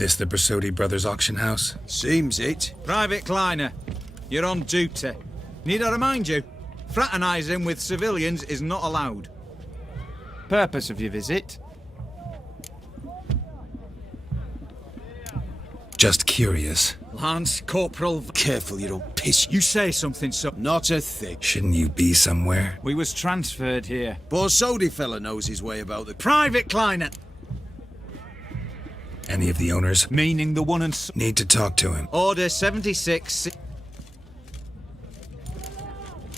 This the Brasodi Brothers auction house? Seems it. Private Kleiner, you're on duty. Need I remind you? Fraternizing with civilians is not allowed. Purpose of your visit? Just curious. Lance Corporal... Careful you don't piss. You say something, so... Not a thing. Shouldn't you be somewhere? We was transferred here. Borsodi fella knows his way about the... Private Kleiner! Any of the owners? Meaning the one and... Need to talk to him. Order 76...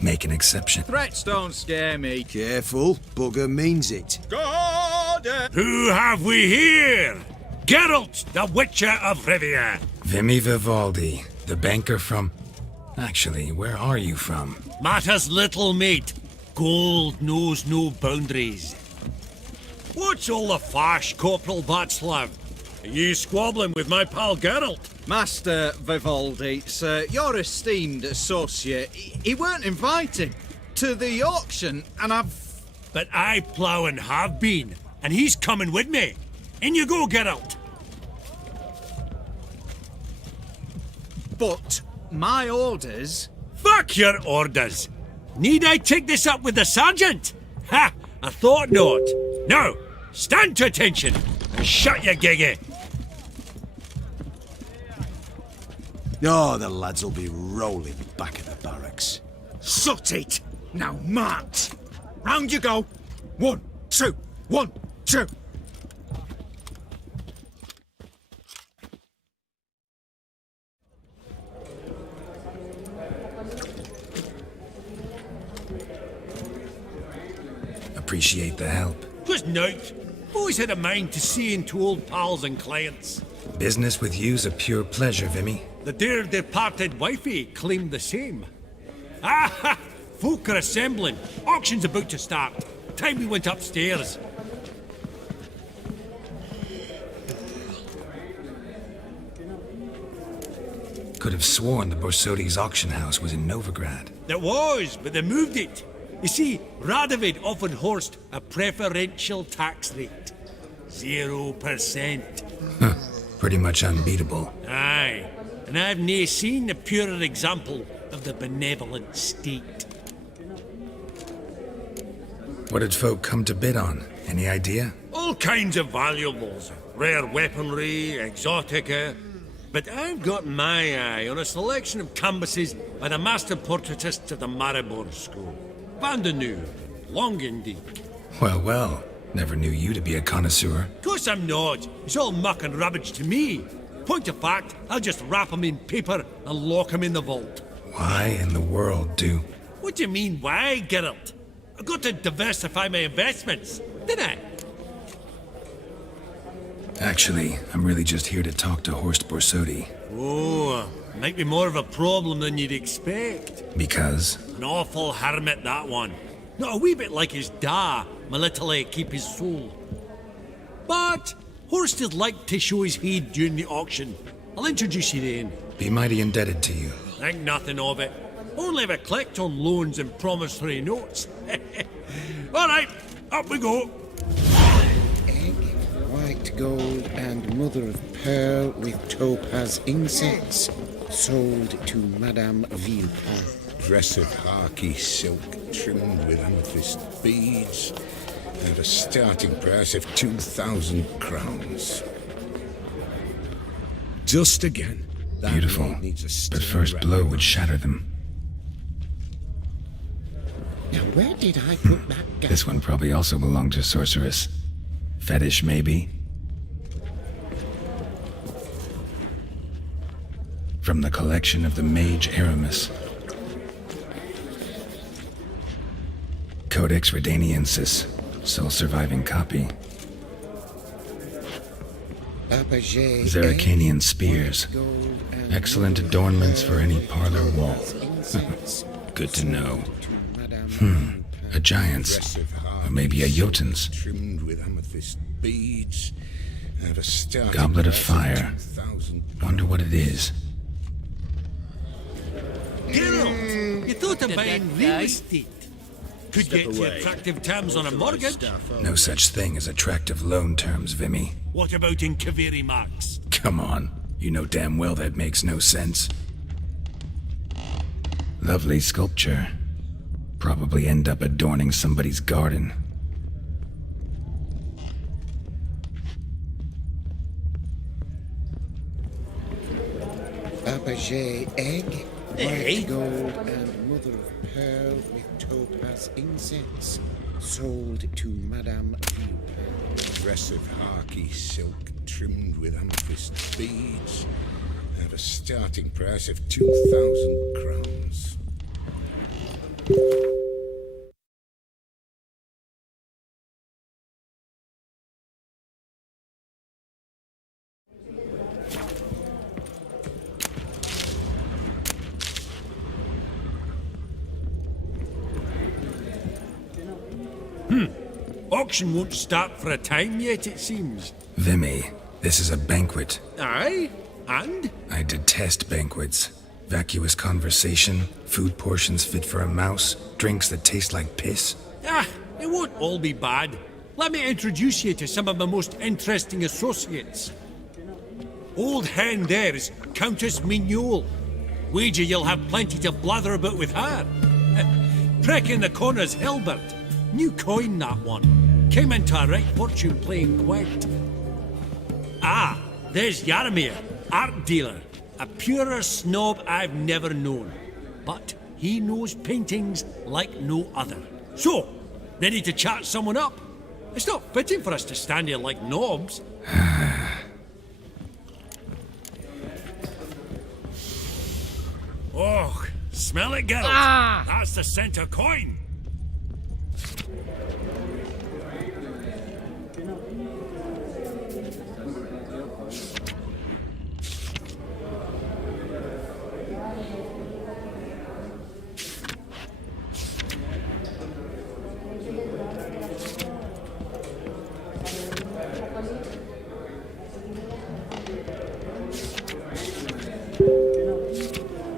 Make an exception. Threats don't scare me. Careful, bugger means it. God! Who have we here? Geralt, the Witcher of Rivia. Vimy Vivaldi, the banker from... Actually, where are you from? Matters little, mate. Gold knows no boundaries. What's all the fash, Corporal Václav? Are you squabbling with my pal Geralt? Master Vivaldi, sir, your esteemed associate, he weren't invited to the auction, and I've... But I plough and have been, and he's coming with me. In you go, Geralt. But my orders... Fuck your orders. Need I take this up with the sergeant? Ha! I thought not. Now, stand to attention and shut your giggy. Oh, the lads will be rolling back at the barracks. Sut it! Now march! Round you go! 1, 2, 1, 2! Appreciate the help. Twas nought. Always had a mind to see into old pals and clients. Business with you's a pure pleasure, Vimy. The dear departed wifey claimed the same. Ah ha! Folk are assembling. Auction's about to start. Time we went upstairs. Could have sworn the Borsodi's auction house was in Novigrad. There was, but they moved it. You see, Radovid offered Horst a preferential tax rate. 0%. Huh. Pretty much unbeatable. Aye, and I've nae seen a purer example of the benevolent state. What did folk come to bid on? Any idea? All kinds of valuables. Rare weaponry, exotica. But I've got my eye on a selection of canvases by the master portraitists of the Maribor School. Vandeneu, long indeed. Well, well. Never knew you to be a connoisseur. Of course I'm not. It's all muck and rubbish to me. Point of fact, I'll just wrap them in paper and lock them in the vault. Why in the world do? What do you mean, why, Geralt? I've got to diversify my investments, didn't I? Actually, I'm really just here to talk to Horst Borsodi. Oh, might be more of a problem than you'd expect. Because? An awful hermit, that one. Not a wee bit like his da, my little keep his soul. But Horst would like to show his head during the auction. I'll introduce you then. Be mighty indebted to you. Think nothing of it. Only ever collect on loans and promissory notes. All right, up we go. Egg, white gold, and mother of pearl with topaz insets. Sold to Madame Villepin. Dress of harky silk trimmed with amethyst beads and a starting price of 2,000 crowns. Just again. That Beautiful, maid needs a but stern first blow rattle. would shatter them. Now where did I put that guy? This one probably also belonged to Sorceress. Fetish, maybe? From the collection of the Mage Aramis. Codex Redaniensis, sole surviving copy. Zerricanian spears. Excellent adornments for any parlor wall. Good to know. A giant's. Dress of Or maybe a Jotun's. trimmed with amethyst beads and a starting Goblet of price fire. 2,000 Wonder what it is. Geralt, you thought of buying real estate. Could get you attractive terms on a mortgage. No such thing as attractive loan terms, Vimy. What about in Kaviri marks? Come on, you know damn well that makes no sense. Lovely sculpture. Probably end up adorning somebody's garden. Fabergé egg, white gold and mother of pearl with topaz insets, sold to Madame Viewpan. Dress of harky silk trimmed with amethyst beads at a starting price of 2,000 crowns. Auction won't start for a time yet, it seems. Vimy, this is a banquet. Aye? And? I detest banquets. Vacuous conversation, food portions fit for a mouse, drinks that taste like piss. Ah, it won't all be bad. Let me introduce you to some of my most interesting associates. Old hen there is Countess Mignole. Wager you'll have plenty to blather about with her. Prick in the corner's Hilbert. New coin, that one. Came into a right fortune playing quaint. Ah, there's Jaromir, art dealer. A purer snob I've never known. But he knows paintings like no other. So, ready to chat someone up? It's not fitting for us to stand here like knobs. Oh, smell it, Geralt. That's the center coin.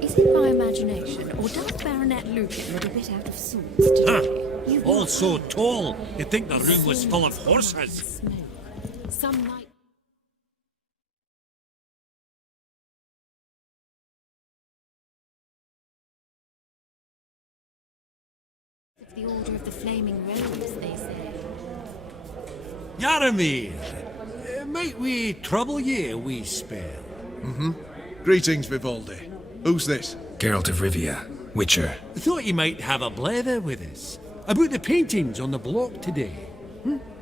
Is it my imagination, or does Baronet Lucan look a bit out of sorts today? You've All not so tall, you'd think the room was full of horses. smell. Some might. It's the Order of the Flaming Rose, they say. Jaromir, might we trouble ye a wee spell? Greetings, Vivaldi. Who's this? Geralt of Rivia, Witcher. Thought you might have a blether with us. About the paintings on the block today.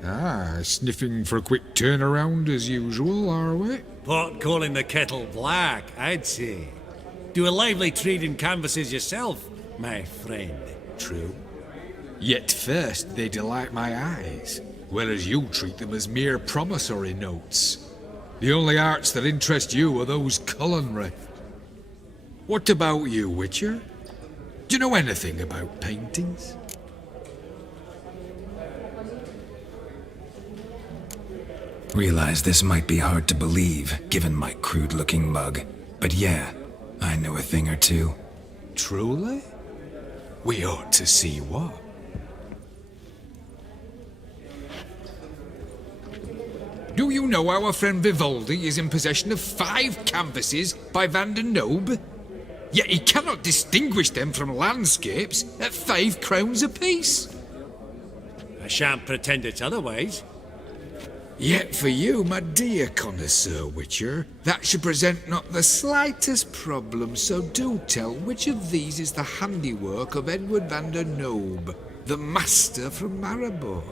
Ah, sniffing for a quick turnaround as usual, are we? Pot calling the kettle black, I'd say. Do a lively trade in canvases yourself, my friend. True. Yet first they delight my eyes, whereas you treat them as mere promissory notes. The only arts that interest you are those culinary. What about you, Witcher? Do you know anything about paintings? Realize this might be hard to believe, given my crude-looking mug. But yeah, I know a thing or two. Truly? We ought to see what. Do you know our friend Vivaldi is in possession of 5 canvases by Van der Nobe? Yet he cannot distinguish them from landscapes at 5 crowns apiece. I shan't pretend it's otherwise. Yet for you, my dear connoisseur Witcher, that should present not the slightest problem, so do tell which of these is the handiwork of Edward van der Nobe, the master from Maribor.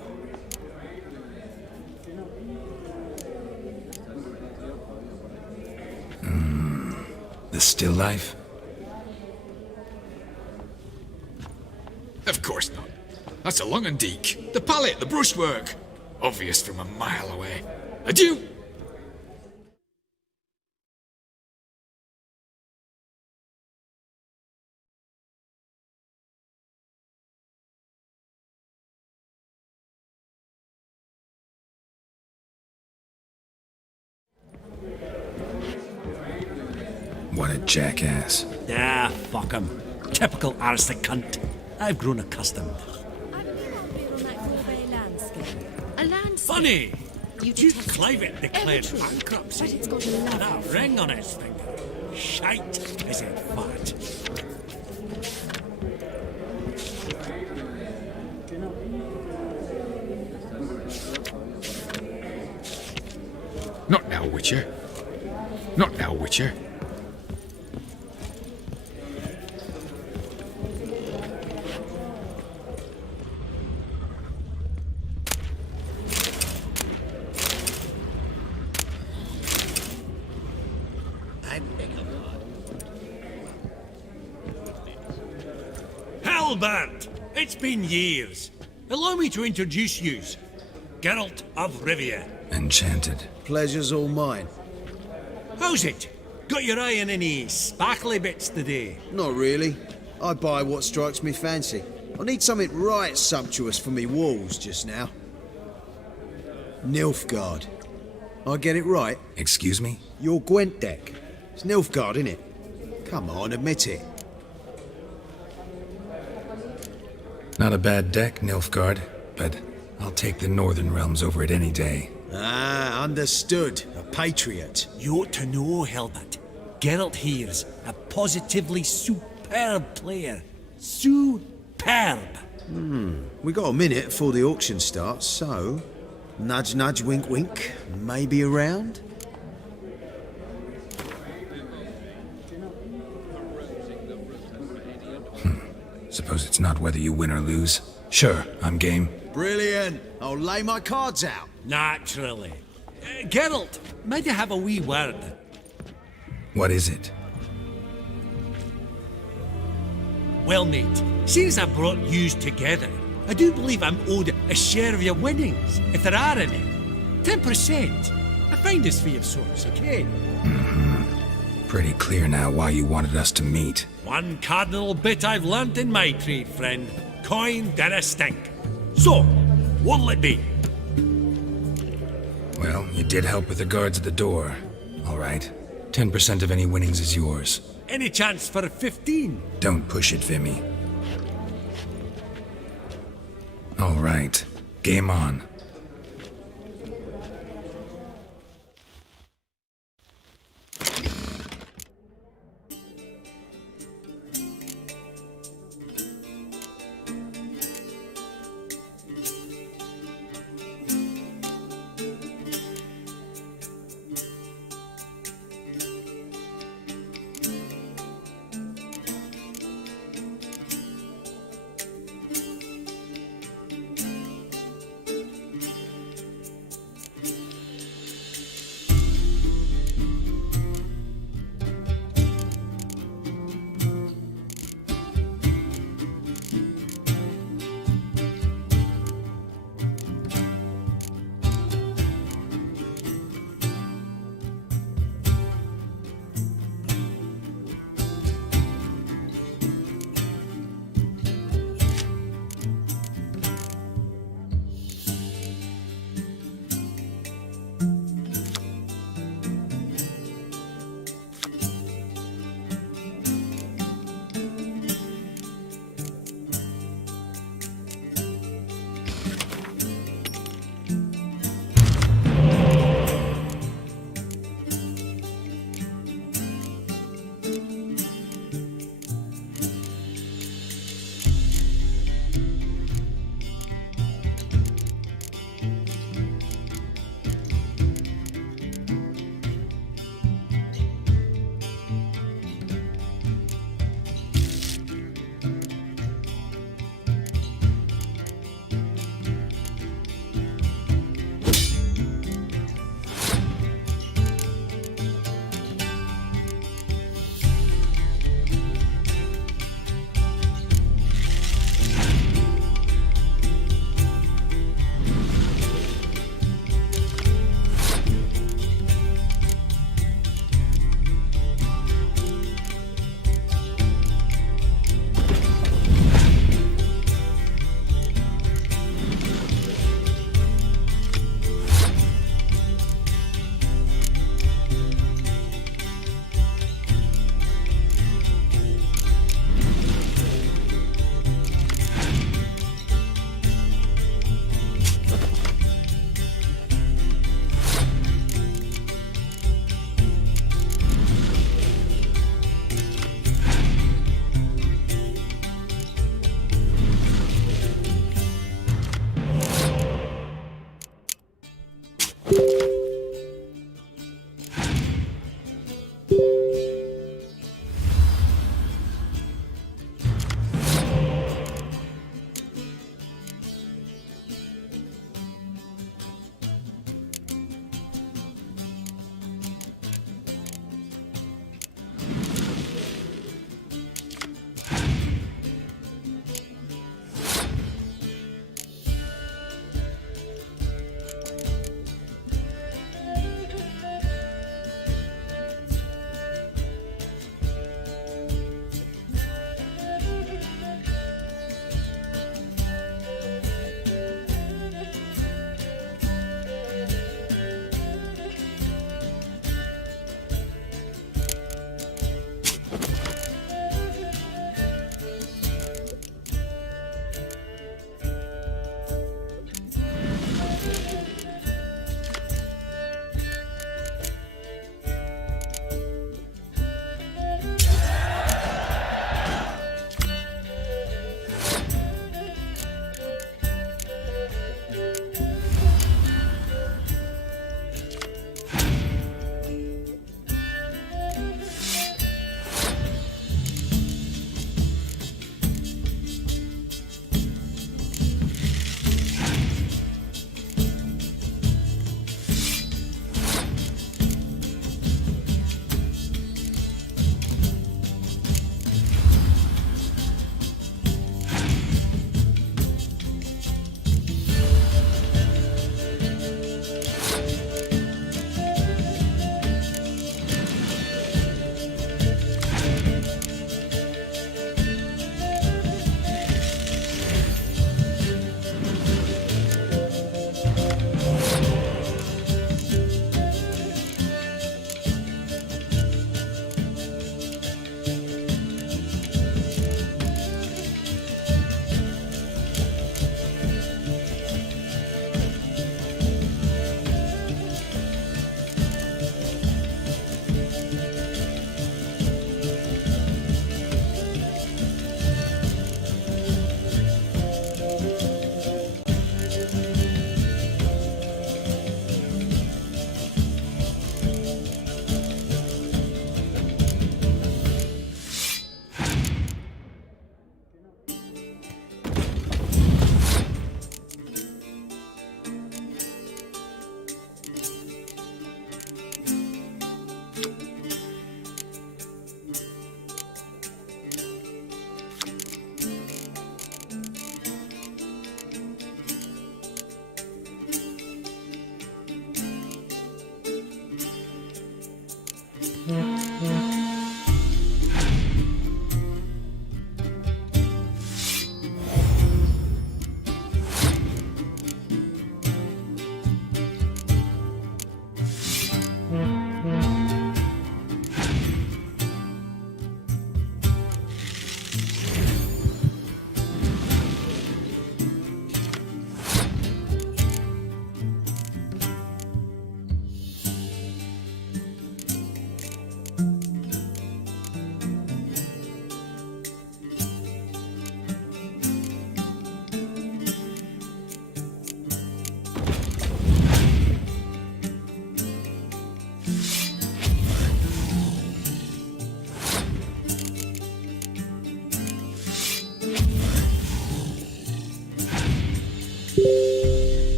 The still life? Of course not. That's a Longendeek. The palette, the brushwork. Obvious from a mile away. Adieu! What a jackass. Ah, fuck him. Typical arstic cunt. I've grown accustomed. I've been on that Corvée landscape. A landscape. Funny! You Duke detest Clivet it. declared Ever true, bankruptcy. but it's got a And that lovely ring on his finger. Shite, is it fat? Not now, Witcher. Not now, Witcher. Halbert! It's been years. Allow me to introduce yous. Geralt of Rivia. Enchanted. Pleasure's all mine. How's it? Got your eye on any sparkly bits today? Not really. I buy what strikes me fancy. I need something right sumptuous for me walls just now. Nilfgaard. I get it right? Excuse me? Your Gwent deck. It's Nilfgaard, innit? Come on, admit it. Not a bad deck, Nilfgaard, but I'll take the Northern Realms over it any day. Ah, understood. A patriot. You ought to know, Halbert. Geralt here's a positively superb player. Superb! We got a minute before the auction starts, so... Nudge, nudge, wink, wink. Maybe around? Suppose it's not whether you win or lose. Sure, I'm game. Brilliant. I'll lay my cards out. Naturally. Geralt, might I have a wee word? What is it? Well, mate, since I brought yous together, I do believe I'm owed a share of your winnings, if there are any. 10%. A finder's fee of sorts, okay? Pretty clear now why you wanted us to meet. One cardinal bit I've learnt in my trade, friend. Coin dinna stink. So, what'll it be? Well, you did help with the guards at the door. All right. 10% of any winnings is yours. Any chance for 15? Don't push it, Vimy. All right. Game on.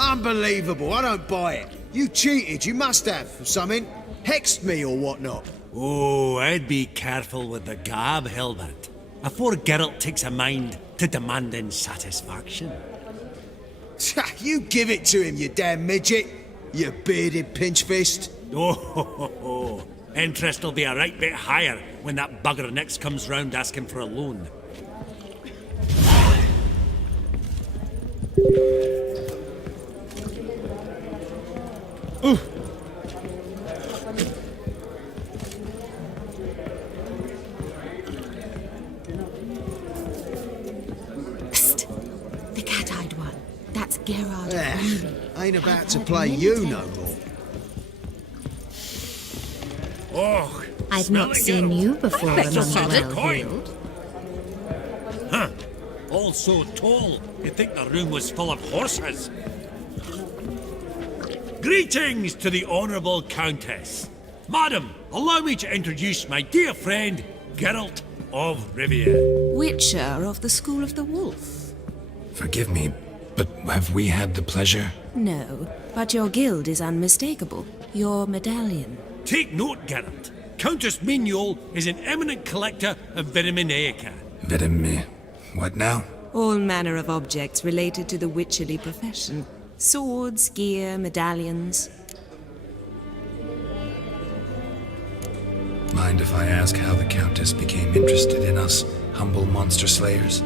Unbelievable, I don't buy it. You cheated, you must have, or something. Hexed me or whatnot. Oh, I'd be careful with the gab, Hilbert, afore Geralt takes a mind to demanding satisfaction. You give it to him, you damn midget. You bearded pinchfist. Oh, interest will be a right bit higher when that bugger next comes round asking for a loan. Psst. The cat-eyed one. That's Gerard. Ain't about to play you no more. Oh, I've not seen you before among the well-heeled. Huh. All so tall, you'd think the room was full of horses. Greetings to the Honourable Countess. Madam, allow me to introduce my dear friend, Geralt of Rivia. Witcher of the School of the Wolf. Forgive me, but have we had the pleasure? No, but your guild is unmistakable. Your medallion. Take note, Geralt. Countess Mignol is an eminent collector of Vitaminaica. What now? All manner of objects related to the witcherly profession. Swords, gear, medallions. Mind if I ask how the Countess became interested in us, humble monster slayers?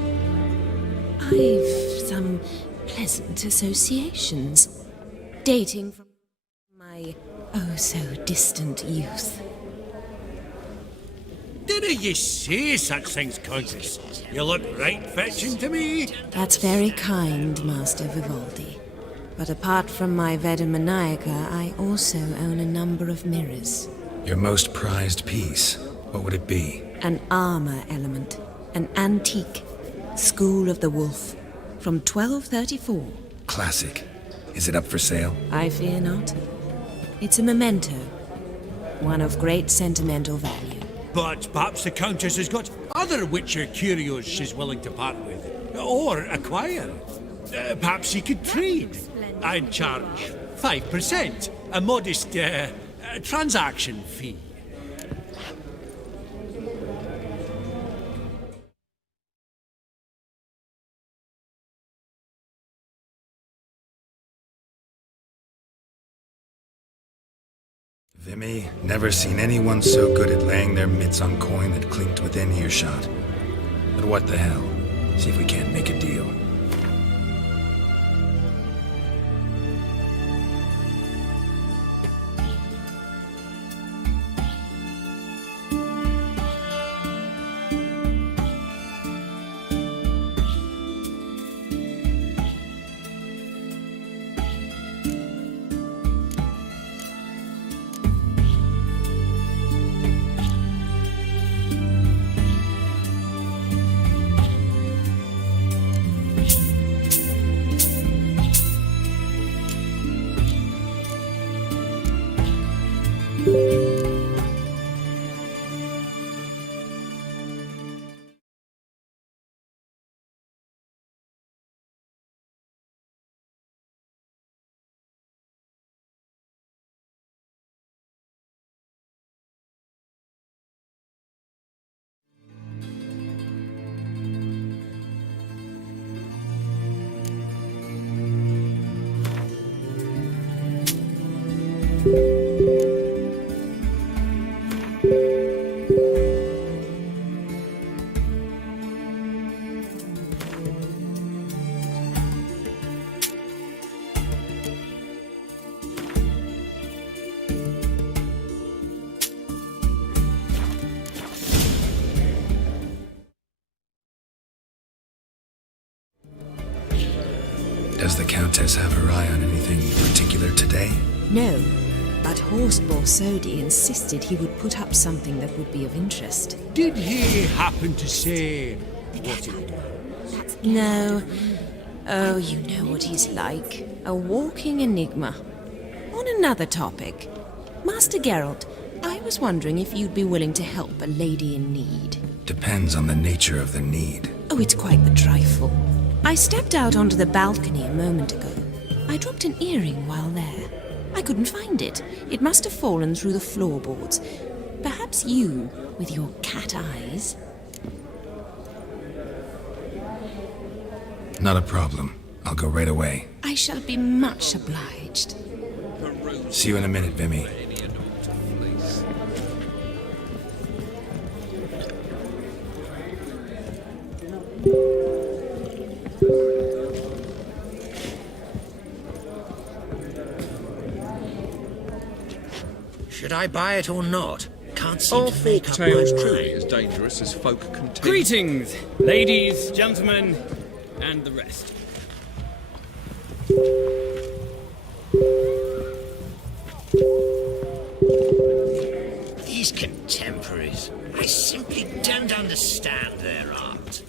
I've some pleasant associations, dating from my oh-so-distant youth. Didn't you say such things, Countess? You look right fetching to me. That's very kind, Master Vivaldi. But apart from my Vitaminaica, I also own a number of mirrors. Your most prized piece, what would it be? An armor element, an antique, School of the Wolf, from 1234. Classic. Is it up for sale? I fear not. It's a memento, one of great sentimental value. But perhaps the Countess has got other Witcher curios she's willing to part with, or acquire. Perhaps you could trade. I'd charge 5%, a modest transaction fee. Vimy, never seen anyone so good at laying their mitts on coin that clinked within earshot. But what the hell? See if we can't make a deal. the Countess have her eye on anything particular today? No, but Horst Borsodi insisted he would put up something that would be of interest. Did he happen to say what it That's no. Oh, you know what he's like. A walking enigma. On another topic, Master Geralt, I was wondering if you'd be willing to help a lady in need. Depends on the nature of the need. Oh, it's quite the trifle. I stepped out onto the balcony a moment ago. I dropped an earring while there. I couldn't find it. It must have fallen through the floorboards. Perhaps you, with your cat eyes. Not a problem. I'll go right away. I shall be much obliged. See you in a minute, Vimy. Should I buy it or not? Can't seem Are to make folk up my tales mind. truly as dangerous as folk contend? Greetings, ladies, gentlemen, and the rest. These contemporaries, I simply don't understand their art.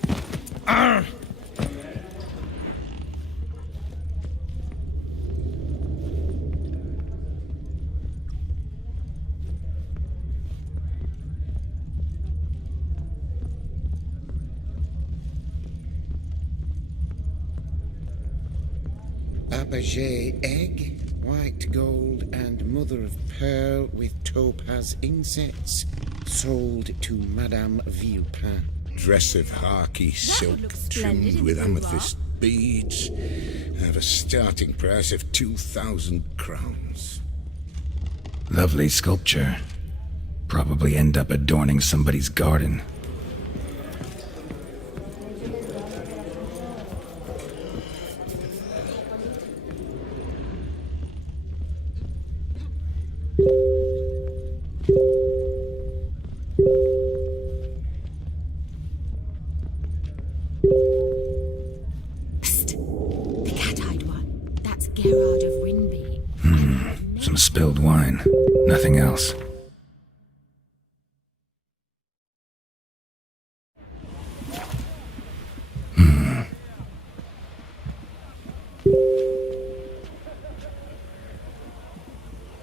Fabergé egg, white gold, and mother of pearl with topaz insets. Sold to Madame Villepin. Dress of harky silk look splendid trimmed in with the amethyst beads. Have a starting price of 2,000 crowns. Lovely sculpture. Probably end up adorning somebody's garden. Psst. The cat-eyed one. That's Gerard of Rinby. Some spilled wine. Nothing else.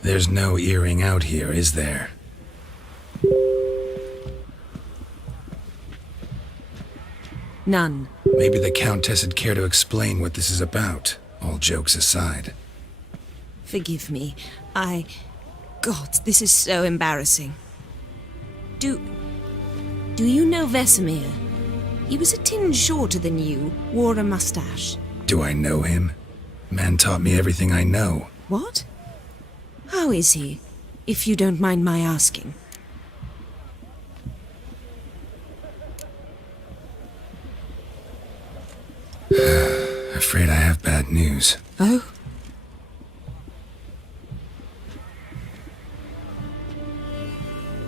There's no earring out here, is there? None. Maybe the Countess would care to explain what this is about, all jokes aside. Forgive me. God, this is so embarrassing. Do you know Vesemir? He was a tinge shorter than you, wore a mustache. Do I know him? Man taught me everything I know. What? How is he, if you don't mind my asking? Afraid I have bad news. Oh?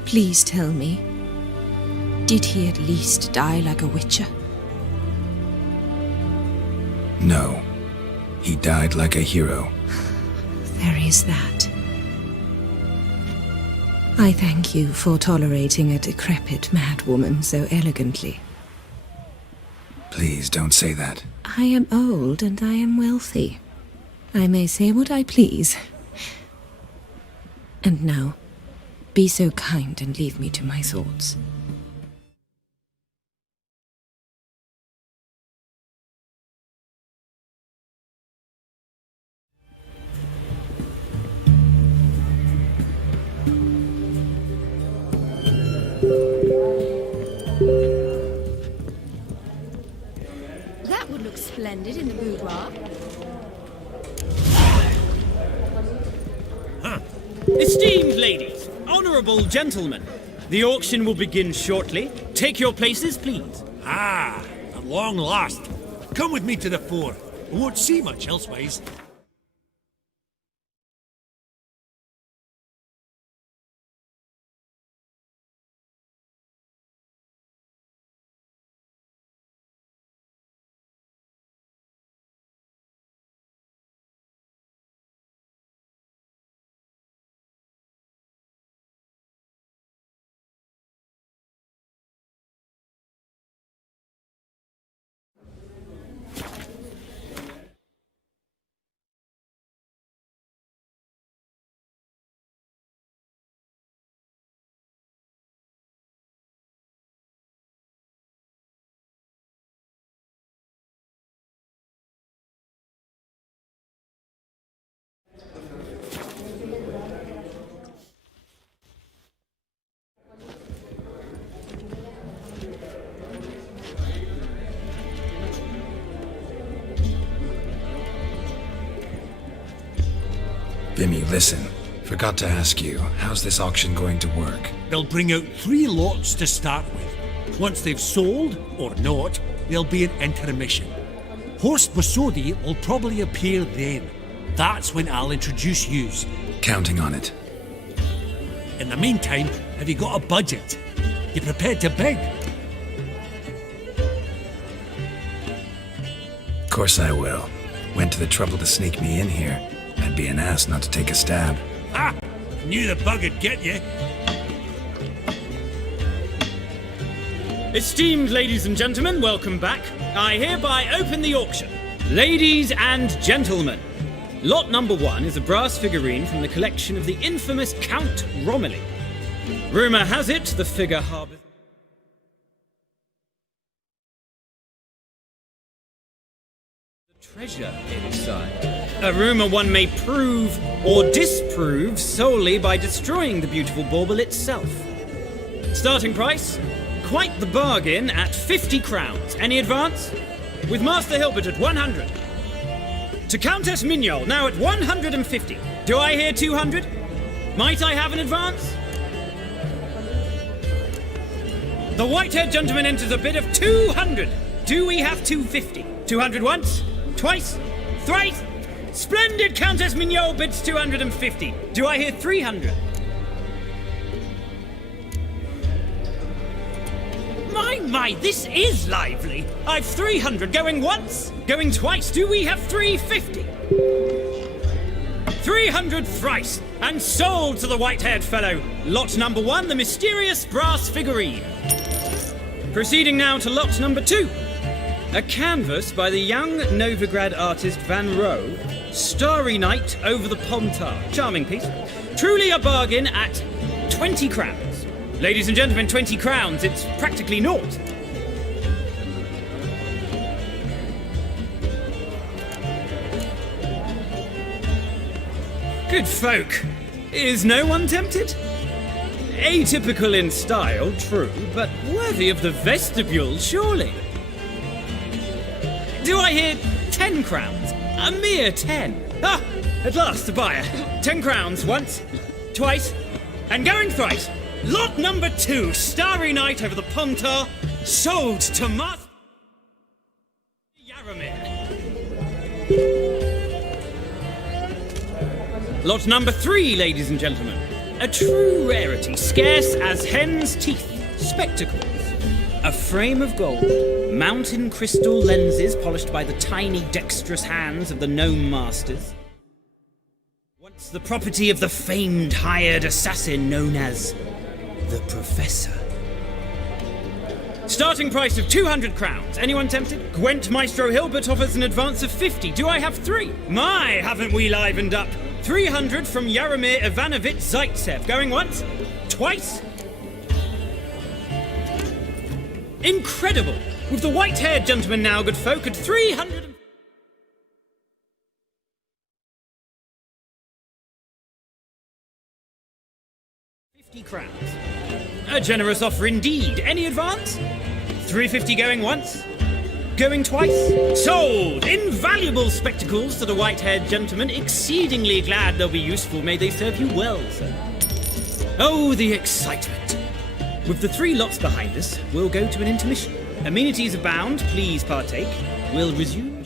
Please tell me, did he at least die like a witcher? No. He died like a hero. There is that. I thank you for tolerating a decrepit madwoman so elegantly. Please don't say that. I am old and I am wealthy. I may say what I please. And now, be so kind and leave me to my thoughts. That would look splendid in the boudoir. Esteemed ladies, honourable gentlemen, the auction will begin shortly. Take your places, please. Ah, at long last. Come with me to the fore. We won't see much elsewise. Vimy, listen. Forgot to ask you, how's this auction going to work? They'll bring out 3 lots to start with. Once they've sold, or not, there'll be an intermission. Horst Bosodi will probably appear then. That's when I'll introduce yous. Counting on it. In the meantime, have you got a budget? You prepared to bid? Of course I will. Went to the trouble to sneak me in here. I'd be an ass not to take a stab. Ha! Knew the bug'd get you. Esteemed ladies and gentlemen, welcome back. I hereby open the auction. Ladies and gentlemen, lot number 1 is a brass figurine from the collection of the infamous Count Romilly. Rumour has it the figure harbours the treasure inside. A rumour one may prove or disprove solely by destroying the beautiful bauble itself. Starting price? Quite the bargain at 50 crowns. Any advance? With Master Hilbert at 100. To Countess Mignol, now at 150. Do I hear 200? Might I have an advance? The white-haired gentleman enters a bid of 200. Do we have 250? 200 once? Twice? Thrice? Splendid! Countess Mignol bids 250. Do I hear 300? My, this is lively. I've 300 going once, going twice. Do we have 350? 300 thrice, and sold to the white-haired fellow. Lot number 1, the mysterious brass figurine. Proceeding now to lot number 2. A canvas by the young Novigrad artist Van Rohe, Starry Night over the Pontar. Charming piece. Truly a bargain at 20 crowns. Ladies and gentlemen, 20 crowns, it's practically naught. Good folk. Is no one tempted? Atypical in style, true, but worthy of the vestibule, surely. Do I hear 10 crowns? A mere 10. Ah, at last, a buyer. 10 crowns once, twice, and going thrice. Lot number 2, Starry Night over the Pontar, sold to Master Yaramir. Lot number 3, ladies and gentlemen. A true rarity, scarce as hen's teeth. Spectacles. A frame of gold, mountain crystal lenses polished by the tiny dexterous hands of the gnome masters. Once the property of the famed hired assassin known as the Professor. Starting price of 200 crowns. Anyone tempted? Gwent Maestro Hilbert offers an advance of 50. Do I have 3? My, haven't we livened up? 300 from Yaramir Ivanovich Zaitsev. Going once? Twice? Incredible! With the white-haired gentleman now, good folk, at 350 crowns. A generous offer indeed. Any advance? 350 going once? Going twice? Sold! Invaluable spectacles to the white-haired gentleman. Exceedingly glad they'll be useful. May they serve you well, sir. Oh, the excitement. With the 3 lots behind us, we'll go to an intermission. Amenities abound. Please partake. We'll resume.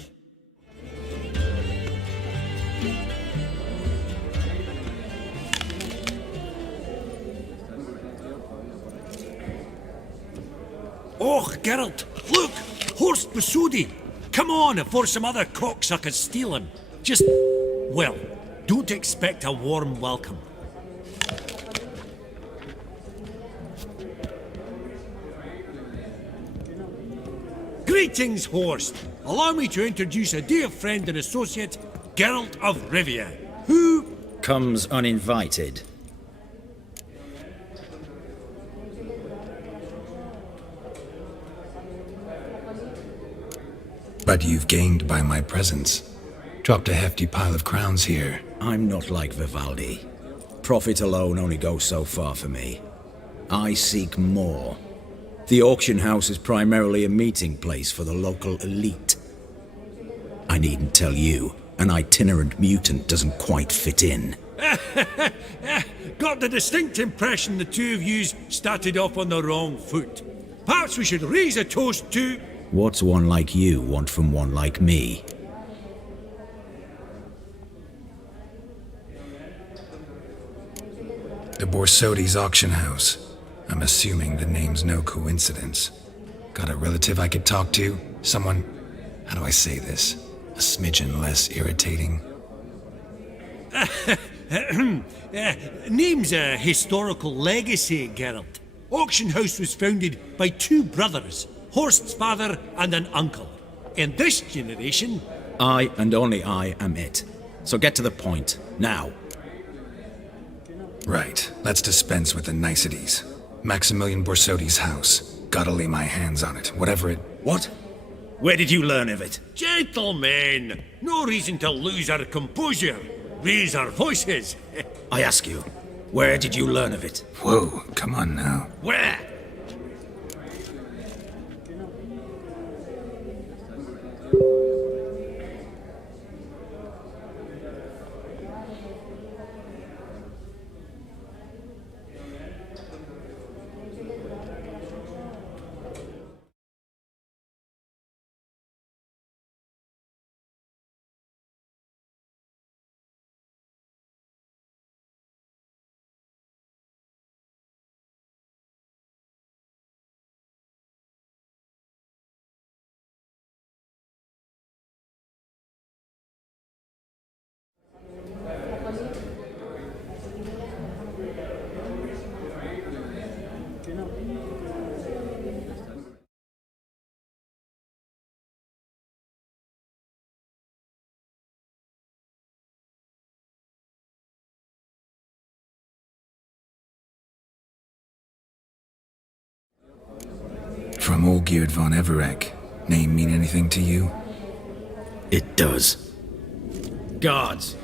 Oh, Geralt, look! Horst Bosodi! Come on, before some other cocksuckers steal him. Just, well, don't expect a warm welcome. Greetings, Horst. Allow me to introduce a dear friend and associate, Geralt of Rivia, who comes uninvited. But you've gained by my presence. Dropped a hefty pile of crowns here. I'm not like Vivaldi. Profit alone only goes so far for me. I seek more. The auction house is primarily a meeting place for the local elite. I needn't tell you, an itinerant mutant doesn't quite fit in. Got the distinct impression the two of yous started off on the wrong foot. Perhaps we should raise a toast to... What's one like you want from one like me? The Borsodi's auction house. I'm assuming the name's no coincidence. Got a relative I could talk to? Someone, how do I say this? A smidgen less irritating? Name's a historical legacy, Geralt. Auction house was founded by two brothers, Horst's father and an uncle. In this generation... I and only I am it. So get to the point, now. Right, let's dispense with the niceties. Maximilian Borsodi's house. Gotta lay my hands on it, whatever it... What? Where did you learn of it? Gentlemen, no reason to lose our composure. Raise our voices. I ask you, where did you learn of it? Whoa, come on now. Where? From Olgierd von Everec. Name mean anything to you? It does. Guards,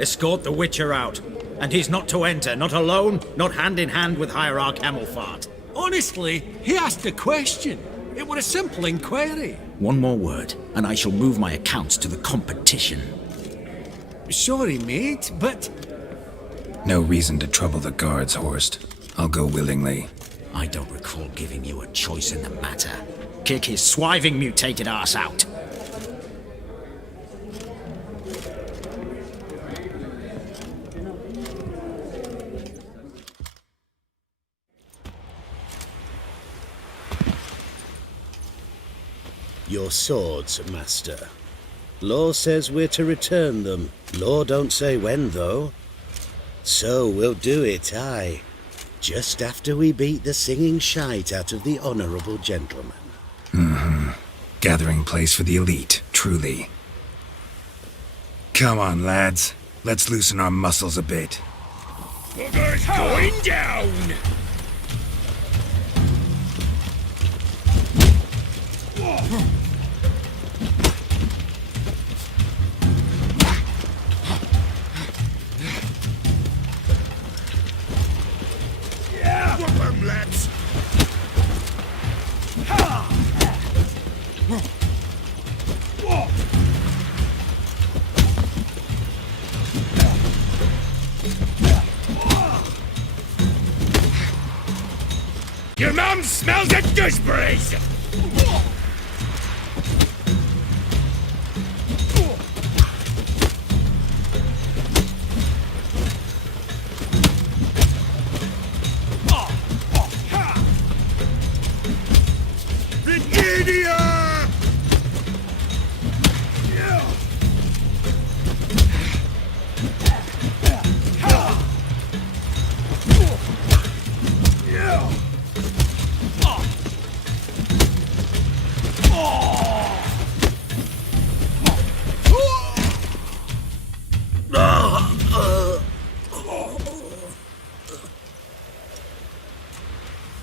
escort the Witcher out. And he's not to enter, not alone, not hand in hand with Hierarch Hamilfart. Honestly, he asked a question. It were a simple inquiry. One more word, and I shall move my accounts to the competition. Sorry, mate, but... No reason to trouble the guards, Horst. I'll go willingly. I don't recall giving you a choice in the matter. Kick his swiving mutated ass out. Your swords, master. Law says we're to return them. Law don't say when, though. So we'll do it, aye. Just after we beat the singing shite out of the honourable gentleman. Mm-hmm. Gathering place for the elite, truly. Come on, lads. Let's loosen our muscles a bit. Bugger's going down! Whoop 'em, lads! Your mum smells of gooseberries!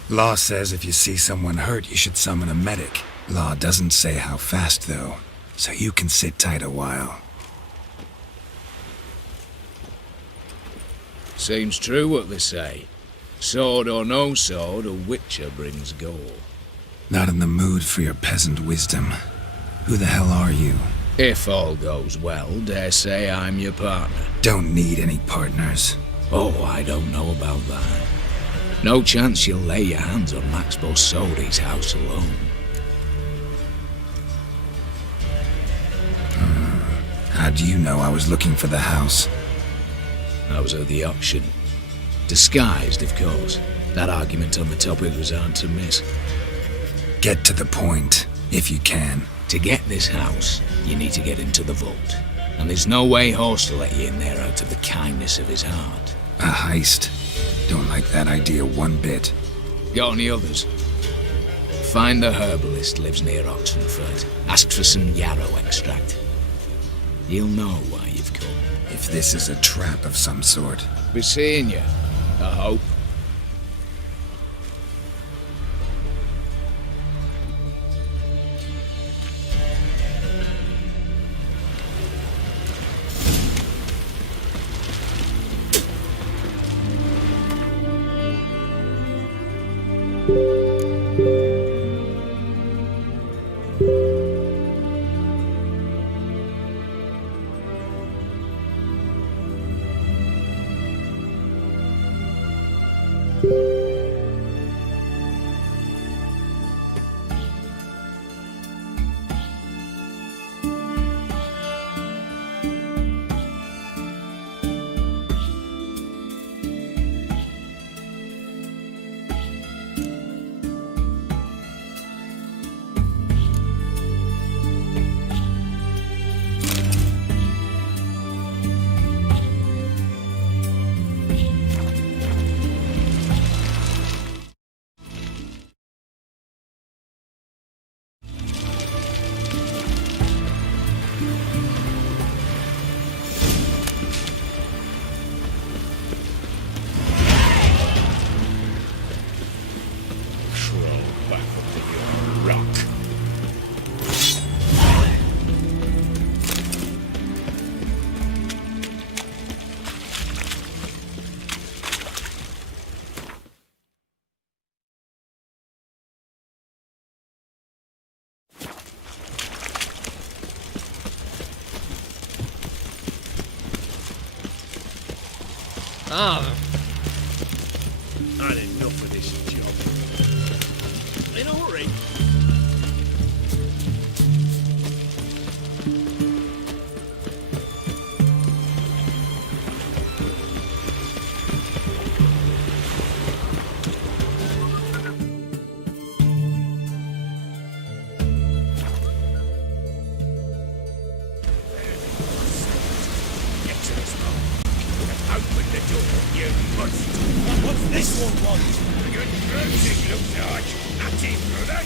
Law says if you see someone hurt, you should summon a medic. Law doesn't say how fast, though, so you can sit tight a while. Seems true what they say. Sword or no sword, a Witcher brings gore. Not in the mood for your peasant wisdom. Who the hell are you? If all goes well, dare say I'm your partner. Don't need any partners. Oh, I don't know about that. No chance you'll lay your hands on Max Bossodi's house alone. How do you know I was looking for the house? I was at the auction. Disguised, of course. That argument on the topic was hard to miss. Get to the point, if you can. To get this house, you need to get into the vault. And there's no way Horst will let you in there out of the kindness of his heart. A heist? Don't like that idea one bit. Got any others? Find the herbalist lives near Oxenford. Ask for some yarrow extract. He'll know why you've come. If this is a trap of some sort. Be seeing you, I hope. Had enough of this job. In a hurry. This one was. A good bruising looks like. That's it, brother.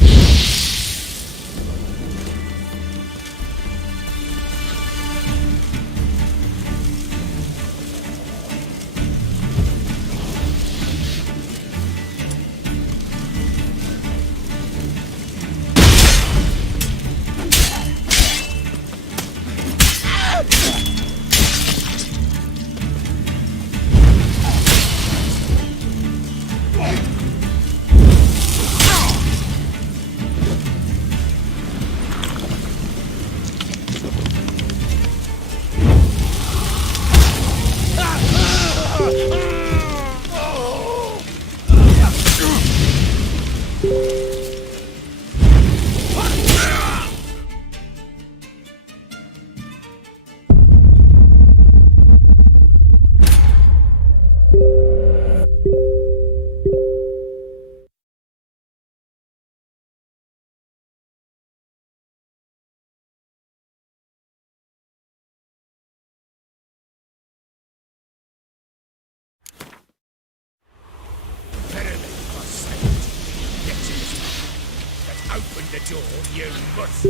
Open the door, you must.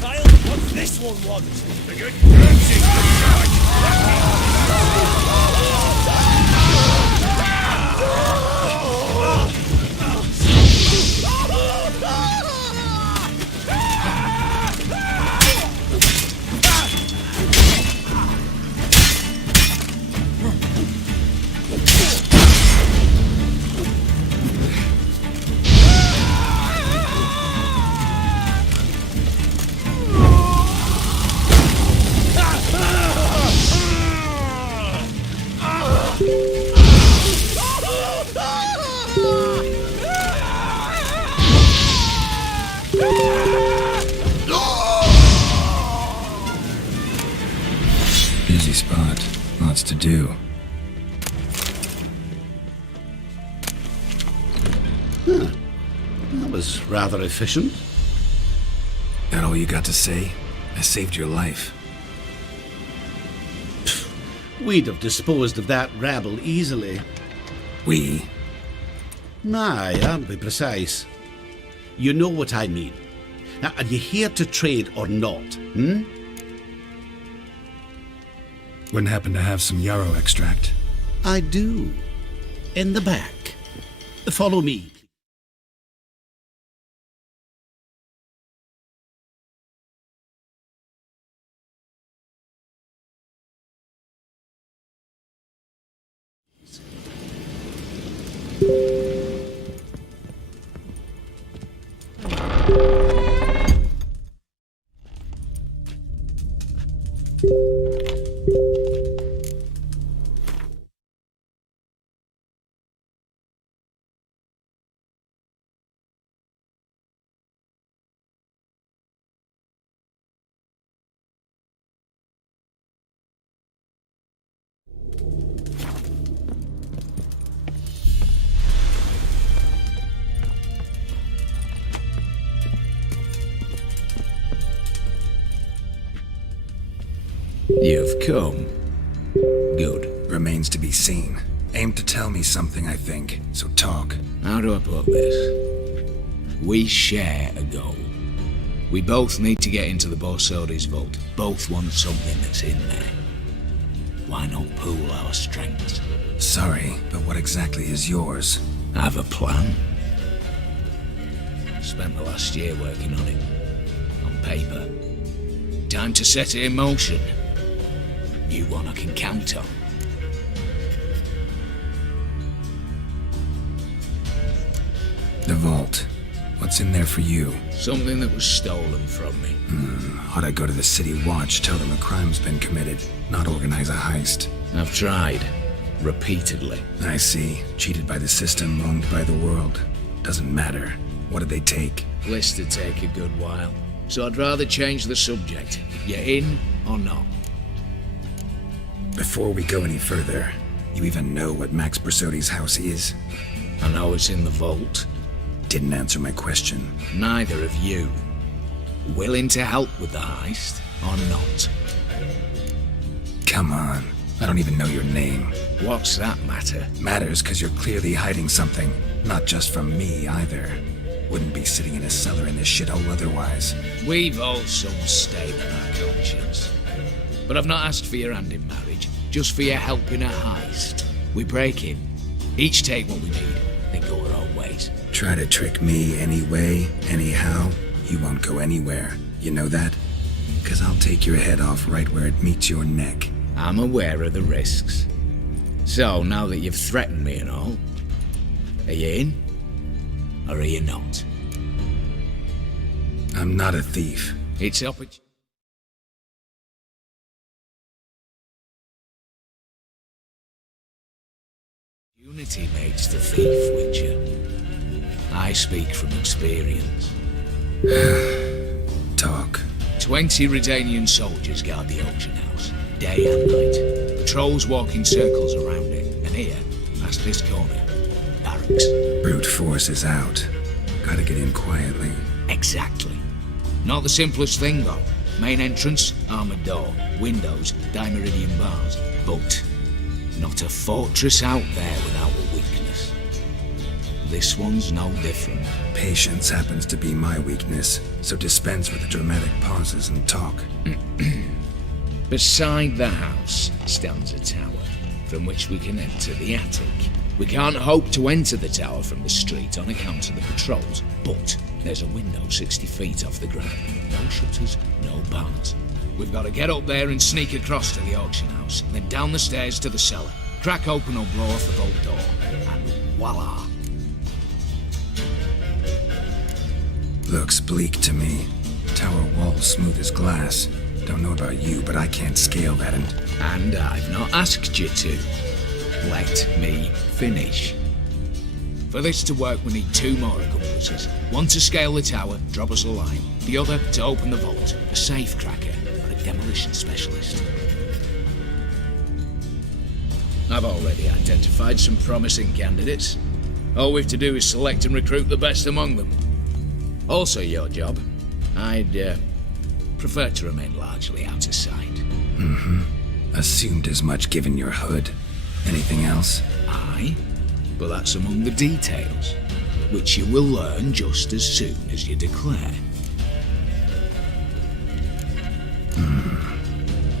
Kyle, what's this one want? A good bruising Busy spot. Lots to do. Huh. That was rather efficient. That all you got to say? I saved your life. We'd have disposed of that rabble easily. We? Aye, I'll be precise. You know what I mean. Now, are you here to trade or not, hmm? Wouldn't happen to have some yarrow extract. I do. In the back. Follow me. You've come. Good. Remains to be seen. Aim to tell me something, I think. So talk. How do I put this? We share a goal. We both need to get into the Borsodi's vault. Both want something that's in there. Why not pool our strengths? Sorry, but what exactly is yours? I have a plan. Spent the last year working on it. On paper. Time to set it in motion. You one I can count on. The vault. What's in there for you? Something that was stolen from me. Ought I go to the city watch, tell them a crime's been committed, not organize a heist? I've tried. Repeatedly. I see. Cheated by the system, wronged by the world. Doesn't matter. What did they take? List to take a good while. So I'd rather change the subject. You in or not? Before we go any further, you even know what Max Borsodi's house is? I know it's in the vault. Didn't answer my question. Neither of you. Willing to help with the heist or not? Come on. I don't even know your name. What's that matter? Matters because you're clearly hiding something. Not just from me, either. Wouldn't be sitting in a cellar in this shithole otherwise. We've all some stain in our conscience. But I've not asked for your hand in marriage, just for your help in a heist. We break in, each take what we need, then go our own ways. Try to trick me anyway, anyhow, you won't go anywhere. You know that? Because I'll take your head off right where it meets your neck. I'm aware of the risks. So, now that you've threatened me and all, are you in? Or are you not? I'm not a thief. It's opportunity. Unity makes the thief, Witcher. I speak from experience. Talk. 20 Redanian soldiers guard the auction house, day and night. Patrols walk in circles around it, and here, past this corner, barracks. Brute force is out. Gotta get in quietly. Exactly. Not the simplest thing, though. Main entrance, armored door, windows, dimeridian bars. But not a fortress out there without a weakness. This one's no different. Patience happens to be my weakness, so dispense with the dramatic pauses and talk. Beside the house stands a tower, from which we can enter the attic. We can't hope to enter the tower from the street on account of the patrols, but there's a window 60 feet off the ground. No shutters, no bars. We've got to get up there and sneak across to the auction house, then down the stairs to the cellar, crack open or blow off the vault door, and voila! Looks bleak to me. Tower walls smooth as glass. Don't know about you, but I can't scale that And I've not asked you to. Let me finish. For this to work, we need 2 more accomplices. One to scale the tower, drop us a line. The other to open the vault, a safe cracker or a demolition specialist. I've already identified some promising candidates. All we have to do is select and recruit the best among them. Also your job. I'd prefer to remain largely out of sight. Assumed as much given your hood. Anything else? Aye, but that's among the details, which you will learn just as soon as you declare.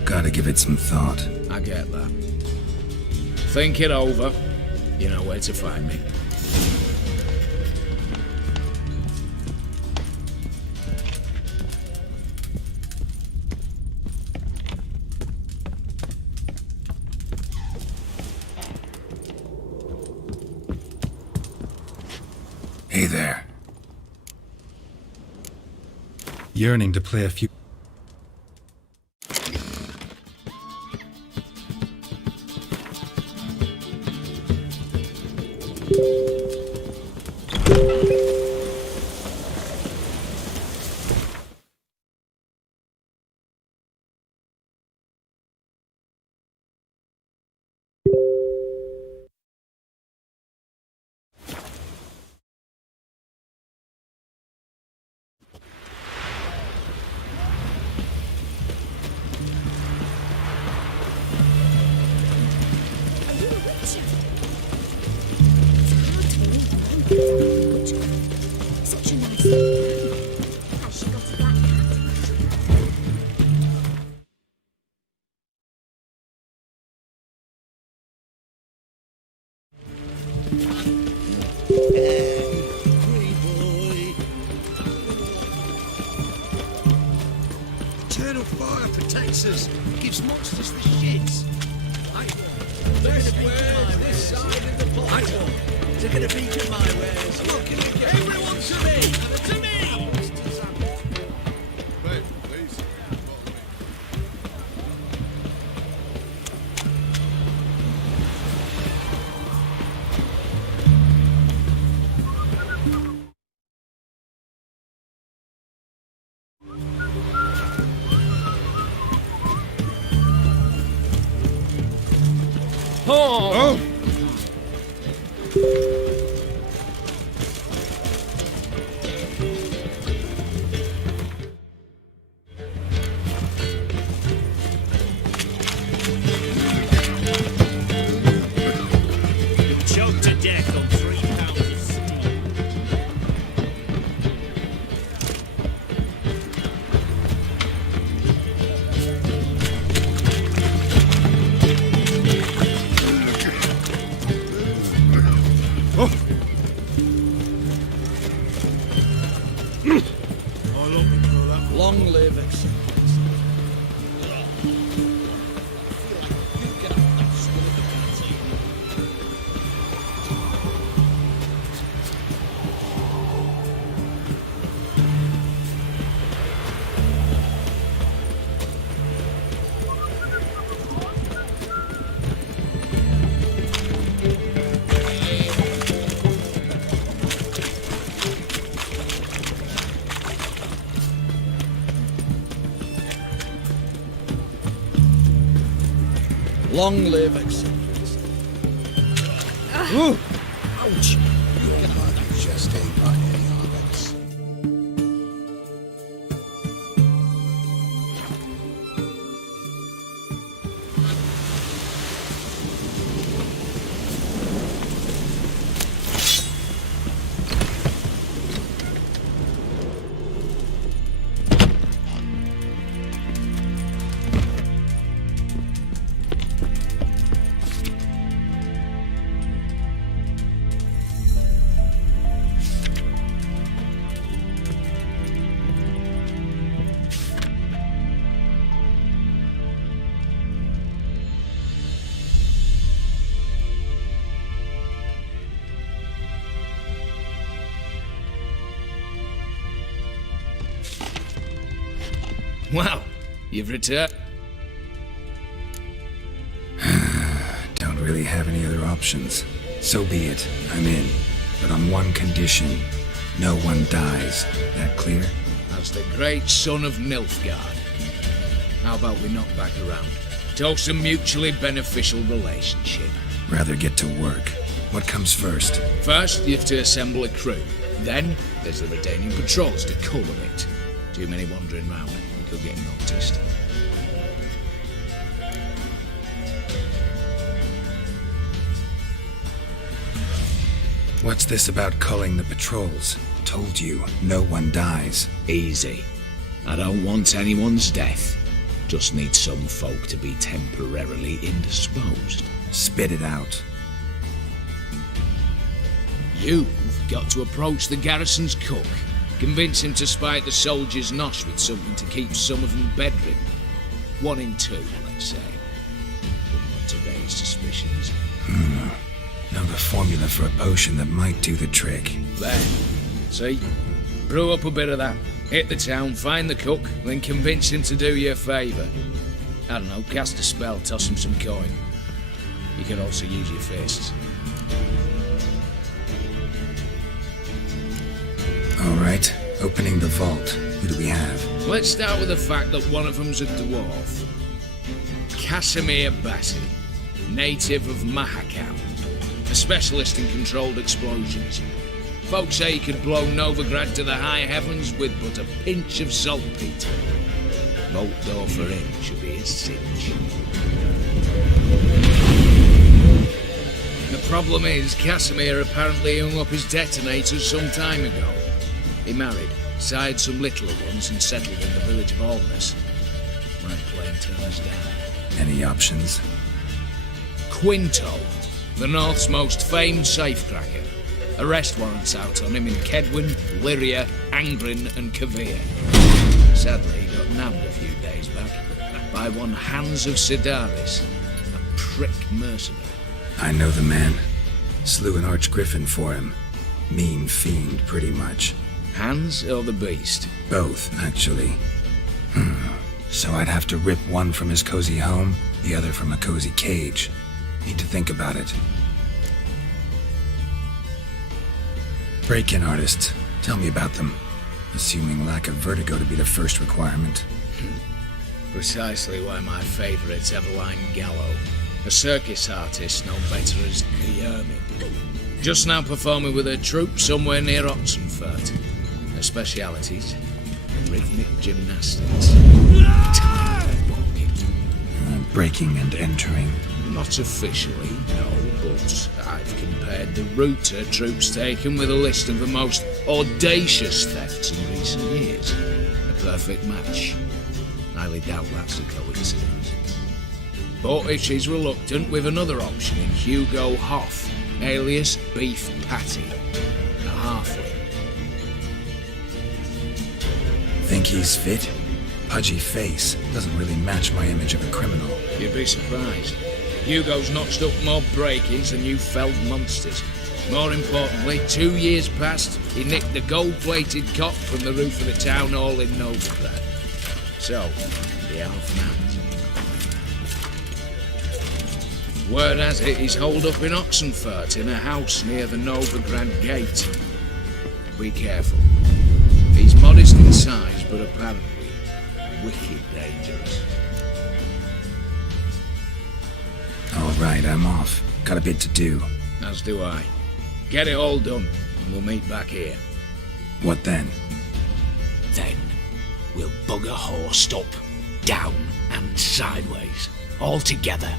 Gotta give it some thought. I get that. Think it over. You know where to find me. Hey there. Yearning to play a few... Such a nice little man. Has she got a black hat? Eternal fire protects us. Gives monsters the shits. Best wares this side of the platform. They're gonna beacon my wares. Everyone to me! To me! Wait, please. Oh! Choked to death on 3 pounds of steam. Long live it. Long live acceptance. Ouch! Your mother just ain't got any habits. Well, you've returned. Don't really have any other options. So be it. I'm in. But on one condition. No one dies. That clear? As the great son of Nilfgaard. How about we knock back around? Toast a mutually beneficial relationship. Rather get to work. What comes first? First, you have to assemble a crew. Then, there's the Redanian patrols to cover it. Too many wandering round. We could get noticed. What's this about culling the patrols? Told you, no one dies. Easy. I don't want anyone's death. Just need some folk to be temporarily indisposed. Spit it out. You've got to approach the garrison's cook. Convince him to spike the soldiers' nosh with something to keep some of them bedridden. 1 in 2, let's say. Wouldn't want to raise suspicions. Know the formula for a potion that might do the trick. There. See? Brew up a bit of that. Hit the town, find the cook, then convince him to do you a favour. I don't know, cast a spell, toss him some coin. You can also use your fists. Alright, opening the vault. Who do we have? Let's start with the fact that one of them's a dwarf. Casimir Bassi, native of Mahakam. A specialist in controlled explosions. Folks say he could blow Novigrad to the high heavens with but a pinch of saltpeter. Bolt door for him should be his cinch. The problem is, Casimir apparently hung up his detonators some time ago. He married, sired some littler ones, and settled in the village of Alness. Might plain turn us down. Any options? Quinto, the North's most famed safecracker. Arrest warrants out on him in Kedwin, Lyria, Angrin and Kavir. Sadly, he got nabbed a few days back by one Hans of Sidaris, a prick mercenary. I know the man. Slew an archgriffin for him. Mean fiend, pretty much. Hans or the beast? Both, actually. So I'd have to rip one from his cozy home, the other from a cozy cage. Need to think about it. Break-in artists. Tell me about them. Assuming lack of vertigo to be the first requirement. Precisely why my favourite's Eveline Gallo, a circus artist known better as the Hermit. Just now performing with her troupe somewhere near Oxenfurt. Her specialities, rhythmic gymnastics. Breaking and entering. Not officially, no, but I've compared the route her troops taken with a list of the most audacious thefts in recent years. A perfect match. Highly doubt that's a coincidence. But if she's reluctant, with another option in Hugo Hoff, alias Beef Patty, a halfling. Think he's fit? Pudgy face. Doesn't really match my image of a criminal. You'd be surprised. Hugo's notched up more break-ins than you felled monsters. More importantly, 2 years past, he nicked the gold-plated cop from the roof of the town hall in Novigrad. So, the half man. Word has it he's holed up in Oxenfurt in a house near the Novigrad gate. Be careful. He's modest in size, but apparently wicked dangerous. All right, I'm off. Got a bit to do. As do I. Get it all done, and we'll meet back here. What then? Then we'll bugger horsed up, down and sideways, all together.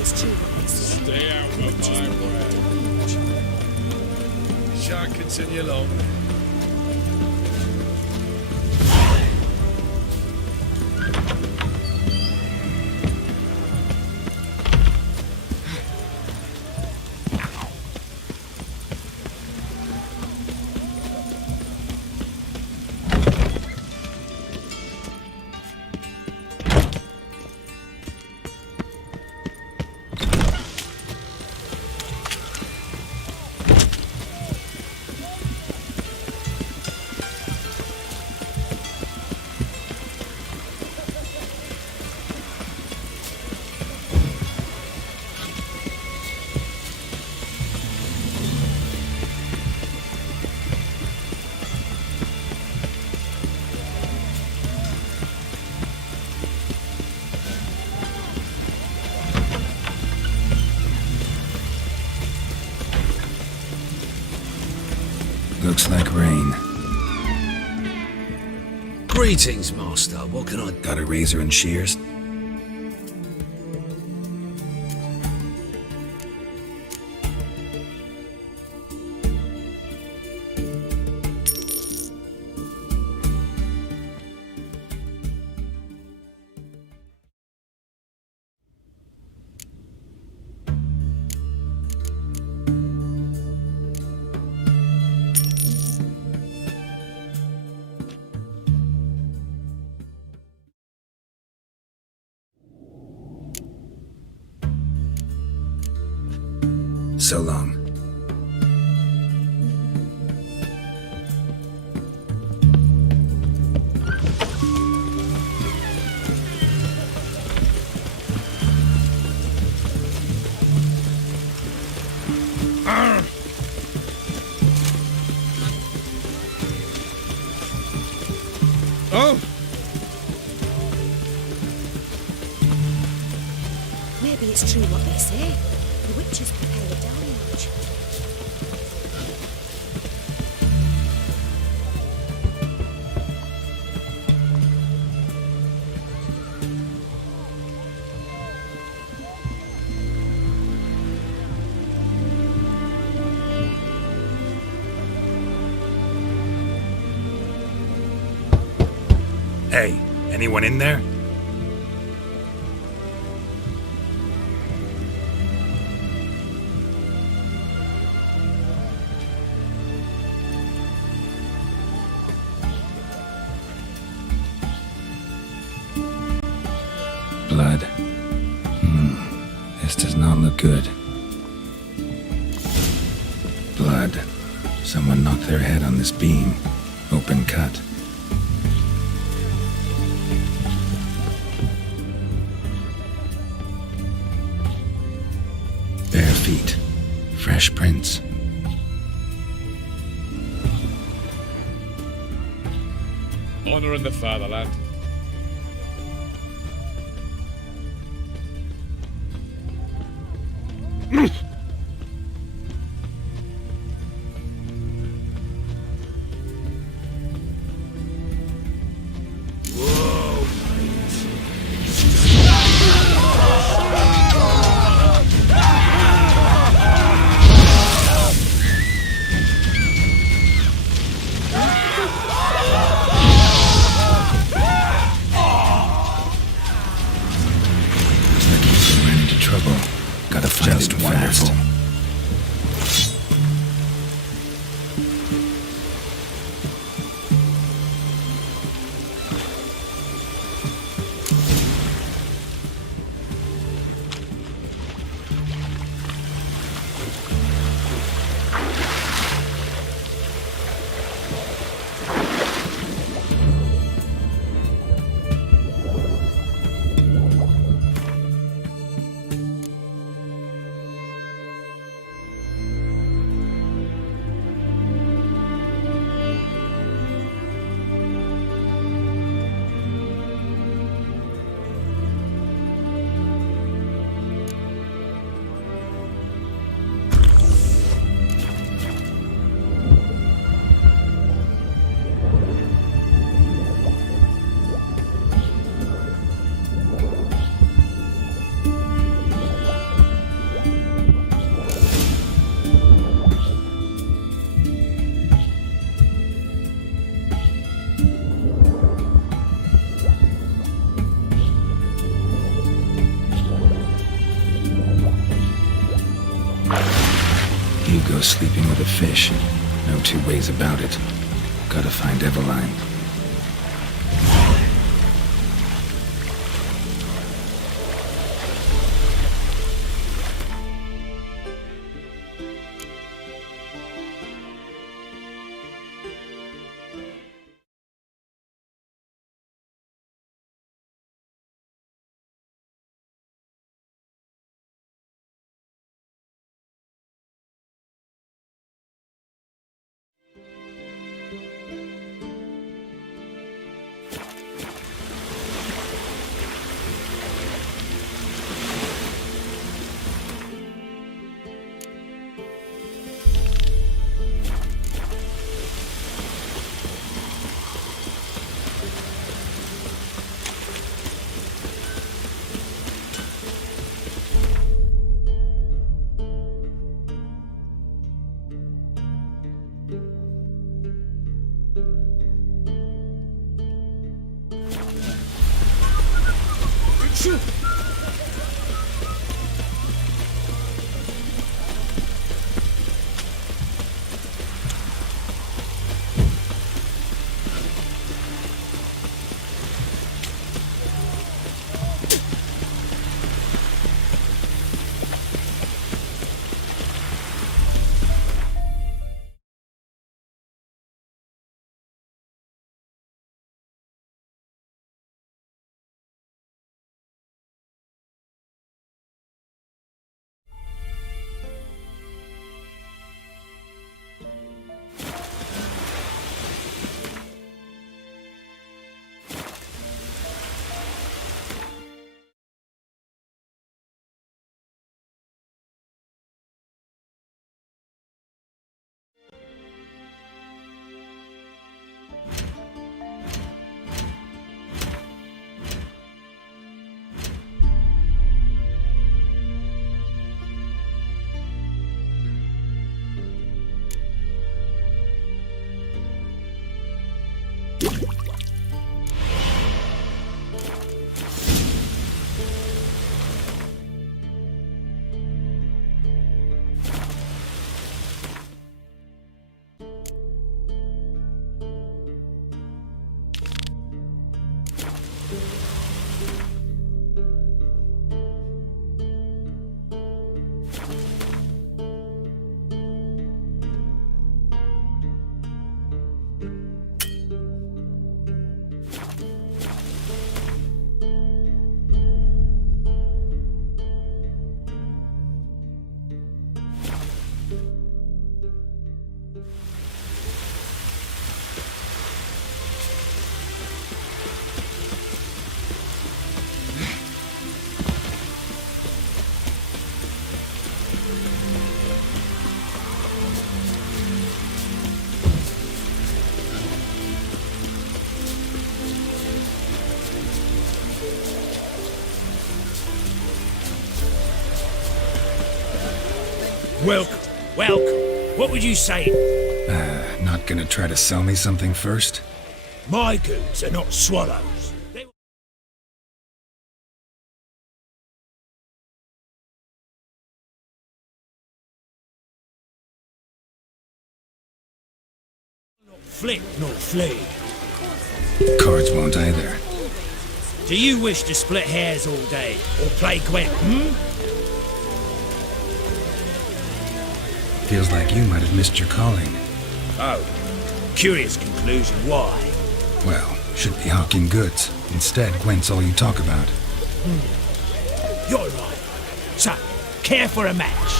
it's true what they say. Stay out of my way. Shan't continue long. Looks like rain. Greetings, Master. What can I... Got a razor and shears? So long. Oh! Maybe it's true what they say. The witches prepare a deluge. Hey, anyone in there? Blood. This does not look good. Blood. Someone knocked their head on this beam. Open cut. Bare feet. Fresh prints. Honor in the fatherland. Just fast. Hugo's sleeping with a fish. No two ways about it. Gotta find Eveline. Welcome, welcome. What would you say? Not gonna try to sell me something first? My goods are not swallows. Not flick nor flee. Cards won't either. Do you wish to split hairs all day, or play Gwent, Feels like you might have missed your calling. Oh, curious conclusion. Why? Well, should be hawking goods. Instead, Gwent's all you talk about. You're right. So, care for a match?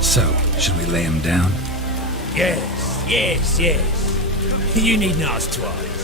So, should we lay him down? Yes, yes, yes. You needn't ask twice.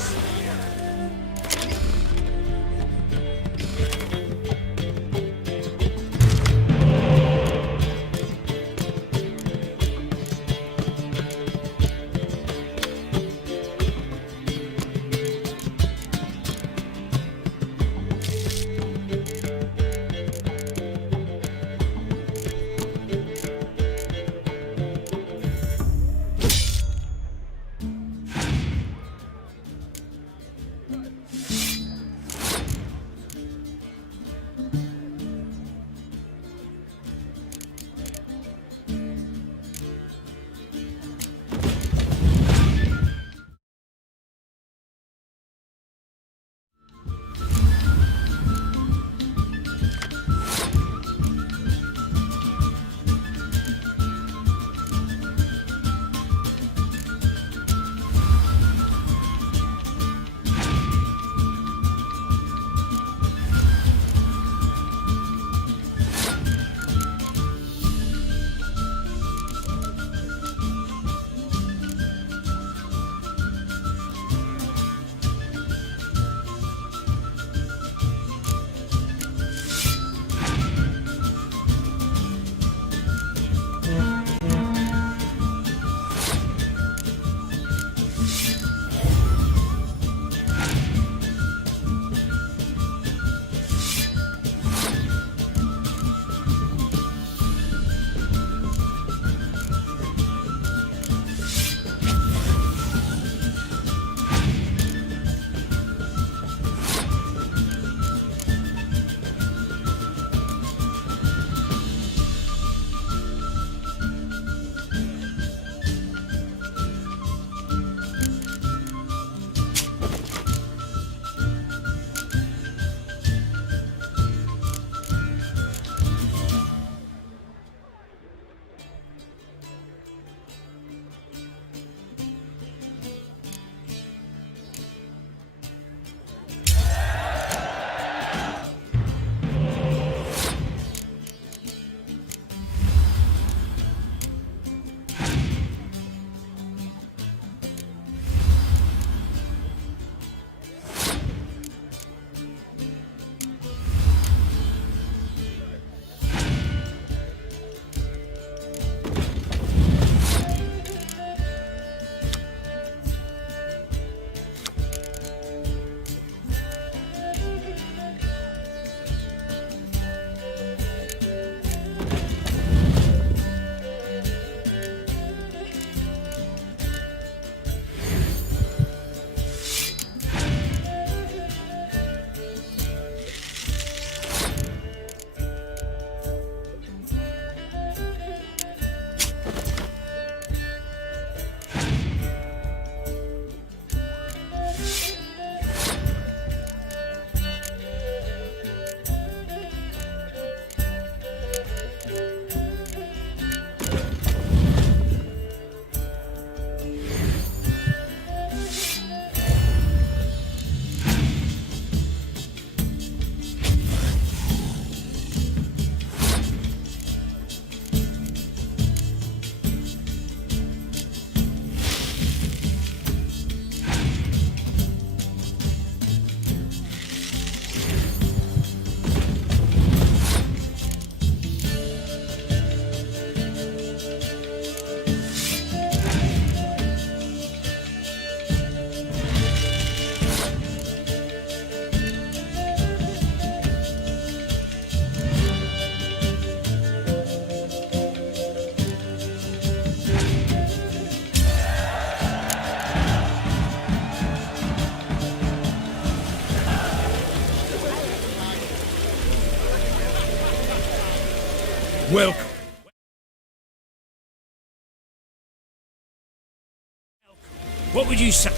What would you say?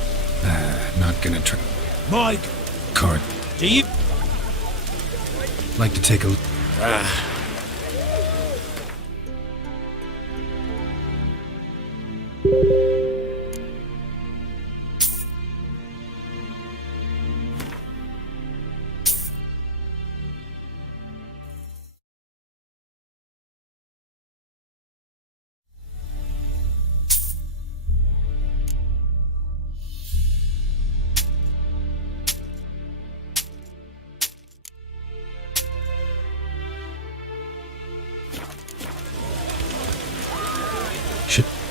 Not gonna try. Mike, Card. do you... Like to take a look.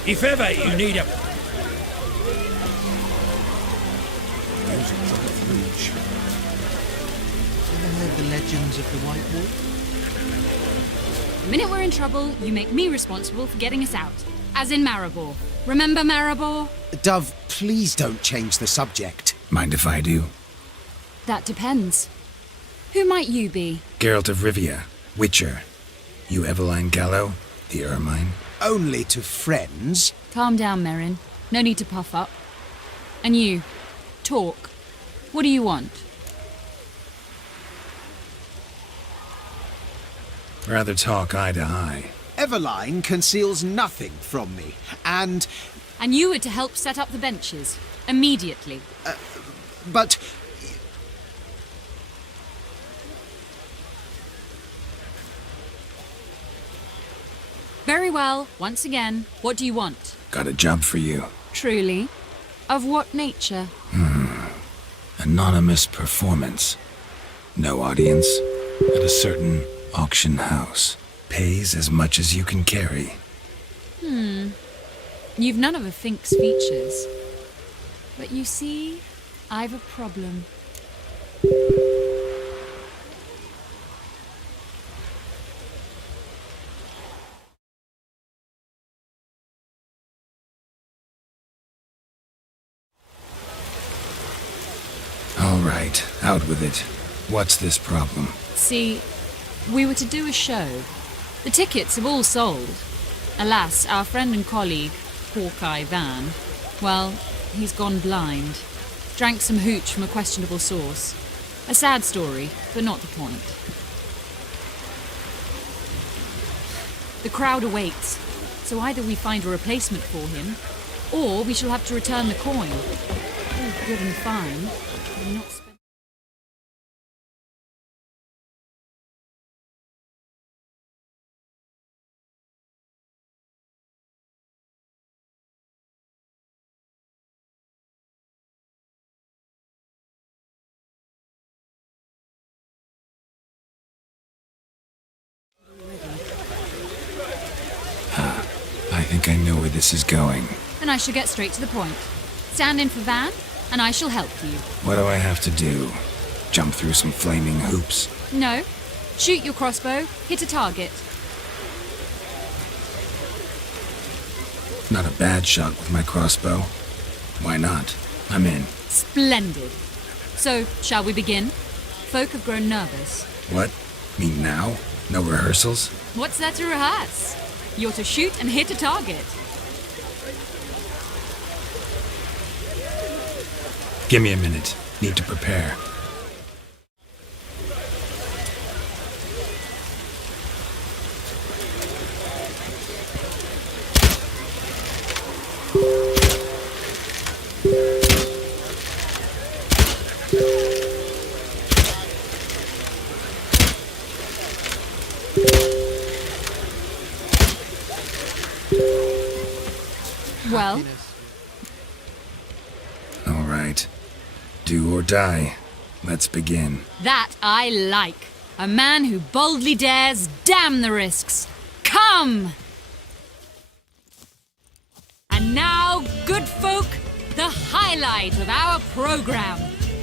If ever you need a... Music from the fringe. Ever heard the legends of the White Wolf? The minute we're in trouble, you make me responsible for getting us out. As in Maribor. Remember Maribor? Dove, please don't change the subject. Mind if I do? That depends. Who might you be? Geralt of Rivia, Witcher. You Eveline Gallo, the Ermine. Only to friends. Calm down, Merrin. No need to puff up. And you, talk. What do you want? Rather talk eye to eye. Eveline conceals nothing from me, and... And you were to help set up the benches. Immediately. But... Very well. Once again, what do you want? Got a job for you. Truly? Of what nature? Anonymous performance. No audience. At a certain auction house. Pays as much as you can carry. You've none of a Fink's features. But you see, I've a problem. All right, out with it. What's this problem? See, we were to do a show. The tickets have all sold. Alas, our friend and colleague, Hawkeye Van, well, he's gone blind. Drank some hooch from a questionable source. A sad story, but not the point. The crowd awaits, so either we find a replacement for him, or we shall have to return the coin. All good and fine, but not spend... I think I know where this is going. Then I shall get straight to the point. Stand in for Van, and I shall help you. What do I have to do? Jump through some flaming hoops? No. Shoot your crossbow, hit a target. Not a bad shot with my crossbow. Why not? I'm in. Splendid. So, shall we begin? Folk have grown nervous. What? Me now? No rehearsals? What's there to rehearse? You're to shoot and hit a target. Give me a minute. Need to prepare. Well? All right. Do or die. Let's begin. That I like. A man who boldly dares, damn the risks. Come! And now, good folk, the highlight of our program.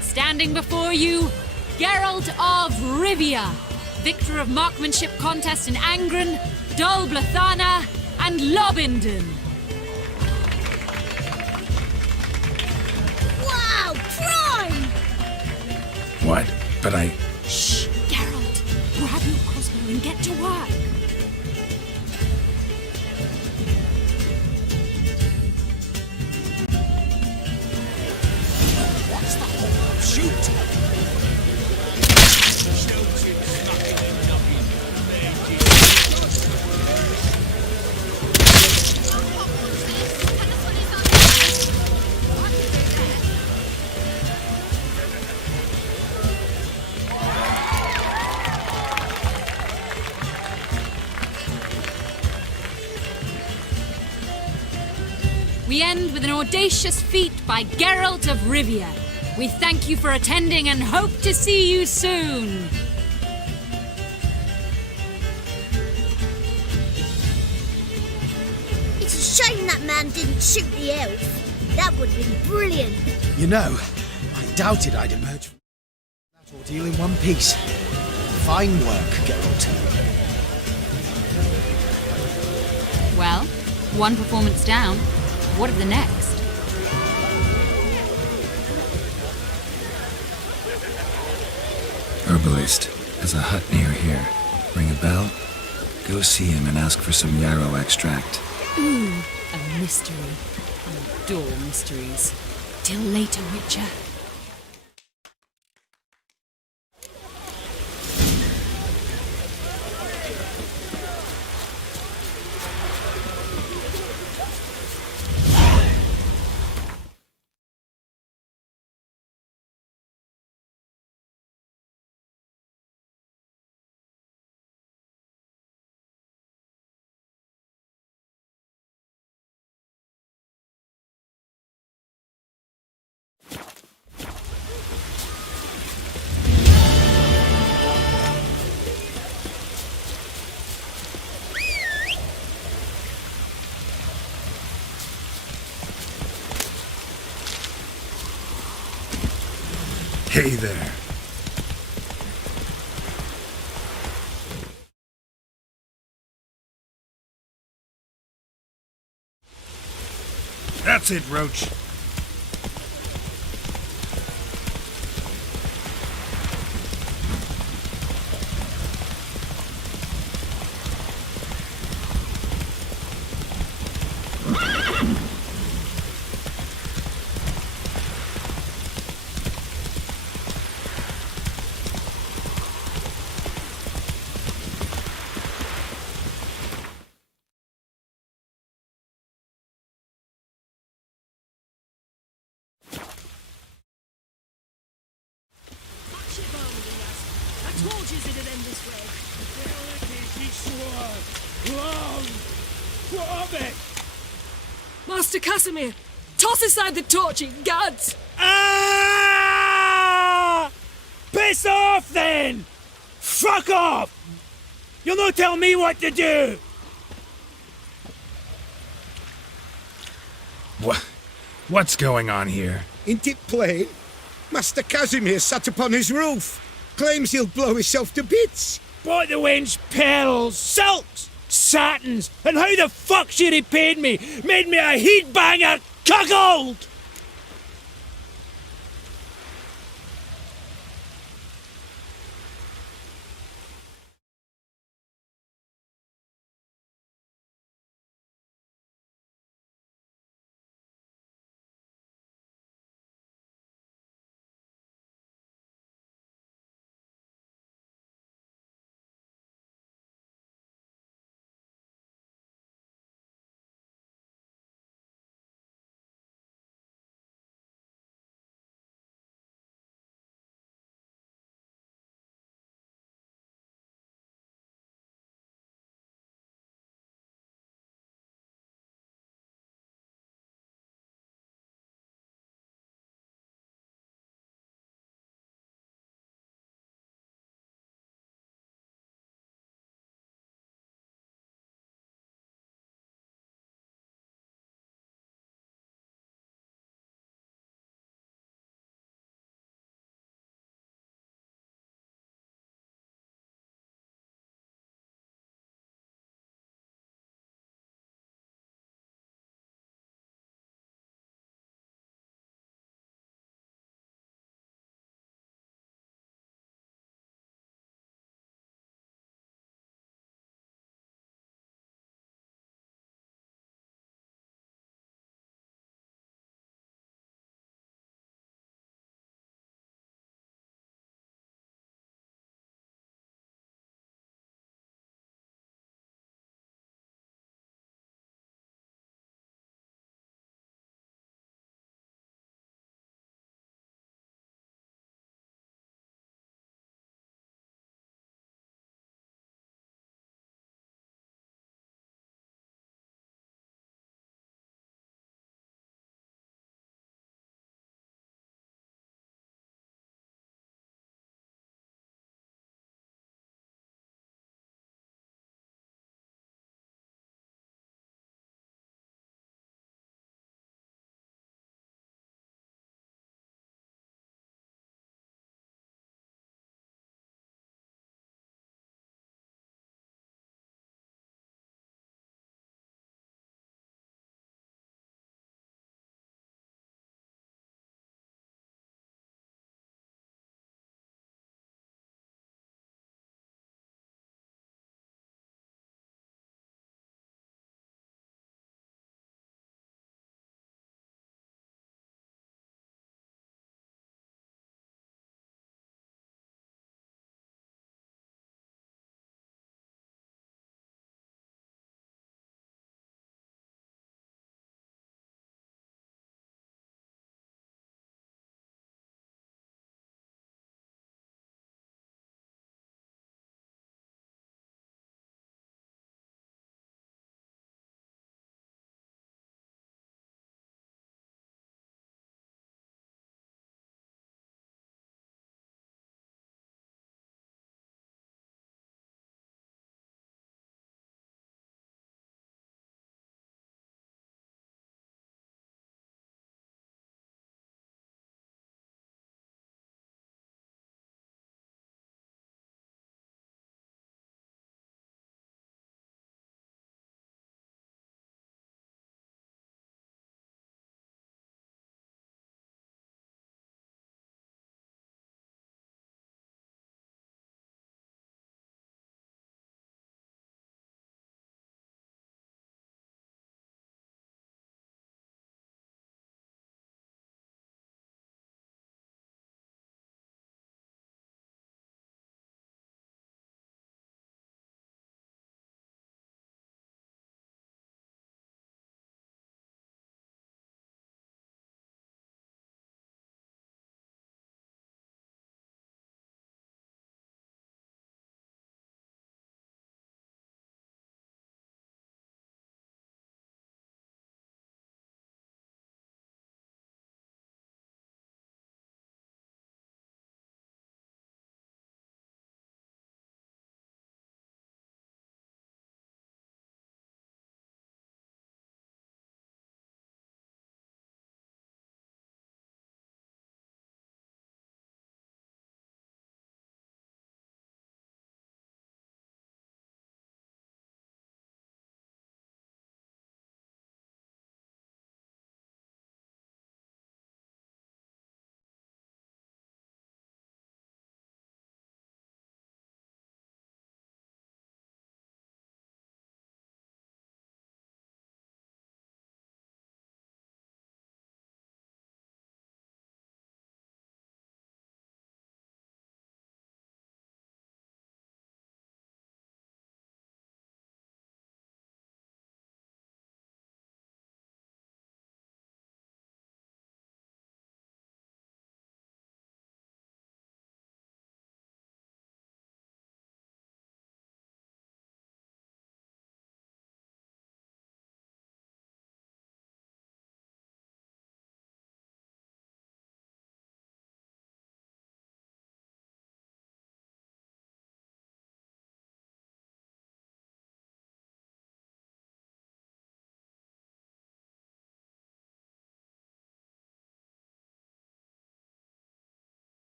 Standing before you, Geralt of Rivia, victor of marksmanship contests in Angren, Dol Blathana, and Lobindon. Wow, prime! What? But I... Shh, Geralt. Grab your crossbow and get to work. we end with an audacious feat by Geralt of Rivia. We thank you for attending and hope to see you soon. It's a shame that man didn't shoot the elf. That would have been brilliant. You know, I doubted I'd emerge from that ordeal in one piece. Fine work, Geralt. Well, one performance down. What of the next? Herbalist has a hut near here. Ring a bell? Go see him and ask for some yarrow extract. Ooh, a mystery. I adore mysteries. Till later, Witcher. Hey there. That's it, Roach. I told you it'd end this way. What of it? Master Casimir, toss aside the torching gods! Ah! Piss off then! Fuck off! You'll not tell me what to do! What's going on here? Ain't it plain? Master Casimir sat upon his roof. Claims he'll blow himself to bits. Bought the wench pearls, silks, satins, and how the fuck she repaid me? Made me a heat banger cuckold!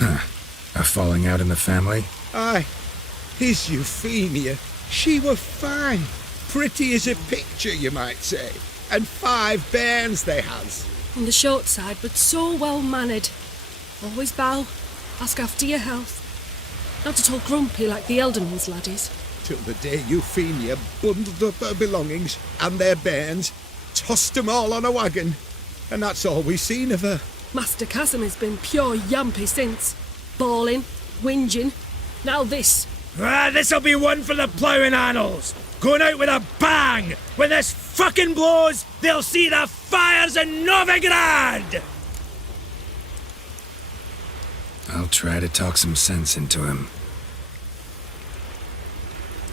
A falling out in the family? Aye. His Euphemia, she were fine. Pretty as a picture, you might say. And 5 bairns they has. On the short side, but so well mannered. Always bow, ask after your health. Not at all grumpy like the Elderman's laddies. Till the day Euphemia bundled up her belongings and their bairns, tossed 'em all on a wagon, and that's all we've seen of her. Master Casimir's been pure yampy since. Bawling, whinging, now this. This'll be one for the ploughing annals. Going out with a bang. When this fucking blows, they'll see the fires in Novigrad! I'll try to talk some sense into him.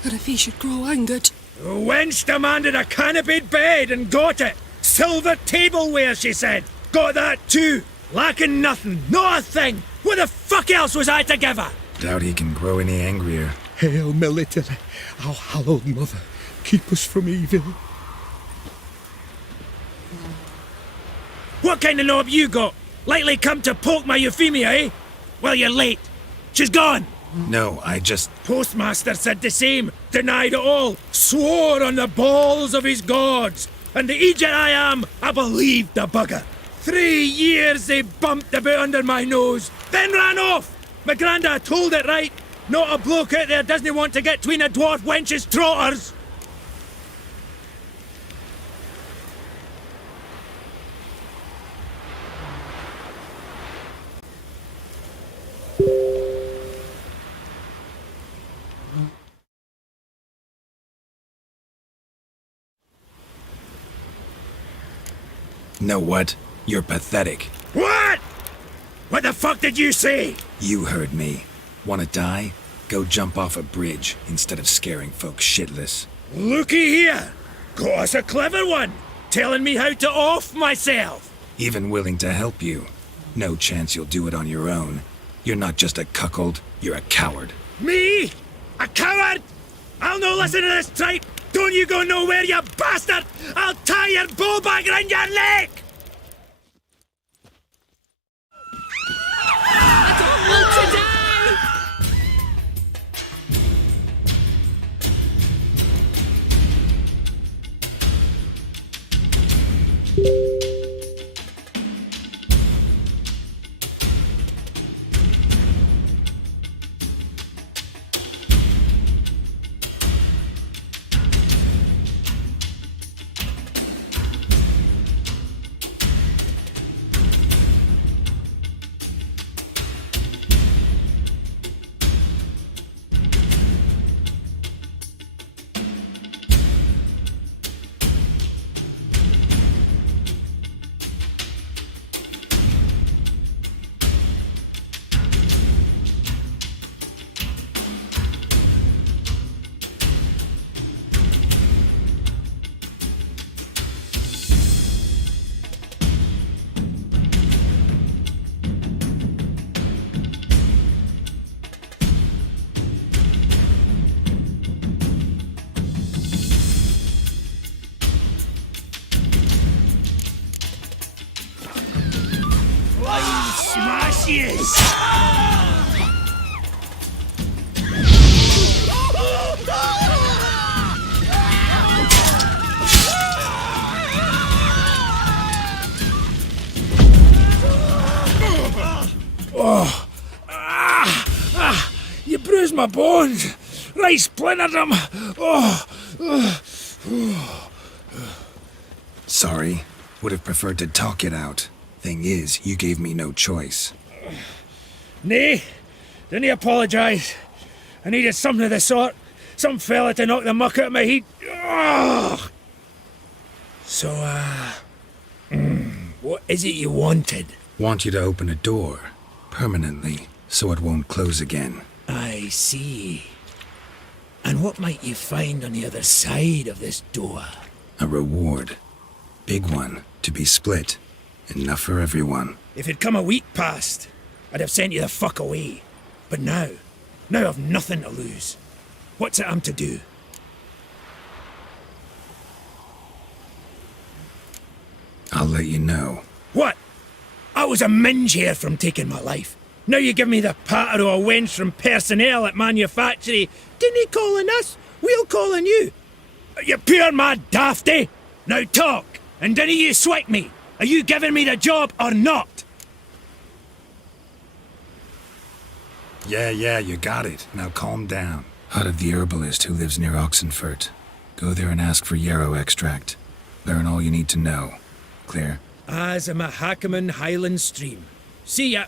And if he should grow angered. The wench demanded a canopied bed and got it. Silver tableware, she said. Got that too. Lacking nothing, not a thing. What the fuck else was I to give her? Doubt he can grow any angrier. Hail military, our hallowed mother, keep us from evil. What kind of knob you got? Likely come to poke my Euphemia, eh? Well, you're late. She's gone. No, I just... Postmaster said the same. Denied it all. Swore on the balls of his gods. And the Egypt I am, I believed the bugger. 3 years they bumped about under my nose, then ran off. My granda told it right. Not a bloke out there doesn't want to get between a dwarf wench's trotters. Know what? You're pathetic. What? What the fuck did you say? You heard me. Wanna die? Go jump off a bridge instead of scaring folks shitless. Looky here. Got us a clever one. Telling me how to off myself. Even willing to help you. No chance you'll do it on your own. You're not just a cuckold, you're a coward. Me? A coward? I'll no listen to this tripe. Don't you go nowhere, you bastard! I'll tie your bull bag around your neck! I don't want to die! Smashes! Oh! You bruised my bones! Right splintered them! Sorry. Would have preferred to talk it out. Thing is, you gave me no choice. Nay, didn't apologise. I needed something of the sort. Some fella to knock the muck out of my head. Oh! So, what is it you wanted? Want you to open a door. Permanently, so it won't close again. I see. And what might you find on the other side of this door? A reward. Big one, to be split. Enough for everyone. If it'd come a week past, I'd have sent you the fuck away. But now I've nothing to lose. What's it I'm to do? I'll let you know. What? I was a minge here from taking my life. Now you give me the patter of a wench from personnel at manufactory. Didn't he calling us? We'll calling you. You pure mad dafty. Now talk, and didn't you swick me? Are you giving me the job or not? Yeah, you got it. Now calm down. Hut of the herbalist who lives near Oxenfurt. Go there and ask for yarrow extract. Learn all you need to know. Clear? As a Mahakaman Highland Stream. See ya.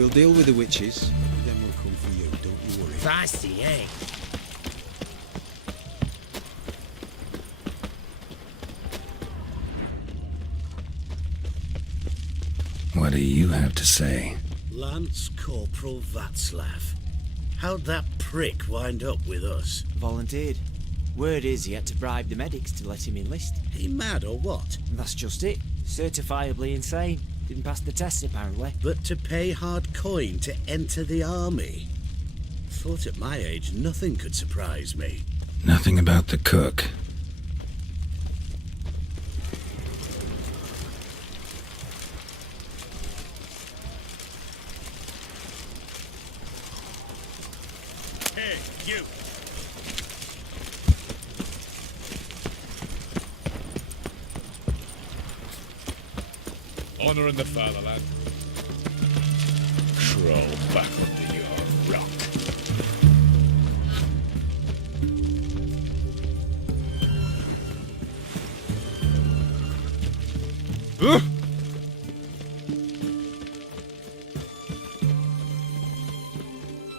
We'll deal with the witches, then we'll come for you, don't you worry. Feisty, eh? What do you have to say? Lance Corporal Václav. How'd that prick wind up with us? Volunteered. Word is he had to bribe the medics to let him enlist. He mad or what? That's just it. Certifiably insane. Didn't pass the test, apparently. But to pay hard coin to enter the army? Thought at my age nothing could surprise me. Nothing about the cook. Hey, you! Honor in the fatherland. Crawl back under your rock.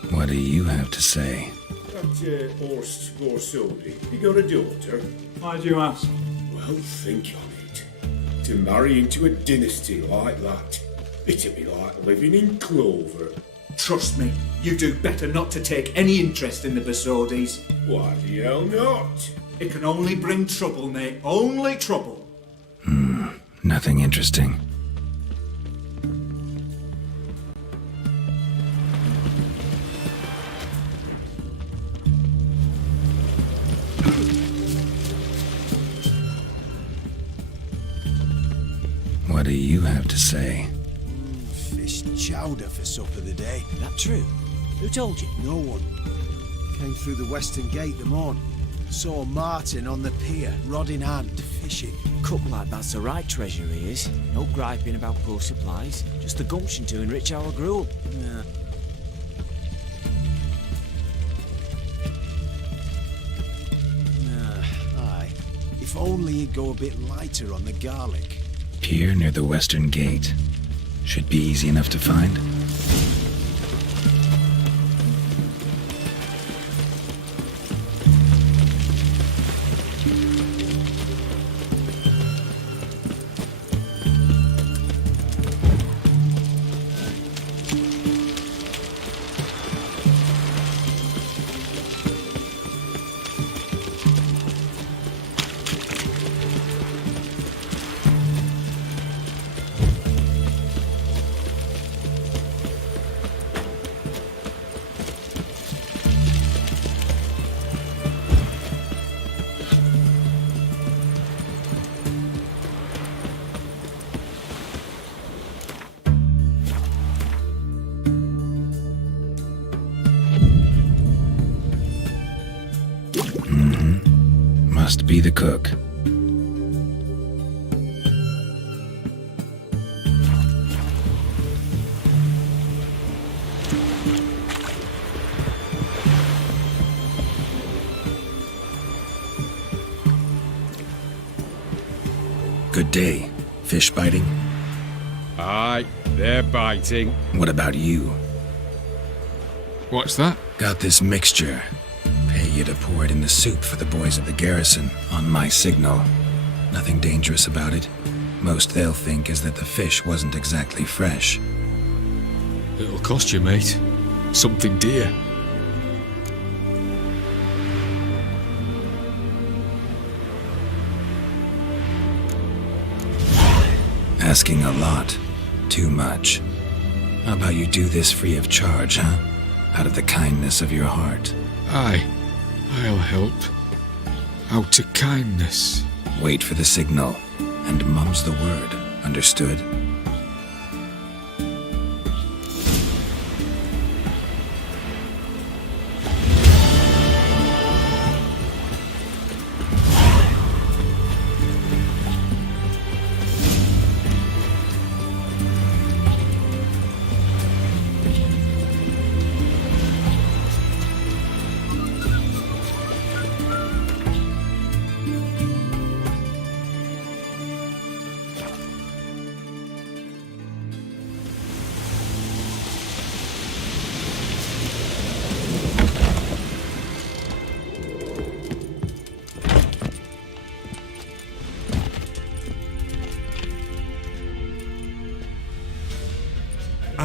What do you have to say? That Horst Gorsodi, you got a daughter? Why do you ask? Well, think on it. To marry into a dynasty like that, it'd be like living in clover. Trust me, you do better not to take any interest in the Besodis. Why the hell not? It can only bring trouble, mate. Only trouble. Nothing interesting. What do you have to say? Fish chowder for supper the day. That true? Who told you? No one. Came through the western gate the morn. Saw Martin on the pier, rod in hand, fishing. Cook like that's the right treasure he is. No griping about poor supplies. Just the gumption to enrich our gruel. Yeah. Aye. If only he'd go a bit lighter on the garlic. Pier near the western gate. Should be easy enough to find. Must be the cook. Good day. Fish biting? Aye, they're biting. What about you? What's that? Got this mixture. Pay you to pour it in the soup for the boys at the garrison, on my signal. Nothing dangerous about it. Most they'll think is that the fish wasn't exactly fresh. It'll cost you, mate. Something dear. Asking a lot. Too much. How about you do this free of charge, huh? Out of the kindness of your heart. Aye, I'll help. Out of kindness. Wait for the signal, and mum's the word. Understood?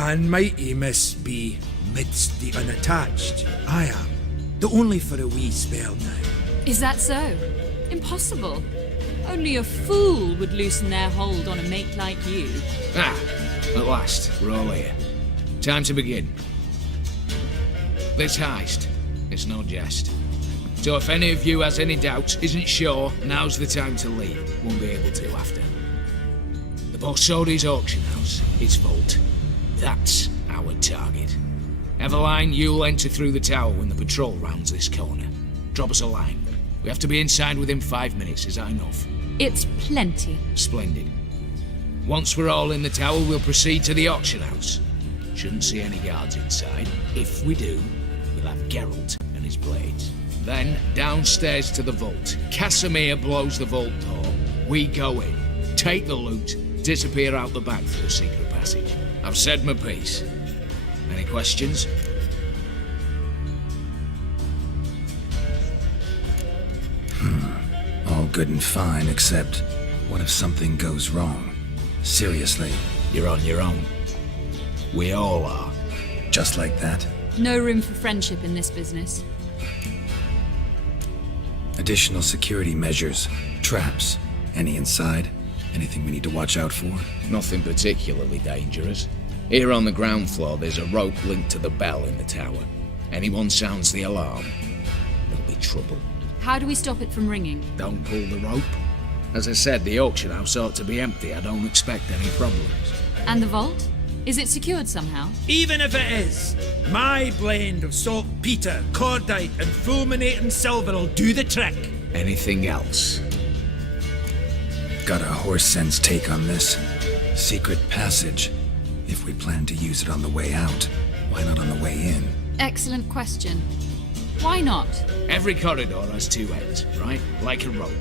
and mighty miss be midst the unattached. I am, though only for a wee spell now. Is that so? Impossible. Only a fool would loosen their hold on a mate like you. Ah, at last, we're all here. Time to begin. This heist, it's no jest. So if any of you has any doubts, isn't sure, now's the time to leave. Won't be able to after. The Borsodi's auction house, its vault. That's our target. Eveline, you'll enter through the tower when the patrol rounds this corner. Drop us a line. We have to be inside within 5 minutes, is that enough? It's plenty. Splendid. Once we're all in the tower, we'll proceed to the auction house. Shouldn't see any guards inside. If we do, we'll have Geralt and his blades. Then, downstairs to the vault. Casimir blows the vault door. We go in, take the loot, disappear out the back through a secret passage. I've said my piece. Any questions? All good and fine, except what if something goes wrong? Seriously. You're on your own. We all are. Just like that? No room for friendship in this business. Additional security measures, traps. Any inside? Anything we need to watch out for? Nothing particularly dangerous. Here on the ground floor, there's a rope linked to the bell in the tower. Anyone sounds the alarm, there'll be trouble. How do we stop it from ringing? Don't pull the rope. As I said, the auction house ought to be empty. I don't expect any problems. And the vault? Is it secured somehow? Even if it is, my blend of saltpeter, cordite, and fulminating silver will do the trick. Anything else? Got a horse sense take on this. Secret passage. If we plan to use it on the way out, why not on the way in? Excellent question. Why not? Every corridor has two ends, right? Like a rope.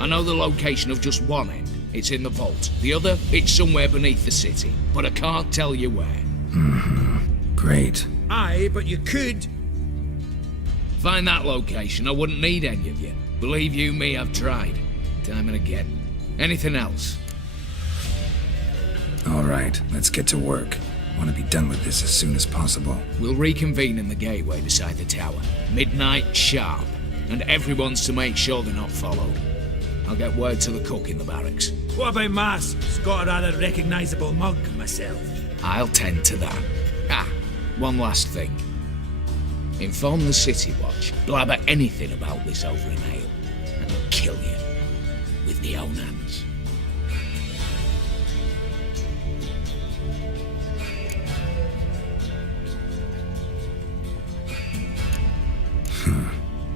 I know the location of just one end. It's in the vault. The other, it's somewhere beneath the city. But I can't tell you where. Great. Aye, but you could. Find that location, I wouldn't need any of you. Believe you me, I've tried. Time and again. Anything else? All right, let's get to work. Want to be done with this as soon as possible. We'll reconvene in the gateway beside the tower. Midnight sharp. And everyone's to make sure they're not followed. I'll get word to the cook in the barracks. What about masks? Got a rather recognisable mug myself. I'll tend to that. Ah, one last thing. Inform the City Watch. Blabber anything about this over in ale, and I'll kill you with my own hands.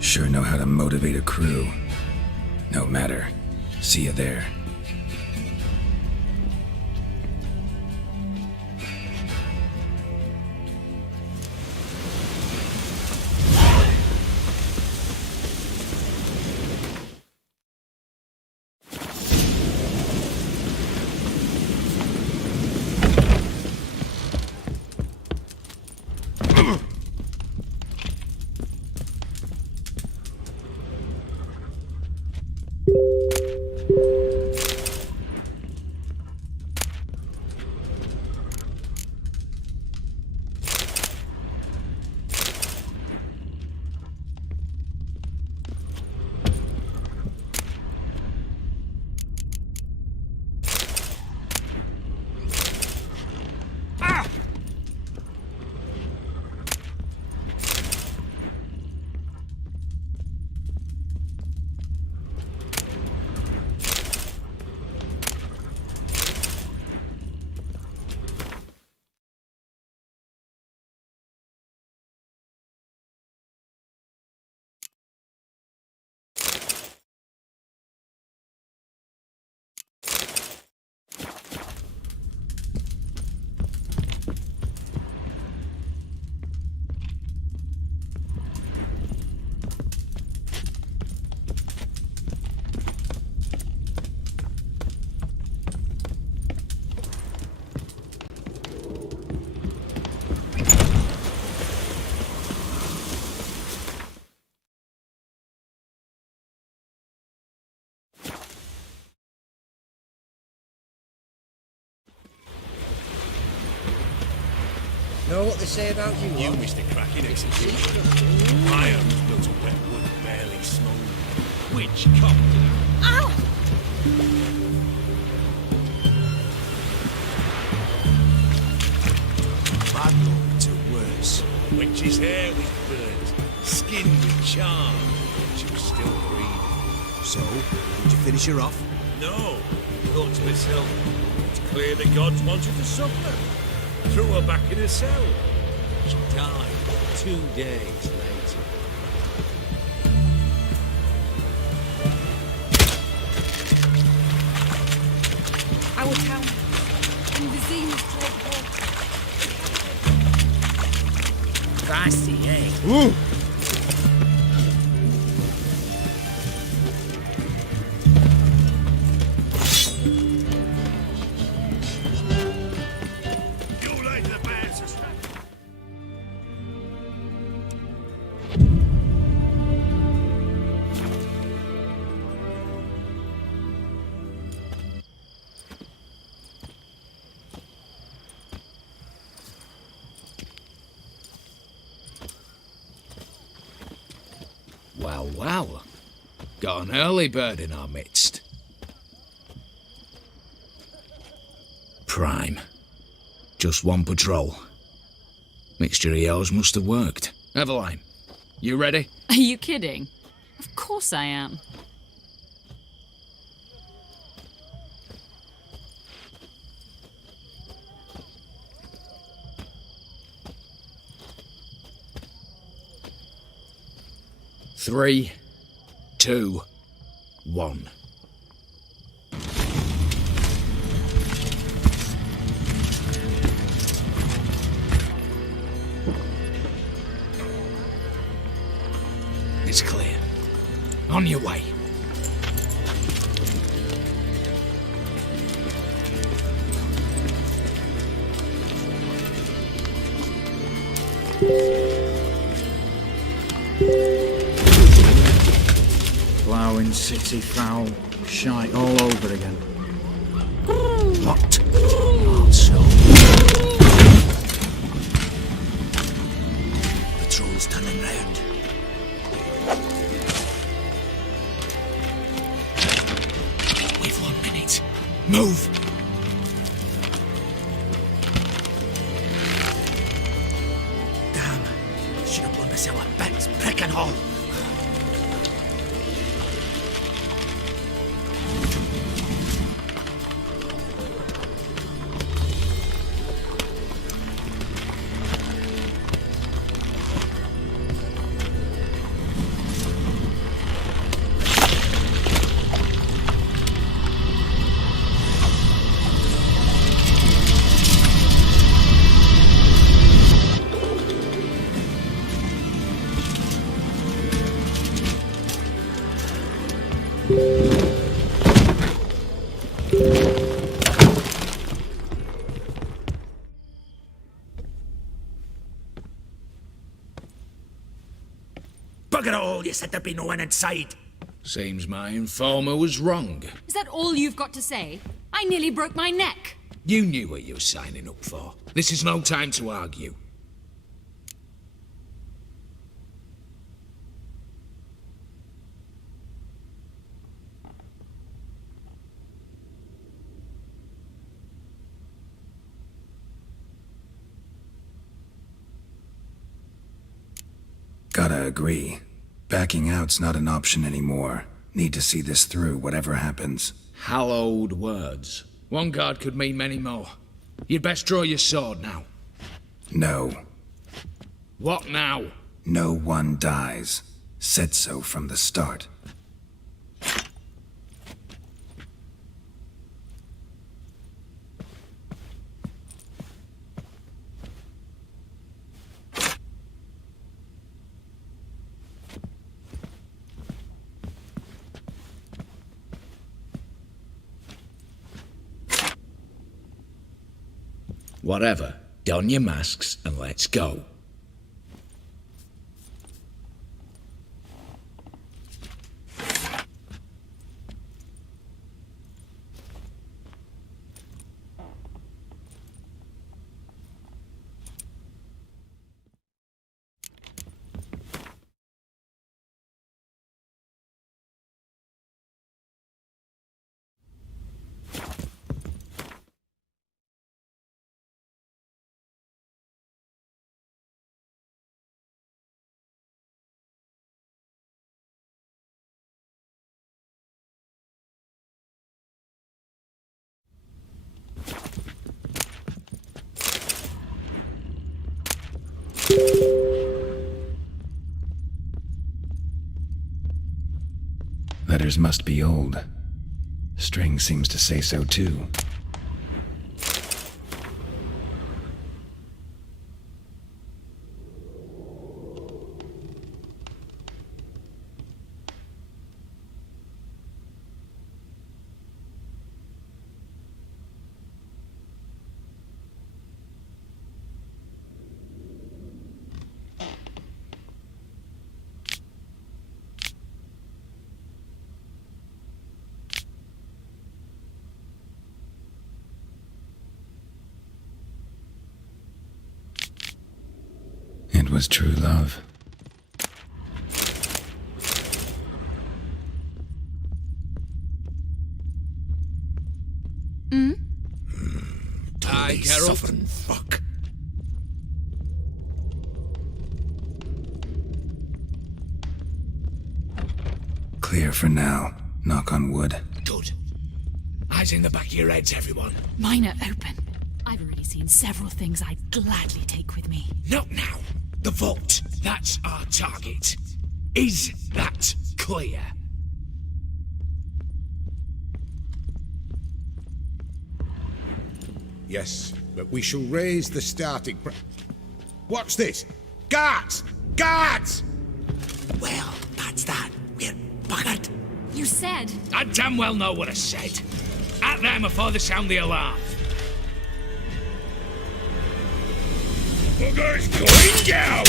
Sure know how to motivate a crew. No matter. See you there. Know what they say about you? You, Mr. Cracking Executioner. My arm's built of wet wood, barely smouldering. Which cocked it? Ow! Bad luck to worse. Witch's hair was burnt, skin with charm. She was still breathing. So, did you finish her off? No, thought to myself, it's clear the gods wanted to suffer. Threw her back in her cell. She died 2 days later. Our town. In the Zenith trade war. Pricey, eh? Ooh! You like the bears. Well, well. Got an early bird in our midst. Prime. Just one patrol. Mixture of yours must have worked. Eveline, you ready? Are you kidding? Of course I am. Three, 2, 1. It's clear. On your way. Ploughing city foul, shite all over again. What? Also. Patrol's turning round. We've 1 minute. Move! Damn. Should have blown myself a bit. Prick and all. Bugger it all, you said there'd be no one inside. Seems my informer was wrong. Is that all you've got to say? I nearly broke my neck. You knew what you were signing up for. This is no time to argue. Gotta agree. Backing out's not an option anymore. Need to see this through, whatever happens. Hallowed words. One guard could mean many more. You'd best draw your sword now. No. What now? No one dies. Said so from the start. Whatever. Don your masks and let's go. Letters must be old. String seems to say so too. It was true love. Aye, Geralt. Suffering fuck. Clear for now. Knock on wood. Good. Eyes in the back of your heads, everyone. Mine are open. I've already seen several things I'd gladly take with me. Not now. The vault. That's our target. Is that clear? Yes, but we shall raise the starting Watch this! Guards! Guards! Well, that's that. We're buggered. You said... I damn well know what I said. At them before they sound the alarm. Bugger's going down!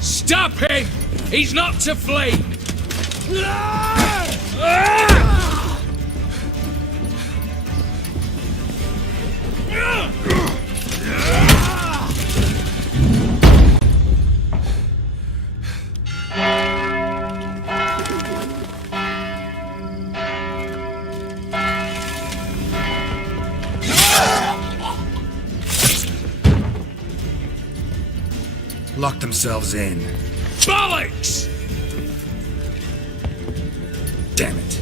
Stop him! He's not to flee! Lock themselves in. Bollocks! Damn it.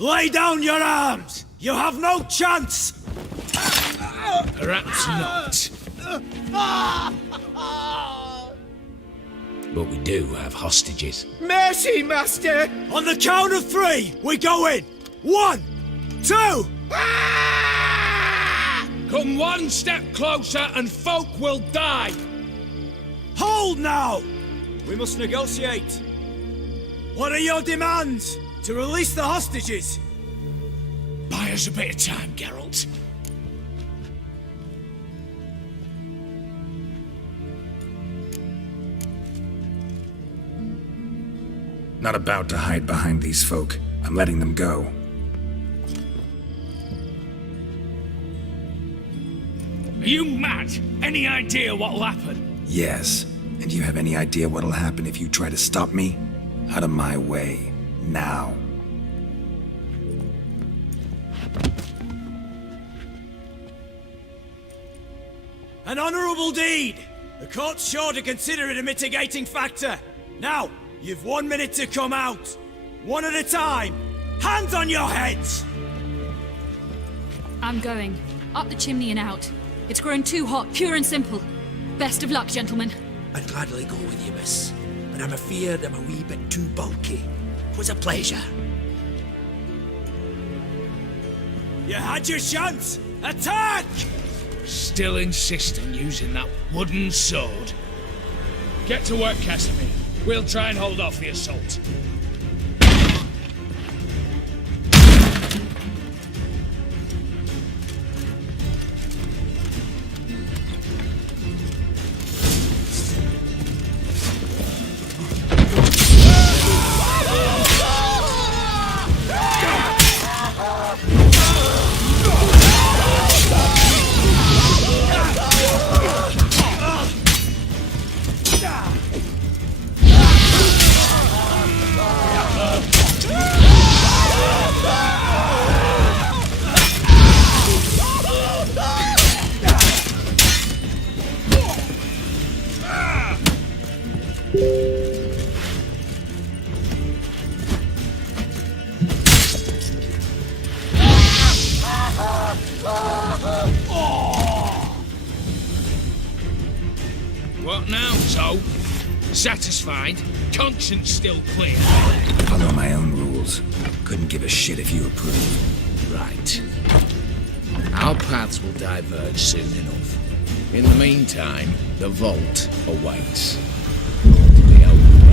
Lay down your arms! You have no chance! Perhaps not. But we do have hostages. Mercy, Master! On the count of 3, we go in! 1, 2... Come one step closer and folk will die! Hold now! We must negotiate. What are your demands? To release the hostages? Buy us a bit of time, Geralt. Not about to hide behind these folk. I'm letting them go. Are you mad? Any idea what'll happen? Yes. And do you have any idea what'll happen if you try to stop me? Out of my way. Now. An honourable deed! The court's sure to consider it a mitigating factor. Now, you've 1 minute to come out. One at a time. Hands on your heads! I'm going. Up the chimney and out. It's grown too hot, pure and simple. Best of luck, gentlemen. I'd gladly go with you, miss, but I'm afeard I'm a wee bit too bulky. 'Twas a pleasure. You had your chance! Attack! Still insist on using that wooden sword? Get to work, Casimir. We'll try and hold off the assault. What now, so? Satisfied? Conscience still clear? Follow my own rules. Couldn't give a shit if you approve. Right. Our paths will diverge soon enough. In the meantime, the vault awaits. The open way.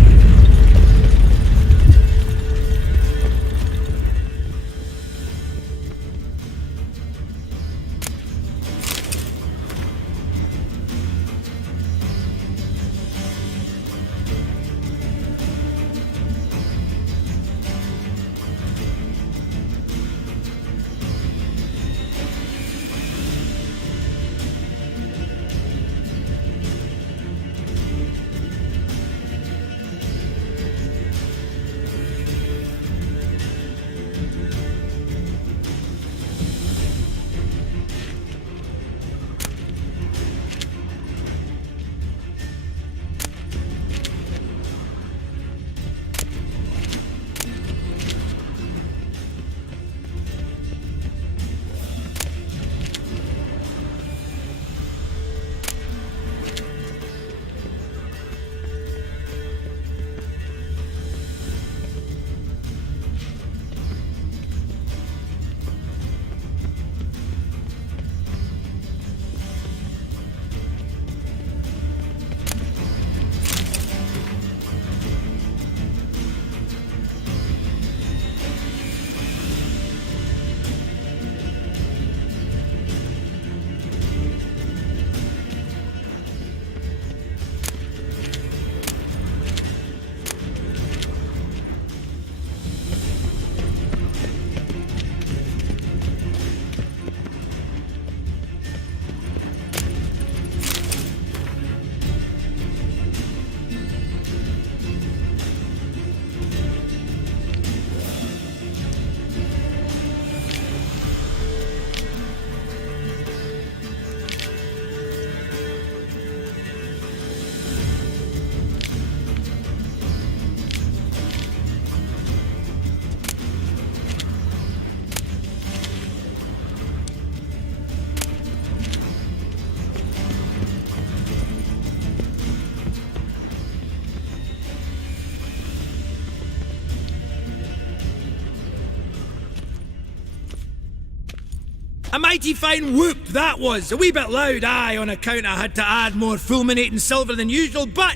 A mighty fine whoop that was. A wee bit loud, aye, on account I had to add more fulminating silver than usual, but...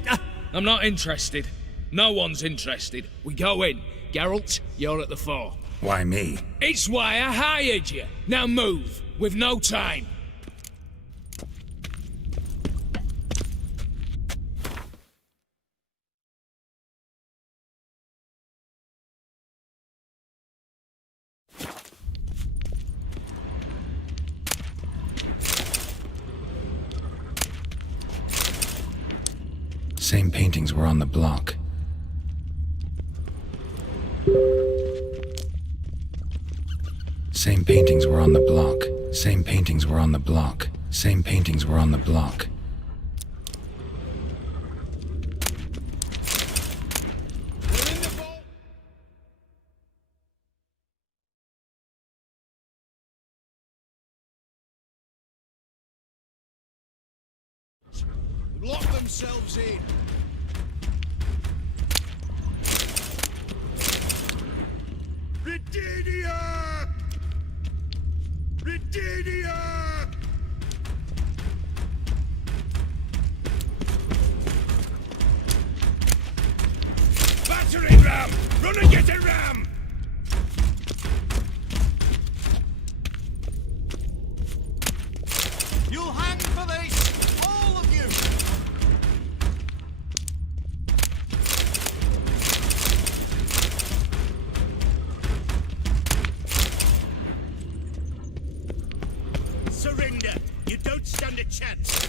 I'm not interested. No one's interested. We go in. Geralt, you're at the fore. Why me? It's why I hired you. Now move. We've no time. Same paintings were on the block. Same paintings were on the block. Same paintings were on the block. Same paintings were on the block. Lock themselves in. Ridinia! Ridinia! Battering ram! Run and get a ram! You'll hang for this, all of you! Surrender! You don't stand a chance!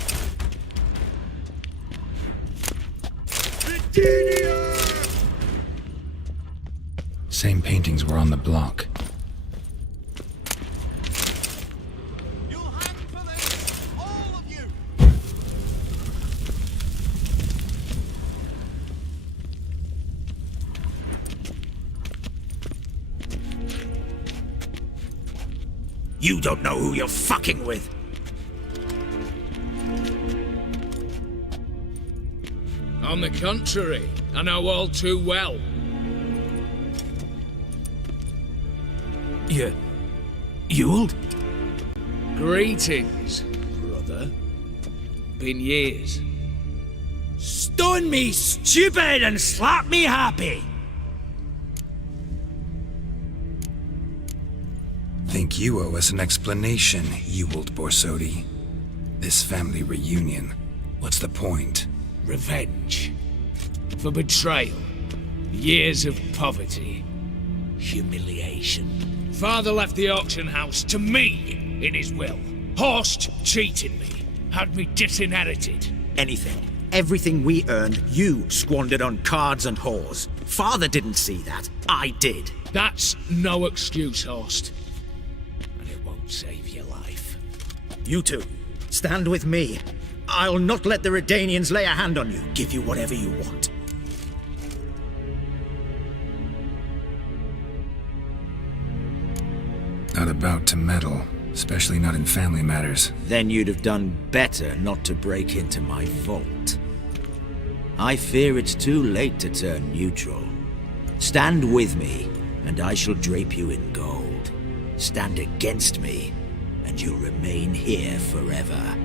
Virginia! Same paintings were on the block. You'll hang for this, all of you! You don't know who you're fucking with. On the contrary, I know all too well. You old? Greetings, brother. Been years. Stone me stupid and slap me happy! Think you owe us an explanation, Ewald Borsodi. This family reunion, what's the point? Revenge. For betrayal. Years of poverty. Humiliation. Father left the auction house to me in his will. Horst cheated me. Had me disinherited. Anything. Everything we earned, you squandered on cards and whores. Father didn't see that. I did. That's no excuse, Horst. And it won't save your life. You two, stand with me. I'll not let the Redanians lay a hand on you. Give you whatever you want. Not about to meddle, especially not in family matters. Then you'd have done better not to break into my vault. I fear it's too late to turn neutral. Stand with me, and I shall drape you in gold. Stand against me, and you'll remain here forever.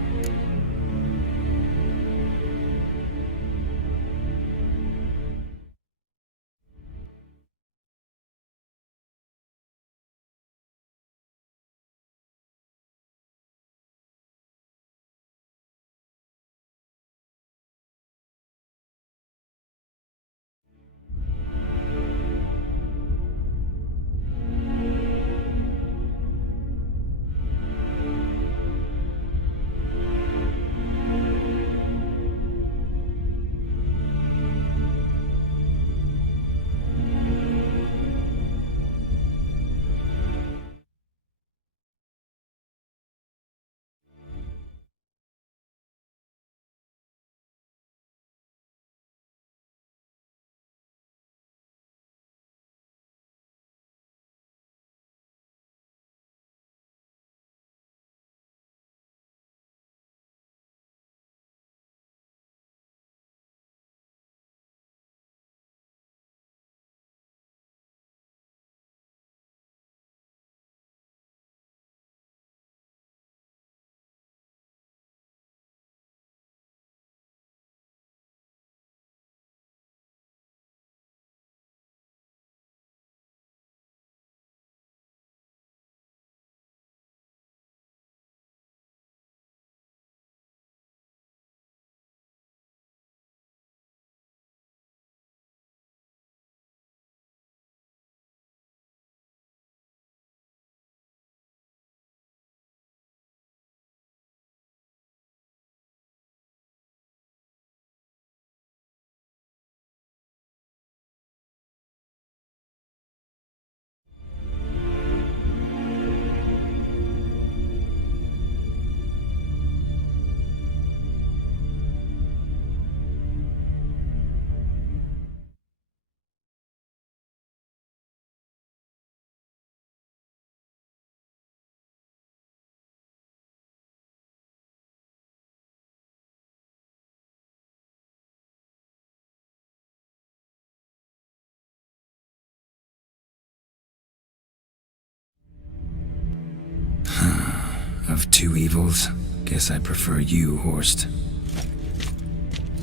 Of two evils, guess I prefer you, Horst.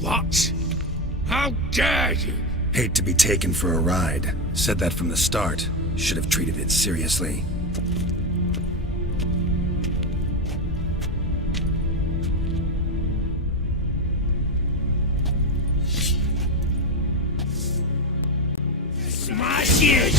What? How dare you? Hate to be taken for a ride. Said that from the start. Should have treated it seriously. Smash it!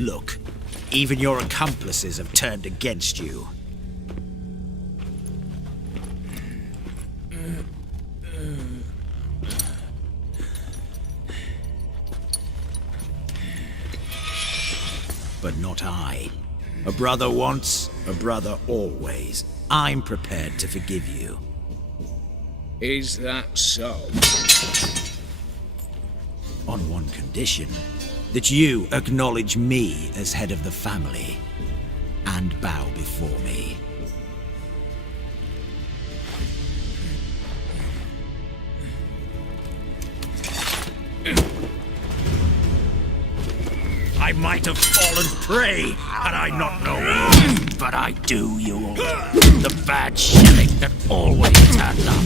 Look, even your accomplices have turned against you. but not I. A brother once, a brother always. I'm prepared to forgive you. Is that so? On one condition, that you acknowledge me as head of the family and bow before me. I might have fallen prey had I not known, but I do, you all. The bad shilling that always turned up.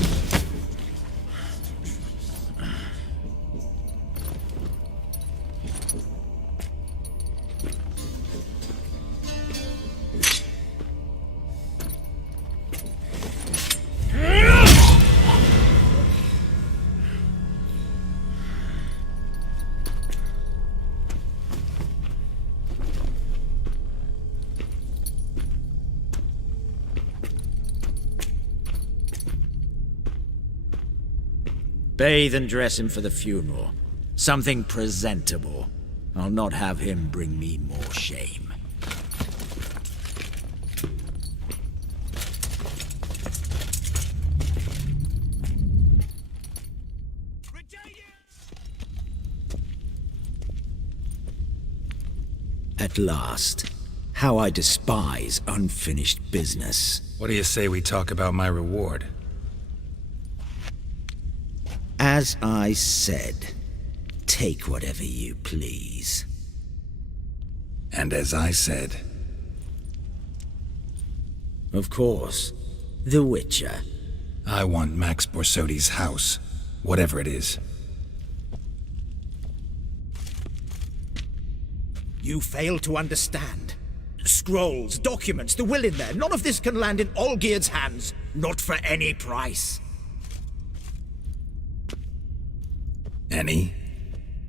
Bathe and dress him for the funeral. Something presentable. I'll not have him bring me more shame. At last. How I despise unfinished business. What do you say we talk about my reward? As I said, take whatever you please. And as I said... Of course, the Witcher. I want Max Borsodi's house, whatever it is. You fail to understand. Scrolls, documents, the will in there, none of this can land in Olgierd's hands, not for any price. Any?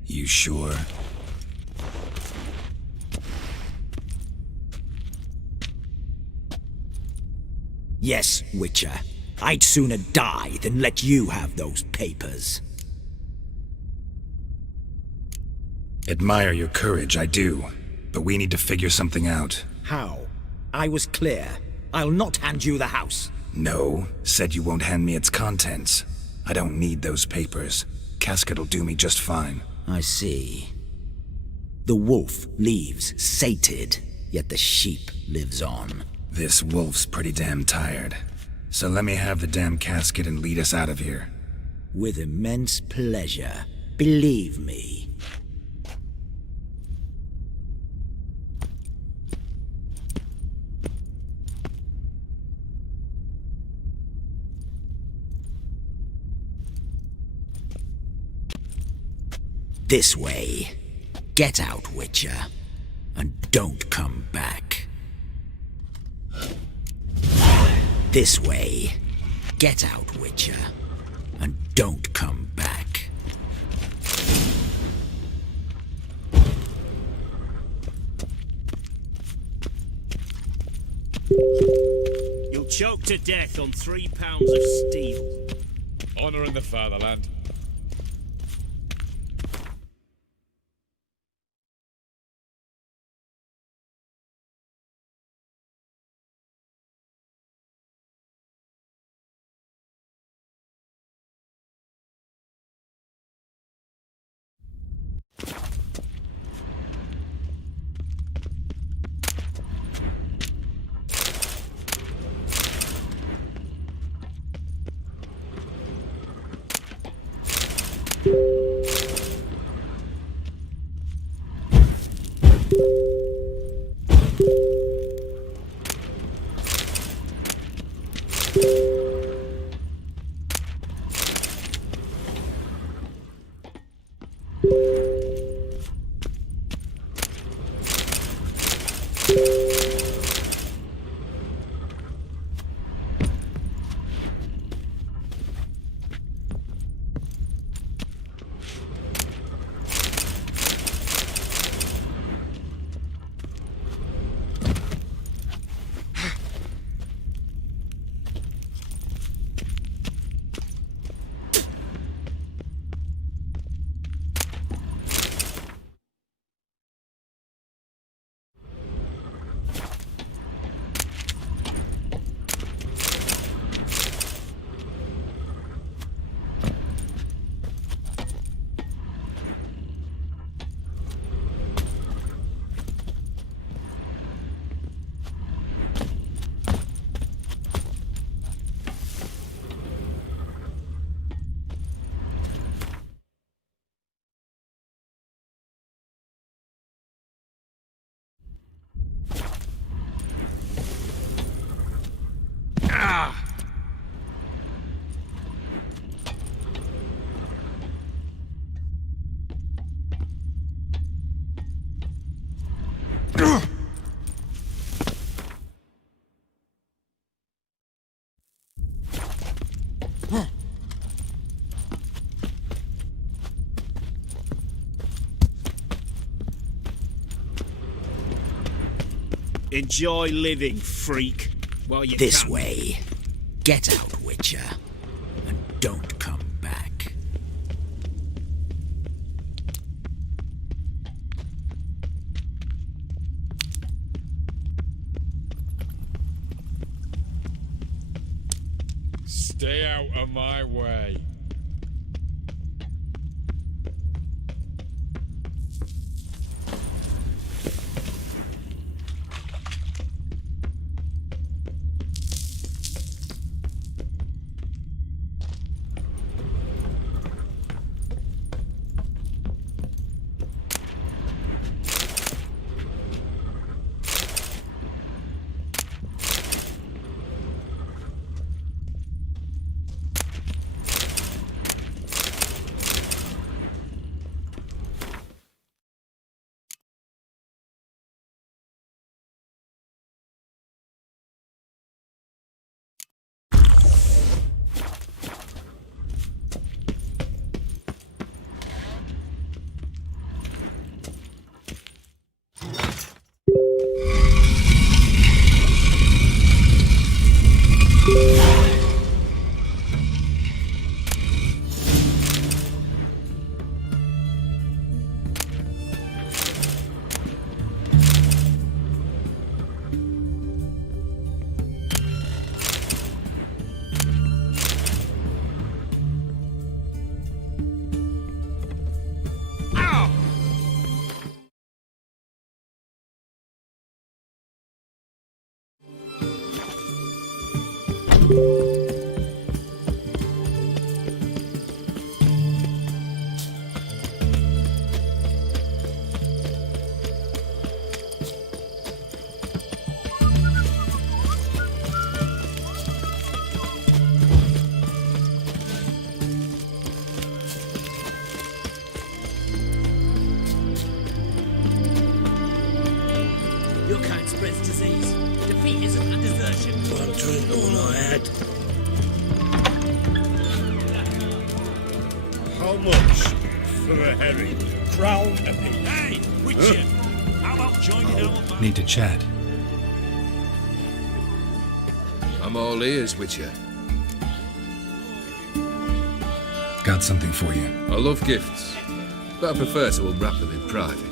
You sure? Yes, Witcher. I'd sooner die than let you have those papers. Admire your courage, I do. But we need to figure something out. How? I was clear. I'll not hand you the house. No, said you won't hand me its contents. I don't need those papers. Casket'll do me just fine. I see. The wolf leaves sated, yet the sheep lives on. This wolf's pretty damn tired. So let me have the damn casket and lead us out of here. With immense pleasure. Believe me. This way. Get out, Witcher. And don't come back. This way. Get out, Witcher. And don't come back. You'll choke to death on 3 pounds of steel. Honor in the fatherland. Enjoy living, freak. While you This can. way. Get out, Witcher. And don't come back. Stay out of my way. Your kind spreads disease. Defeat isn't a desertion. One drink all I had. How much for a herring? Crown a bit. Hey, Witcher! How about joining our band? Need to chat. I'm all ears, Witcher. Got something for you. I love gifts, but I prefer to unwrap them in private.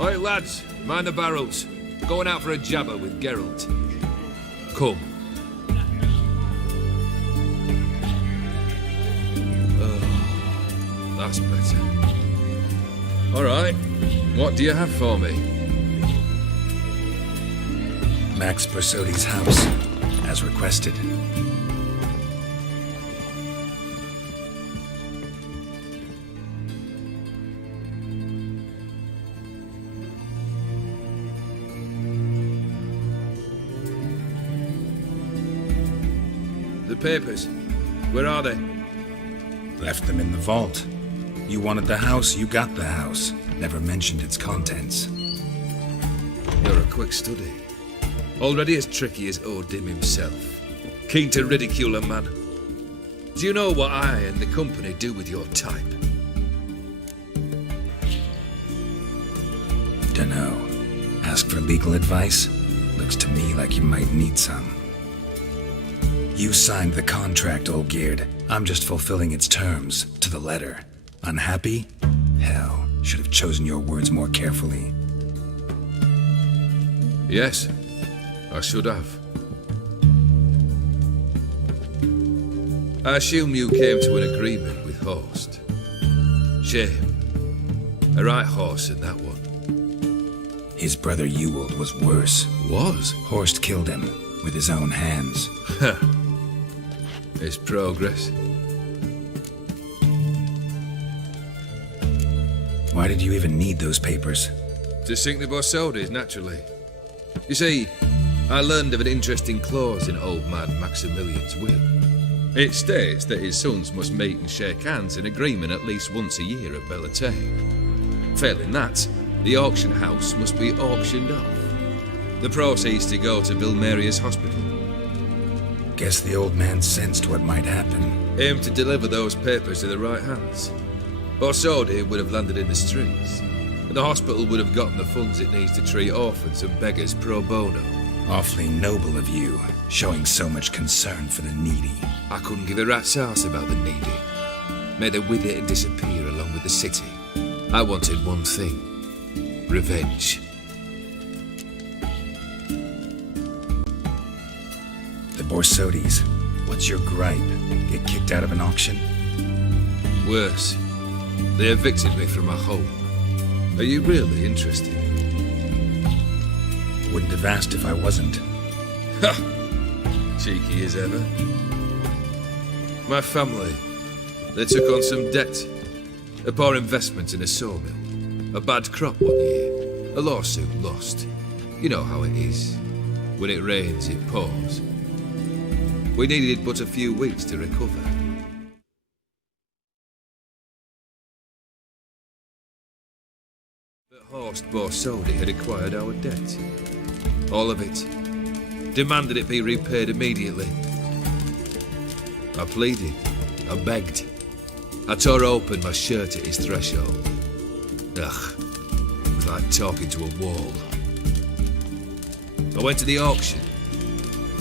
Oi, lads, mind the barrels. Going out for a jabber with Geralt. Come. Oh, that's better. All right, what do you have for me? Max Bersodi's house, as requested. The papers, where are they? Left them in the vault. You wanted the house, you got the house. Never mentioned its contents. You're a quick study. Already as tricky as Odin himself. Keen to ridicule a man. Do you know what I and the company do with your type? Dunno. Ask for legal advice? Looks to me like you might need some. You signed the contract, Olgierd. I'm just fulfilling its terms, to the letter. Unhappy? Hell, should have chosen your words more carefully. Yes, I should have. I assume you came to an agreement with Horst. Shame. A right horse in that one. His brother Ewald was worse. Was? Horst killed him with his own hands. It's progress. Why did you even need those papers? To sink the Borsodis, naturally. You see, I learned of an interesting clause in old man Maximilian's will. It states that his sons must meet and shake hands in agreement at least once a year at Bellatane. Failing that, the auction house must be auctioned off. The proceeds to go to Vilmeria's hospital. Guess the old man sensed what might happen. Aimed to deliver those papers to the right hands. Borsodi would have landed in the streets. and the hospital would have gotten the funds it needs to treat orphans and beggars pro bono. Awfully noble of you, showing so much concern for the needy. I couldn't give a rat's ass about the needy. May they wither and disappear along with the city. I wanted one thing: revenge. The Borsodis, what's your gripe? Get kicked out of an auction? Worse, they evicted me from my home. Are you really interested? Wouldn't have asked if I wasn't. Ha! Cheeky as ever. My family, they took on some debt. A poor investment in a sawmill. A bad crop one year. A lawsuit lost. You know how it is. When it rains, it pours. We needed but a few weeks to recover. But Horst Borsodi had acquired our debt. All of it. Demanded it be repaid immediately. I pleaded. I begged. I tore open my shirt at his threshold. Ugh. It was like talking to a wall. I went to the auction.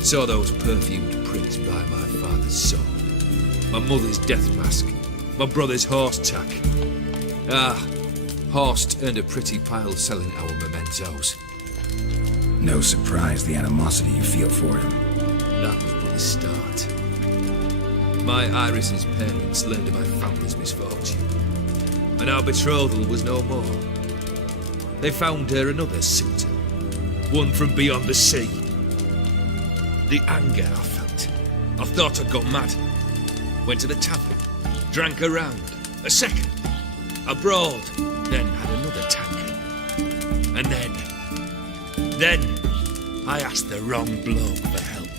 Saw those perfumed prints by my father's sword. My mother's death mask. My brother's horse tack. Ah, Horst earned a pretty pile selling our mementos. No surprise the animosity you feel for him. That was but the start. My Iris's parents learned of my family's misfortune, and our betrothal was no more. They found her another suitor, one from beyond the sea. The anger I felt. I thought I'd gone mad. Went to the tavern, drank a round, a second, a broad, then had another tankard. And then I asked the wrong bloke for help.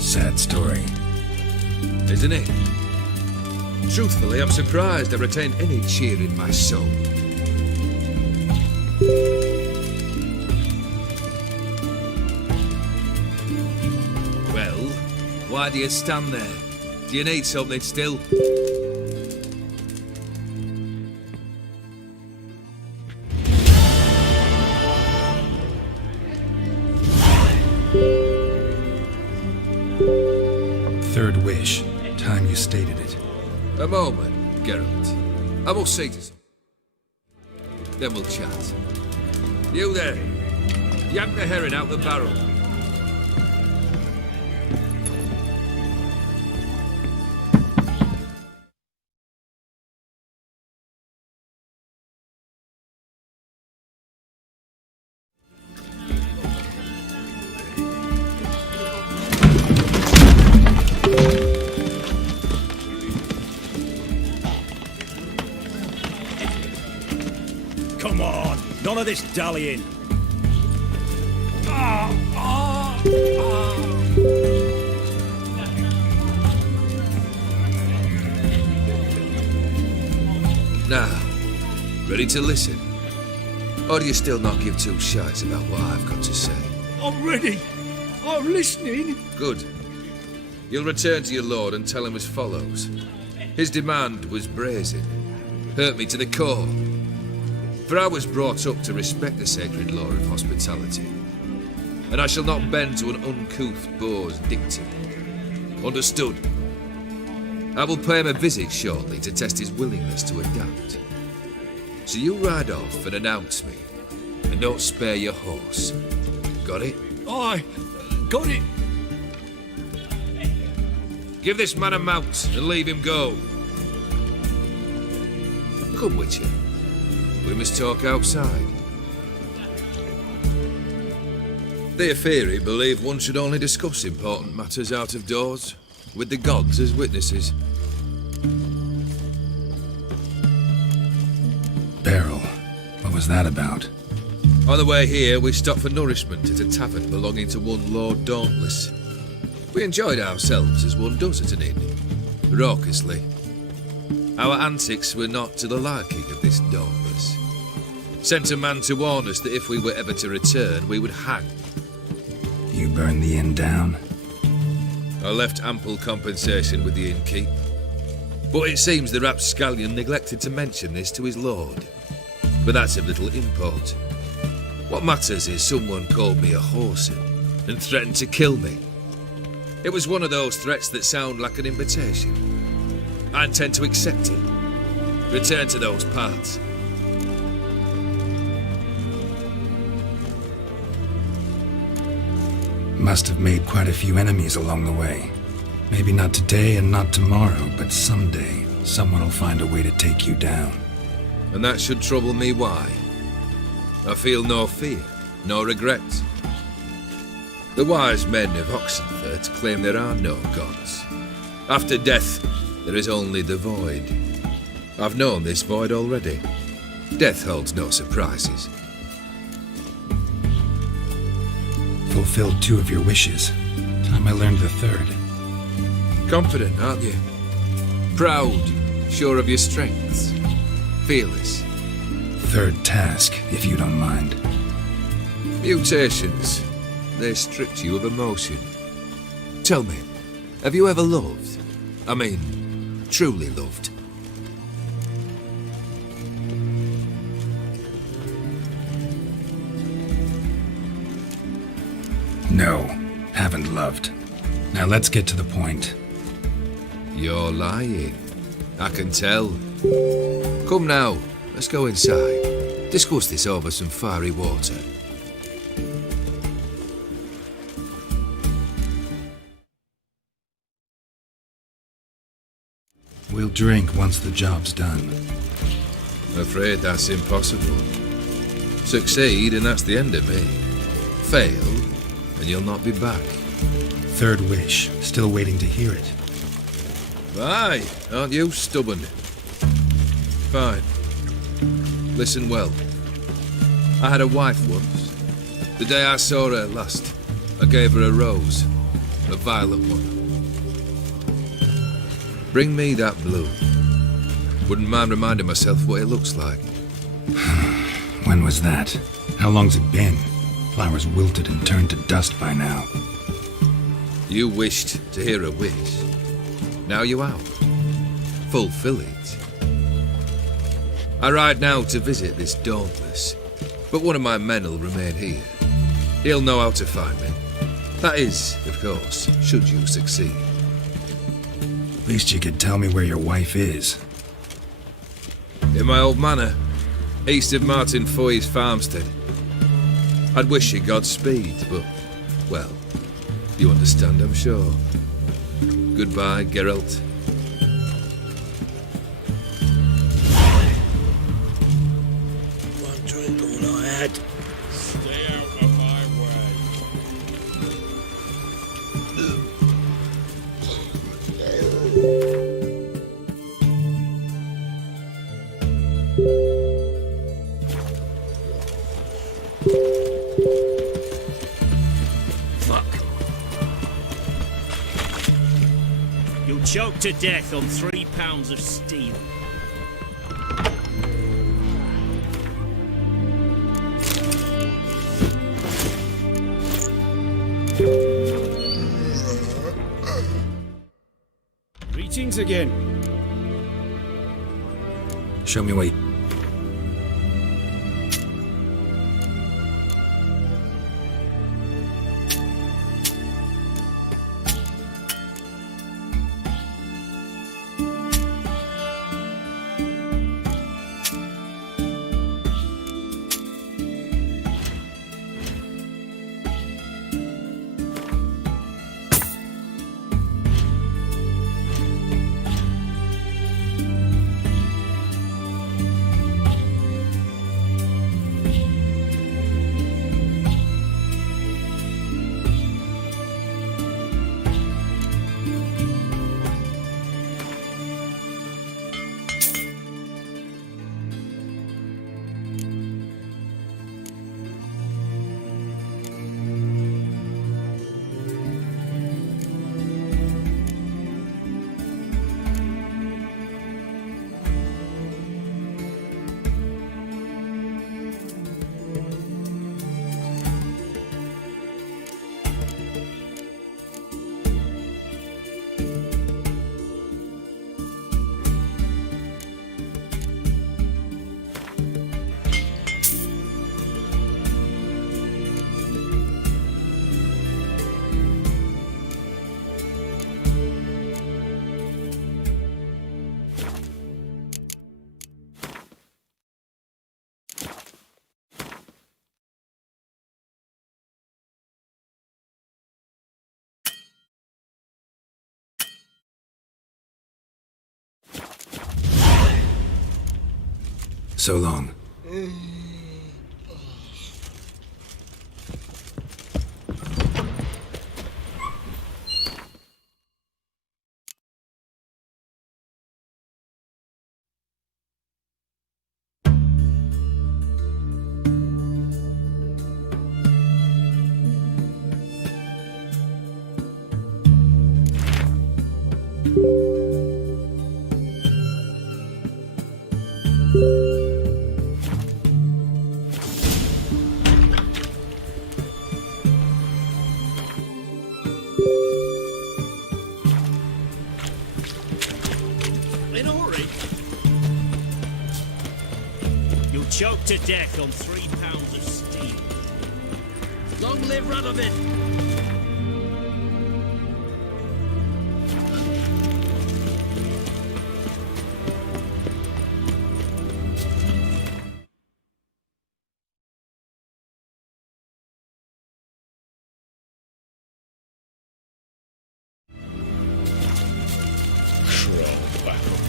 Sad story. Isn't it? Truthfully, I'm surprised I retained any cheer in my soul. Well, why do you stand there? Do you need something still? Third wish. Time you stated it. A moment, Geralt. I must say to some. Then we'll chat. You there. Yank the herring out the barrel. Come on, none of this dallying. Now, ready to listen? Or do you still not give two shites about what I've got to say? I'm ready. I'm listening. Good. You'll return to your lord and tell him as follows. His demand was brazen. Hurt me to the core. For I was brought up to respect the sacred law of hospitality. And I shall not bend to an uncouth boor's dictum. Understood? I will pay him a visit shortly to test his willingness to adapt. So you ride off and announce me. And don't spare your horse. Got it? Aye, got it. Give this man a mount and leave him go. Come, Witcher. We must talk outside. The Aetheri believe one should only discuss important matters out of doors, with the gods as witnesses. Beryl, what was that about? On the way here, we stopped for nourishment at a tavern belonging to one Lord Dauntless. We enjoyed ourselves as one does at an inn, raucously. Our antics were not to the liking of this Dauntless. Sent a man to warn us that if we were ever to return, we would hang. You burned the inn down? I left ample compensation with the innkeep. But it seems the rapscallion neglected to mention this to his lord. But that's of little import. What matters is someone called me a whoreson and threatened to kill me. It was one of those threats that sound like an invitation. I intend to accept it. Return to those parts. Must have made quite a few enemies along the way. Maybe not today and not tomorrow, but someday, someone will find a way to take you down. And that should trouble me why? I feel no fear, no regrets. The wise men of Oxenfurt claim there are no gods. After death, there is only the void. I've known this void already. Death holds no surprises. Fulfilled 2 of your wishes. Time I learned the 3rd. Confident, aren't you? Proud, sure of your strengths. Fearless. 3rd task, if you don't mind. Mutations. They stripped you of emotion. Tell me, have you ever loved? I mean, truly loved? No, haven't loved. Now let's get to the point. You're lying. I can tell. Come now, let's go inside. Discuss this over some fiery water. We'll drink once the job's done. Afraid that's impossible. Succeed and that's the end of me. Fail and you'll not be back. 3rd wish, still waiting to hear it. Aye, aren't you stubborn? Fine. Listen well. I had a wife once. The day I saw her last, I gave her a rose. A violet one. Bring me that blue. Wouldn't mind reminding myself what it looks like. When was that? How long's it been? Flowers wilted and turned to dust by now. You wished to hear a wish. Now you have. Fulfill it. I ride now to visit this Dauntless, but one of my men will remain here. He'll know how to find me. That is, of course, should you succeed. At least you could tell me where your wife is. In my old manor, east of Martin Foy's farmstead. I'd wish you Godspeed, but, well, you understand, I'm sure. Goodbye, Geralt. One drink all I had. Stay out of my Fuck. You'll choke to death on 3 pounds of steel. Greetings again. Show me what. So long. In a hurry. You'll choke to death on 3 pounds of steel. Long live Radovid!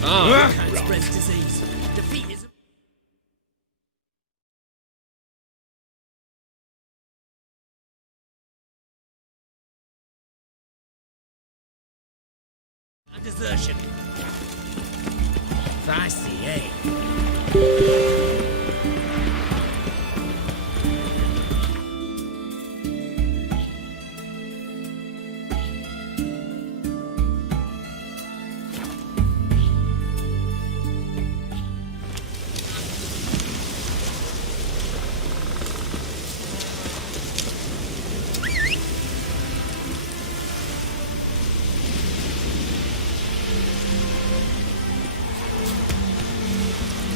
Can't spread disease. Defeat is... a desertion. Feisty, eh?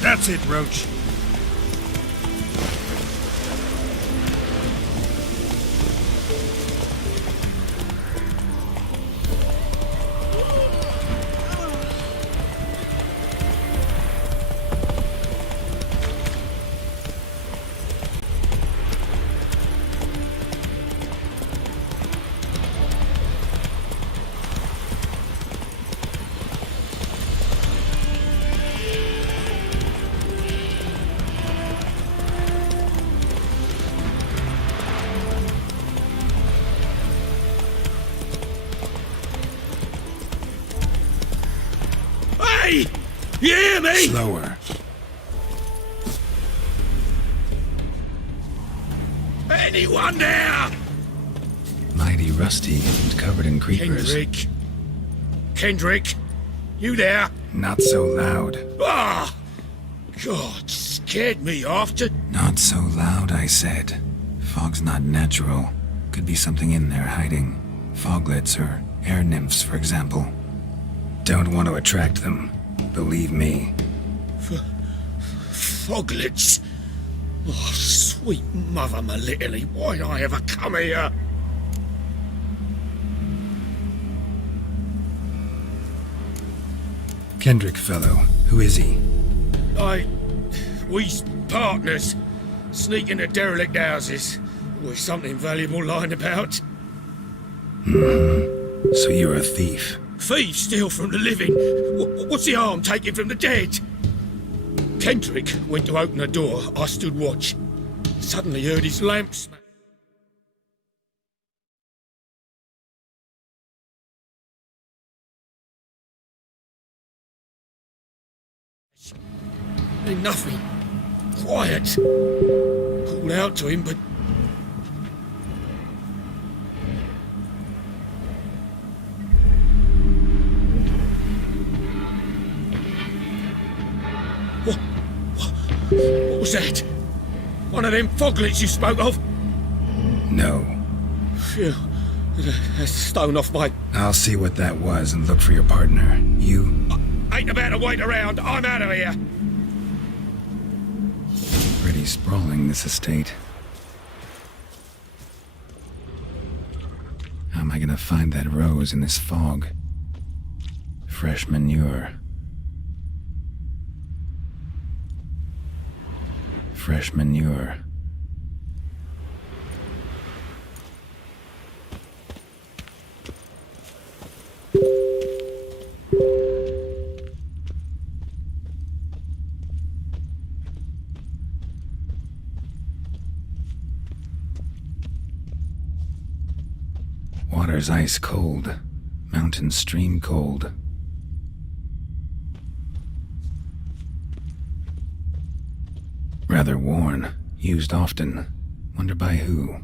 That's it, Roach. Hey! You hear me? Slower. Anyone there? Mighty rusty and covered in creepers. Kendrick? You there? Not so loud. Ah! God, scared me off to... Not so loud, I said. Fog's not natural. Could be something in there hiding. Foglets or air nymphs, for example. Don't want to attract them. Believe me. Foglets? Oh, sweet mother Melittle, why'd I ever come here? Kendrick fellow. Who is he? We's partners. Sneak into derelict houses. With something valuable lying about. So you're a thief. Thieves steal from the living. What's the harm taking from the dead? Kendrick went to open the door. I stood watch. Suddenly heard his lamp smash. Then nothing. Quiet. Called out to him, but... What was that? One of them foglets you spoke of? No. Phew. That's stone off my... I'll see what that was and look for your partner. You... Ain't about to wait around. I'm out of here. Pretty sprawling, this estate. How am I gonna find that rose in this fog? Fresh manure. Fresh manure. Water's ice cold. Mountain stream cold. Rather worn. Used often. Wonder by who.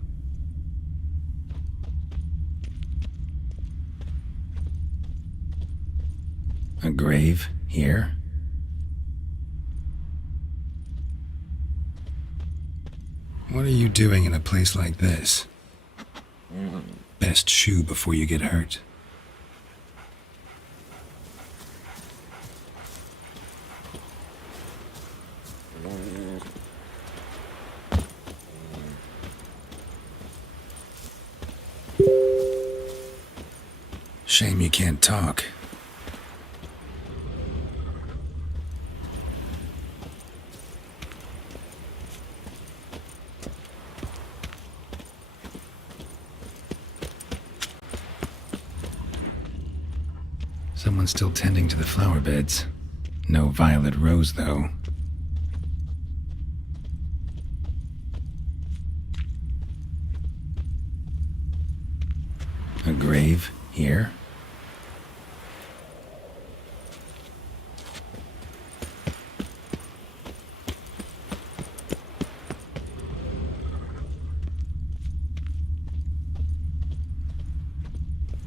A grave here? What are you doing in a place like this? Best shoe before you get hurt. Shame you can't talk. Someone's still tending to the flower beds. No violet rose, though. A grave here?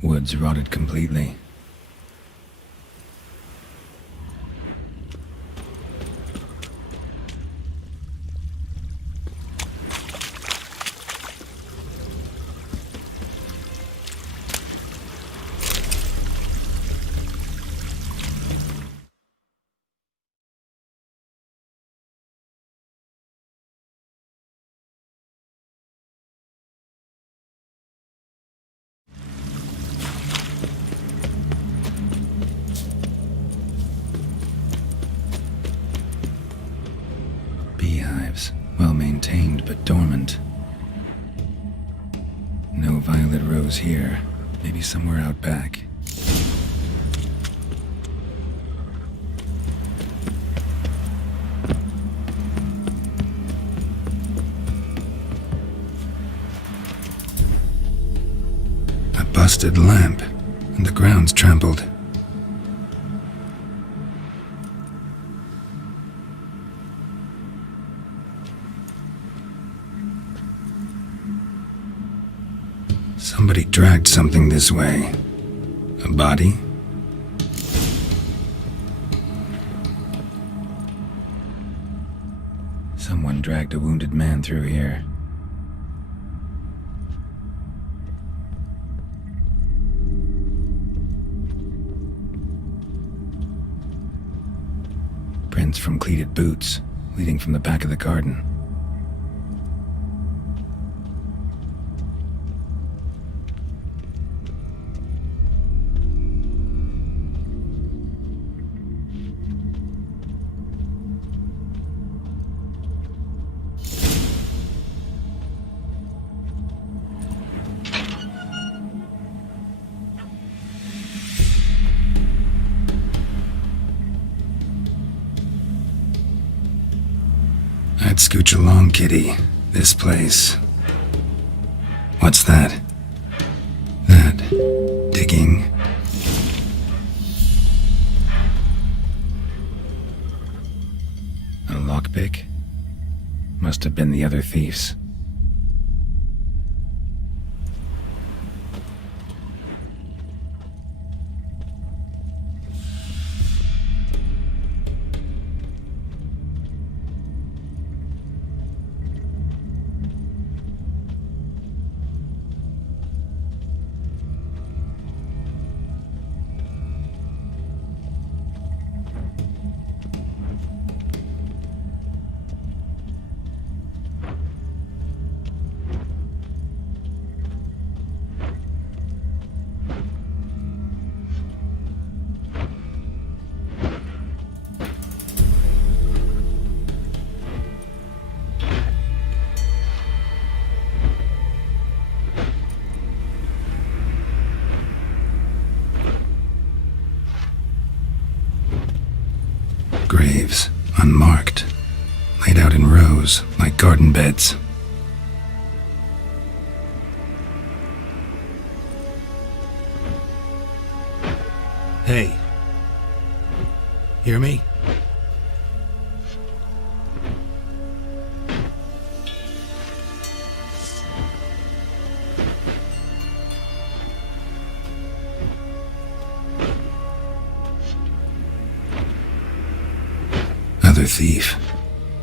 Woods rotted completely. Beehives, well maintained but dormant. No violet rose here. Maybe somewhere out back. A busted lamp, and the ground's trampled. Somebody dragged something this way. A body? Someone dragged a wounded man through here. Prints from cleated boots, leading from the back of the garden. I'd scooch along, kitty. This place. What's that? That. Digging. A lockpick? Must have been the other thieves. Graves, unmarked, laid out in rows like garden beds. Hear me? Another thief.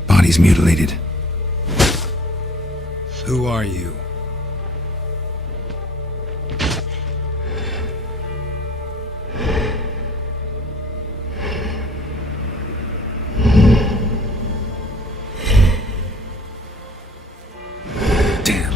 Body's mutilated. Who are you? Damn.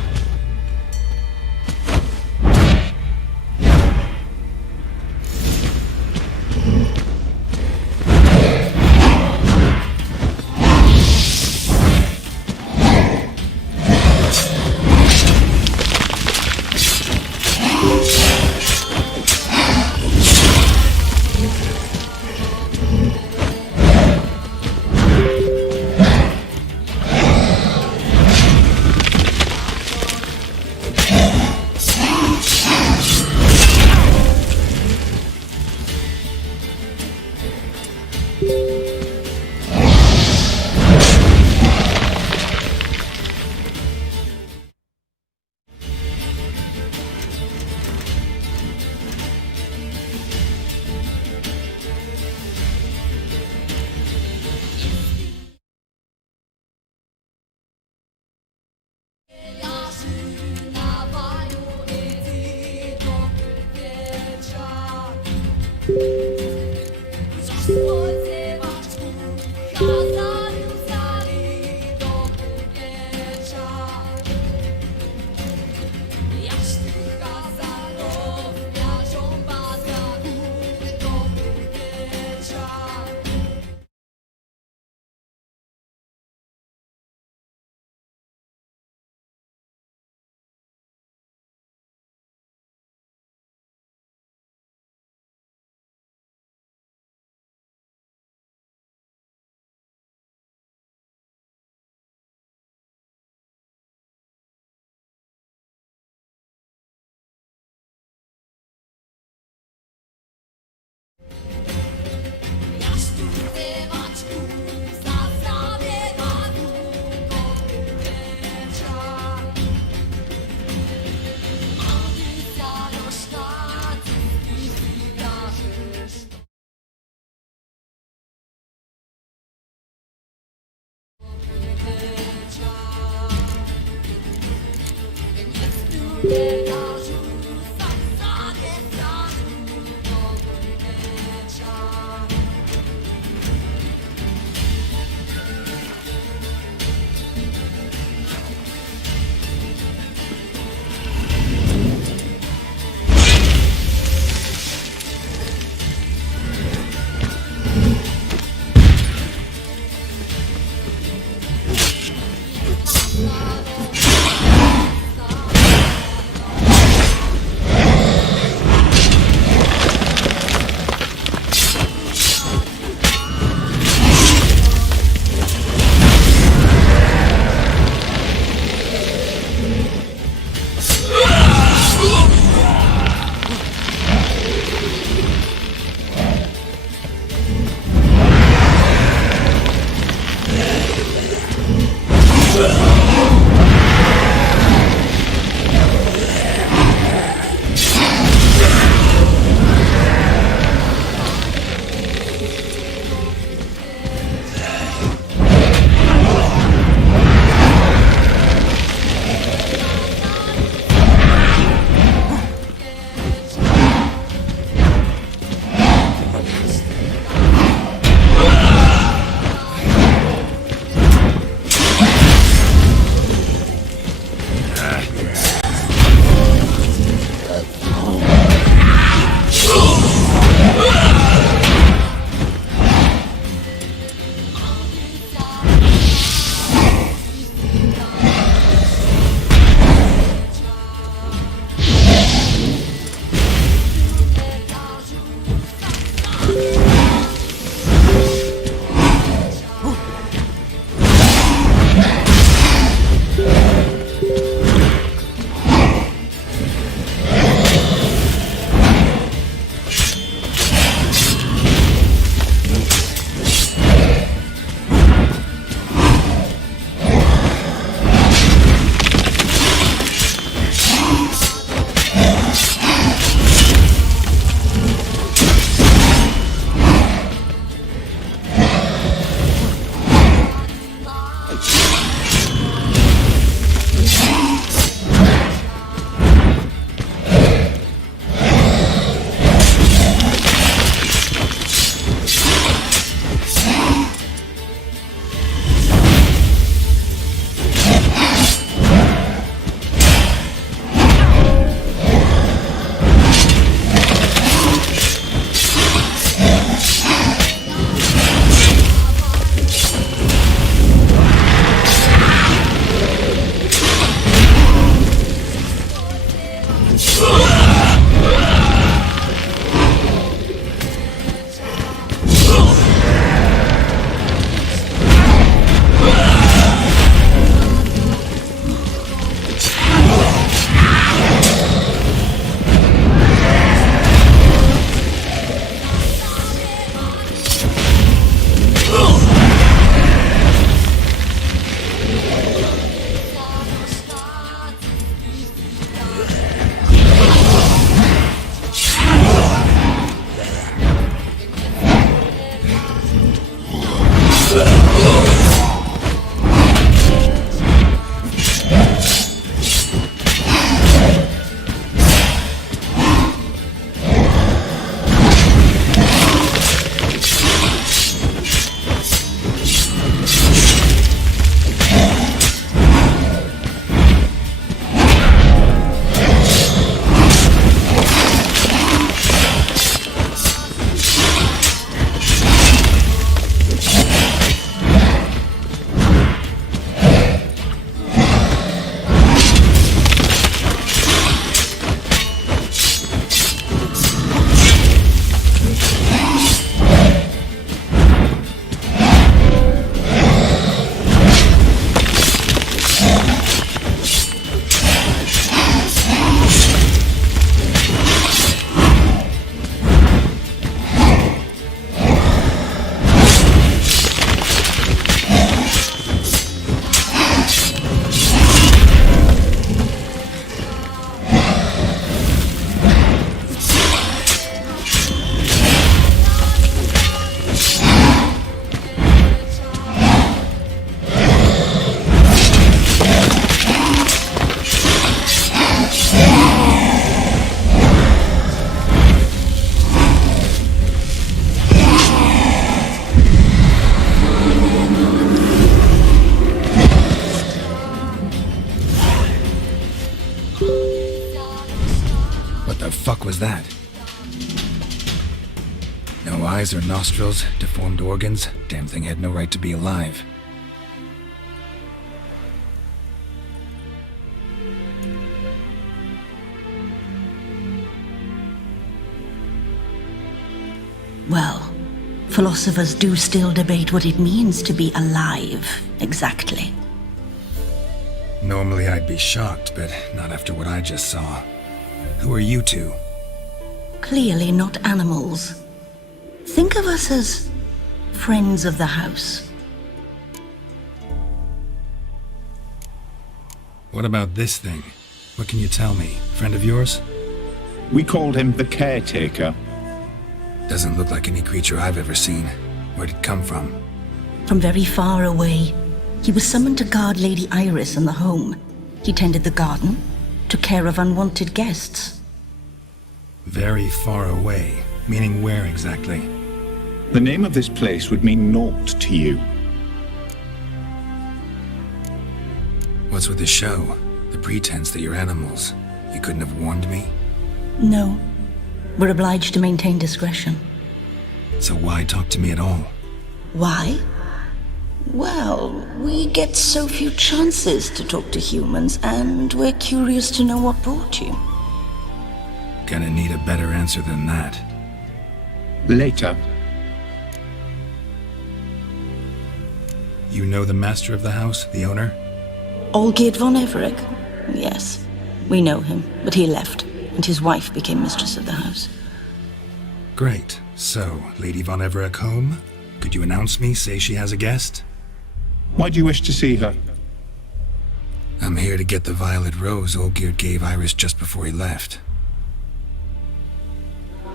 The fuck was that? No eyes or nostrils, deformed organs. Damn thing had no right to be alive. Well, philosophers do still debate what it means to be alive, exactly. Normally I'd be shocked, but not after what I just saw. Who are you two? Clearly not animals. Think of us as friends of the house. What about this thing? What can you tell me? Friend of yours? We called him the Caretaker. Doesn't look like any creature I've ever seen. Where'd it come from? From very far away. He was summoned to guard Lady Iris and the home. He tended the garden, took care of unwanted guests. Very far away. Meaning where exactly? The name of this place would mean naught to you. What's with the show? The pretense that you're animals. You couldn't have warned me? No. We're obliged to maintain discretion. So why talk to me at all? Why? Well, we get so few chances to talk to humans, and we're curious to know what brought you. Gonna need a better answer than that. Later. You know the master of the house, the owner? Olgierd von Everec? Yes, we know him, but he left, and his wife became mistress of the house. Great. So, Lady von Everec home? Could you announce me, say she has a guest? Why do you wish to see her? I'm here to get the violet rose Olgierd gave Iris just before he left.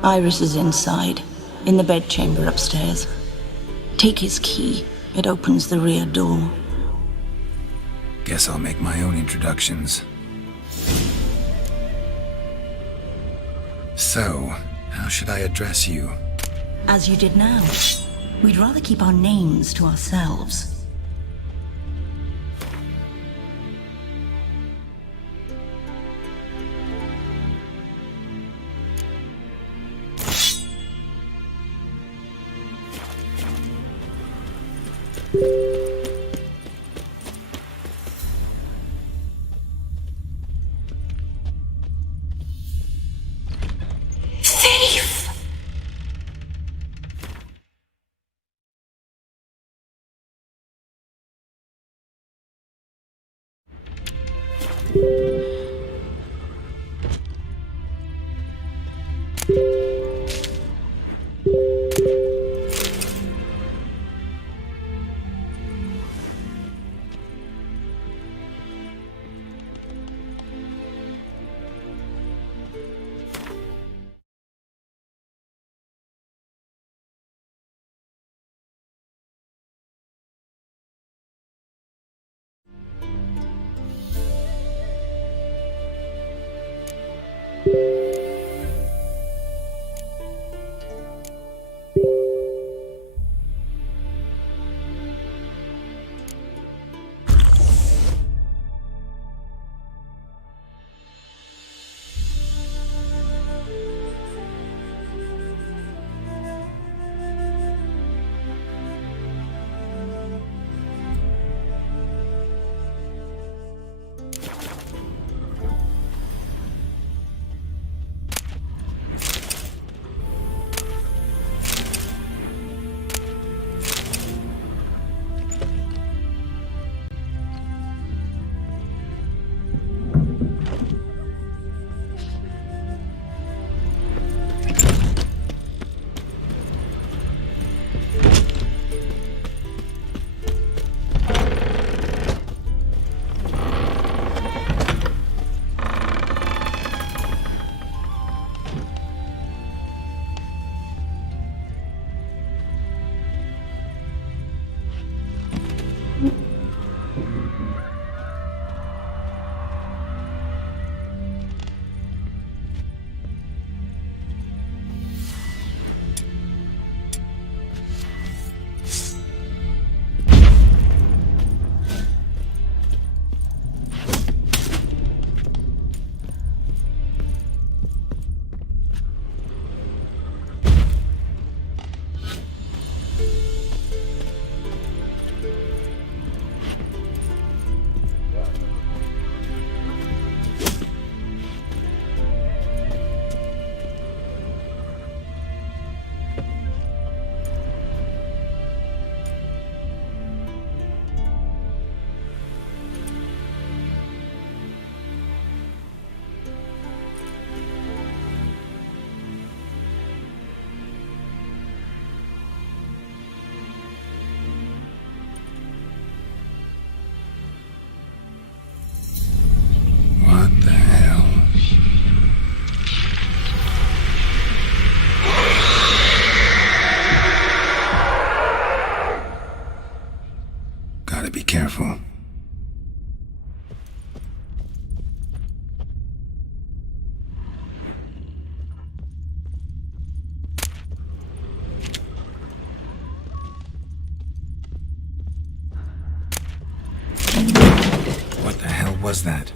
Iris is inside, in the bedchamber upstairs. Take his key. It opens the rear door. Guess I'll make my own introductions. So, how should I address you? As you did now. We'd rather keep our names to ourselves. was that?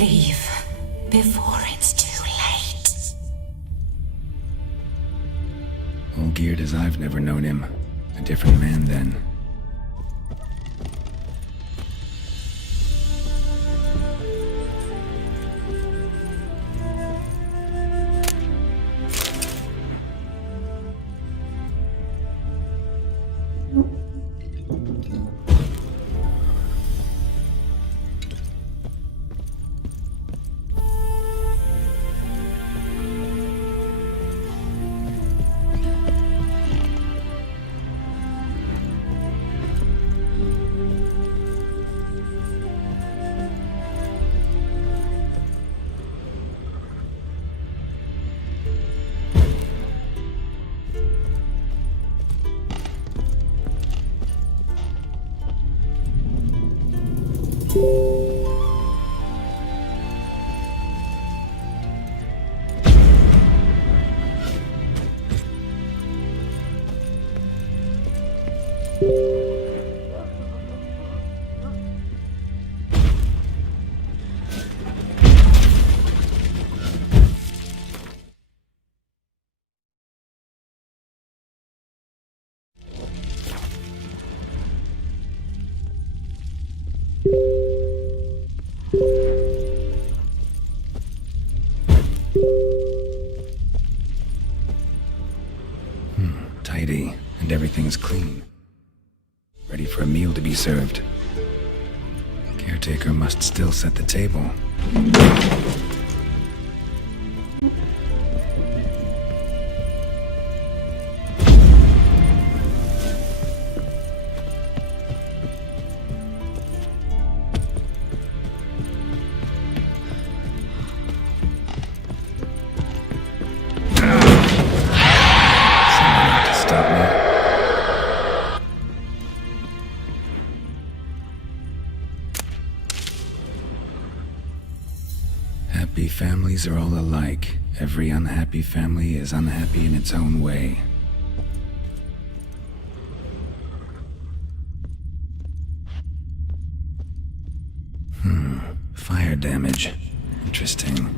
Leave before it's too late. All geared as I've never known him. A different man then. Tidy, and everything's clean. Ready for a meal to be served. Caretaker must still set the table. Happy families are all alike. Every unhappy family is unhappy in its own way. Fire damage. Interesting.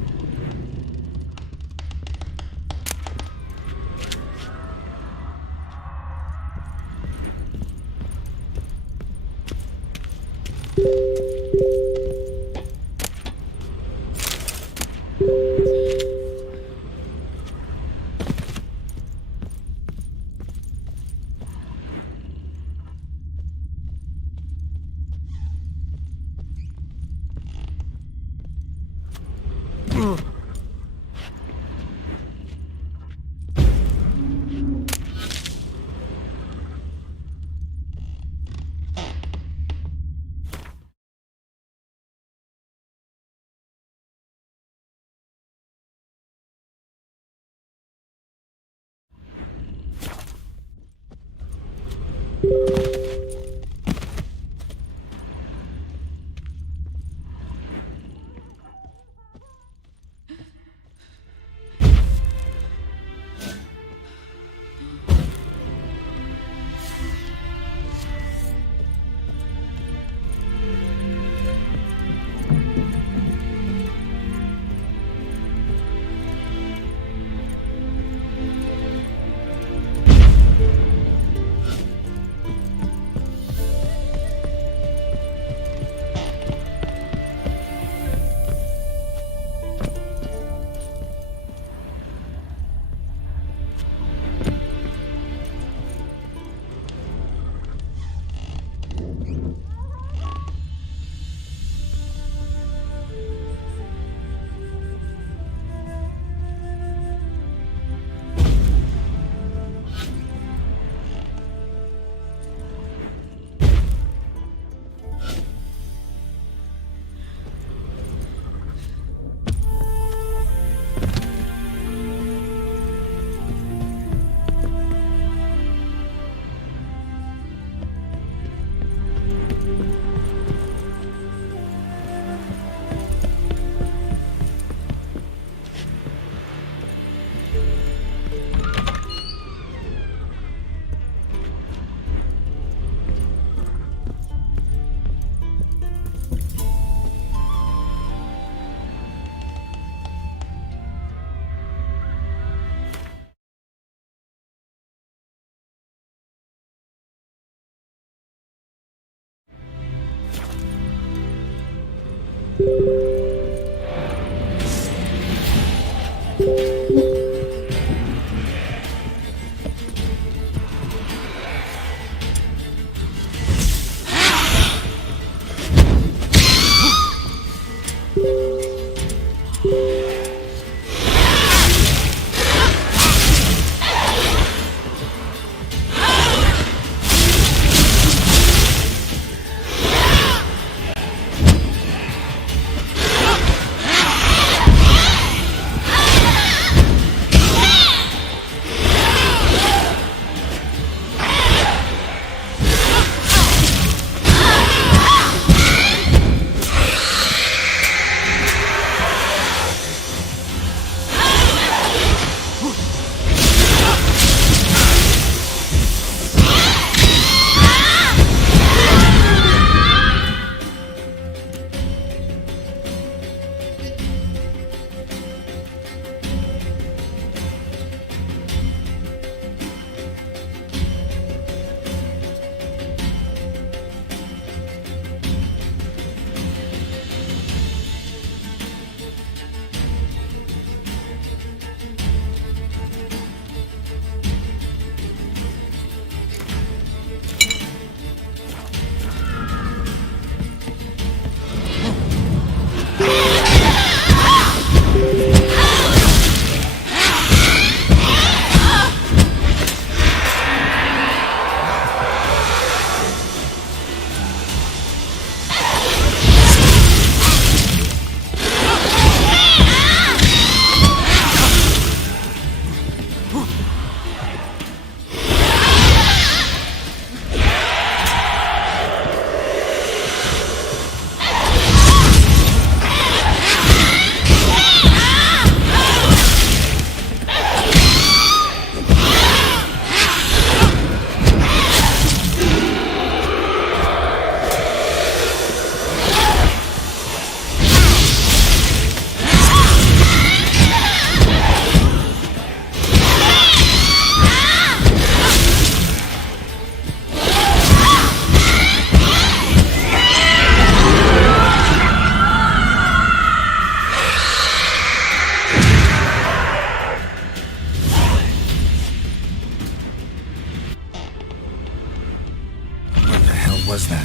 was that?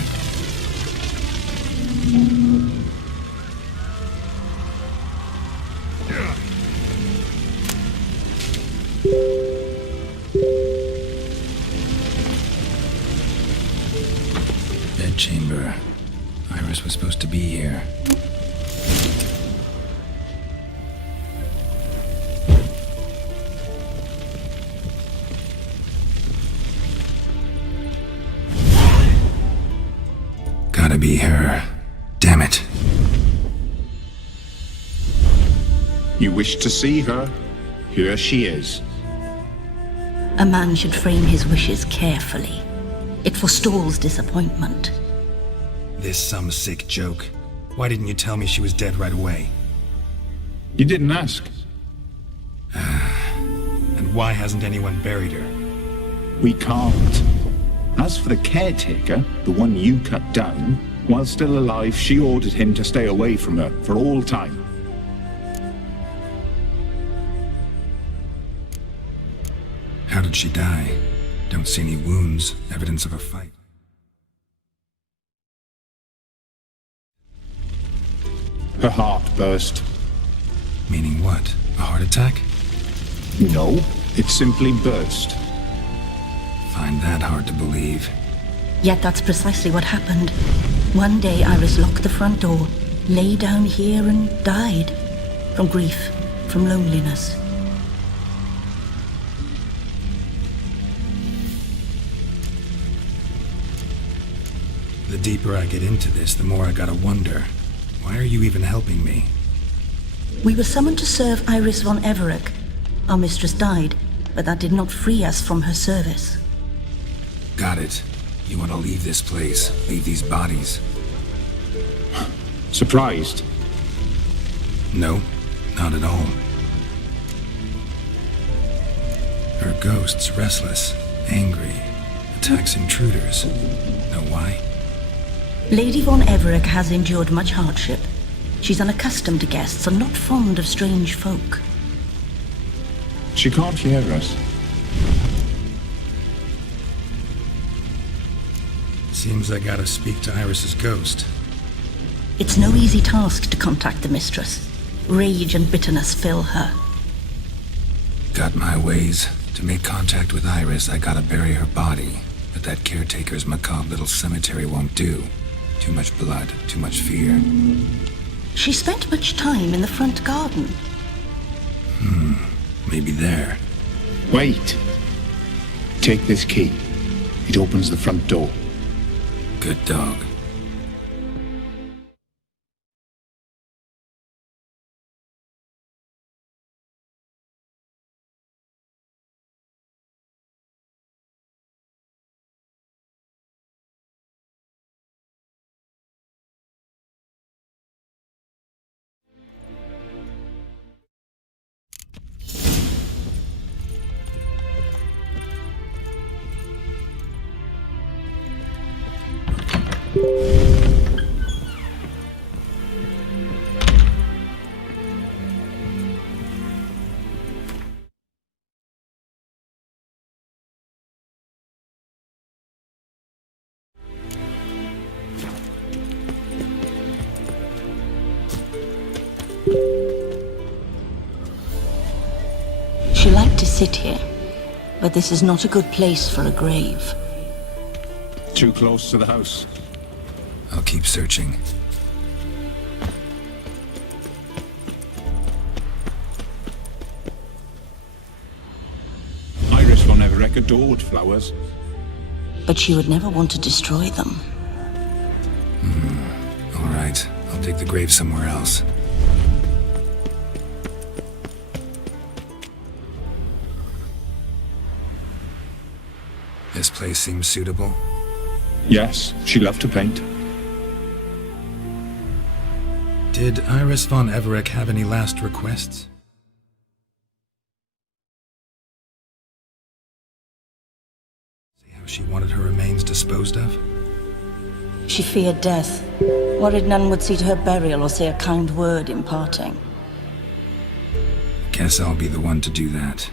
Bedchamber. Iris was supposed to be here. Gotta be her. Damn it. You wish to see her? Here she is. A man should frame his wishes carefully. It forestalls disappointment. This some sick joke. Why didn't you tell me she was dead right away? You didn't ask. And why hasn't anyone buried her? We can't. As for the caretaker, the one you cut down, while still alive, she ordered him to stay away from her for all time. How did she die? Don't see any wounds, evidence of a fight. Her heart burst. Meaning what? A heart attack? No, it simply burst. Find that hard to believe. Yet that's precisely what happened. One day Iris locked the front door, lay down here and died. From grief, from loneliness. The deeper I get into this, the more I gotta wonder. Why are you even helping me? We were summoned to serve Iris von Everec. Our mistress died, but that did not free us from her service. Got it. You want to leave this place, leave these bodies. Surprised? No, not at all. Her ghost's restless, angry, attacks intruders. Know why? Lady von Everec has endured much hardship. She's unaccustomed to guests and not fond of strange folk. She can't hear us. Seems I gotta speak to Iris's ghost. It's no easy task to contact the mistress. Rage and bitterness fill her. Got my ways. To make contact with Iris, I gotta bury her body. But that caretaker's macabre little cemetery won't do. Too much blood, too much fear. She spent much time in the front garden. Maybe there. Wait. Take this key. It opens the front door. Good dog. She liked to sit here, but this is not a good place for a grave. Too close to the house. I'll keep searching. Iris von Everett adored flowers. But she would never want to destroy them. All right, I'll dig the grave somewhere else. This place seems suitable. Yes, she loved to paint. Did Iris von Everett have any last requests? See how she wanted her remains disposed of? She feared death, worried none would see to her burial or say a kind word in parting. Guess I'll be the one to do that.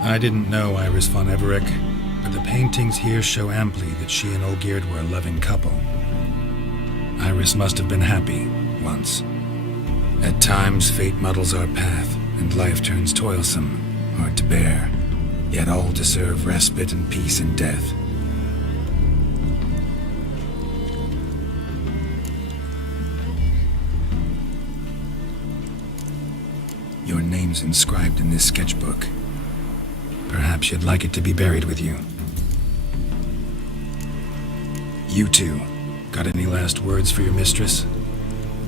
I didn't know Iris von Everett, but the paintings here show amply that she and Olgierd were a loving couple. Iris must have been happy, once. At times, fate muddles our path, and life turns toilsome, hard to bear. Yet all deserve respite and peace in death. Your name's inscribed in this sketchbook. Perhaps you'd like it to be buried with you. You two, got any last words for your mistress?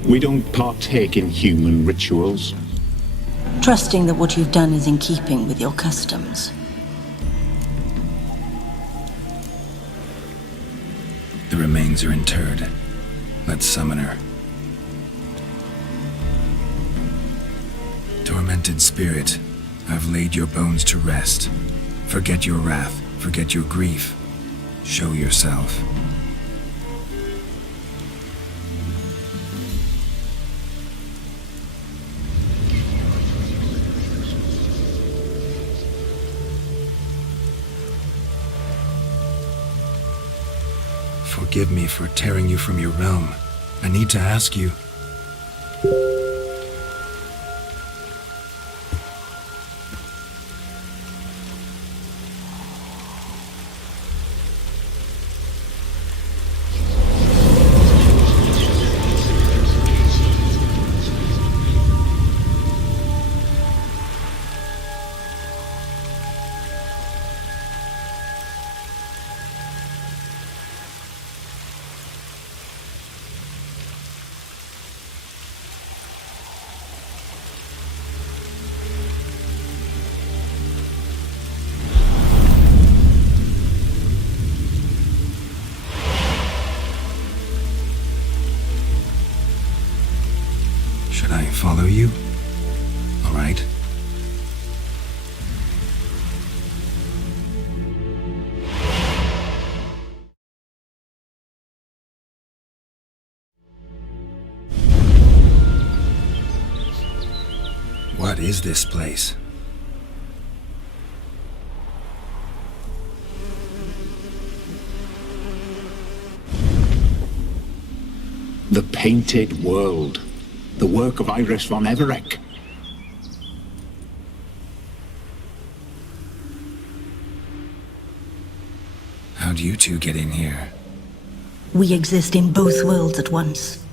We don't partake in human rituals. Trusting that what you've done is in keeping with your customs. The remains are interred. Let's summon her. Tormented spirit, I've laid your bones to rest. Forget your wrath, forget your grief. Show yourself. Forgive me for tearing you from your realm. I need to ask you. follow you? All right. What is this place? The Painted World. The work of Iris von Everec. How'd you two get in here? We exist in both worlds at once.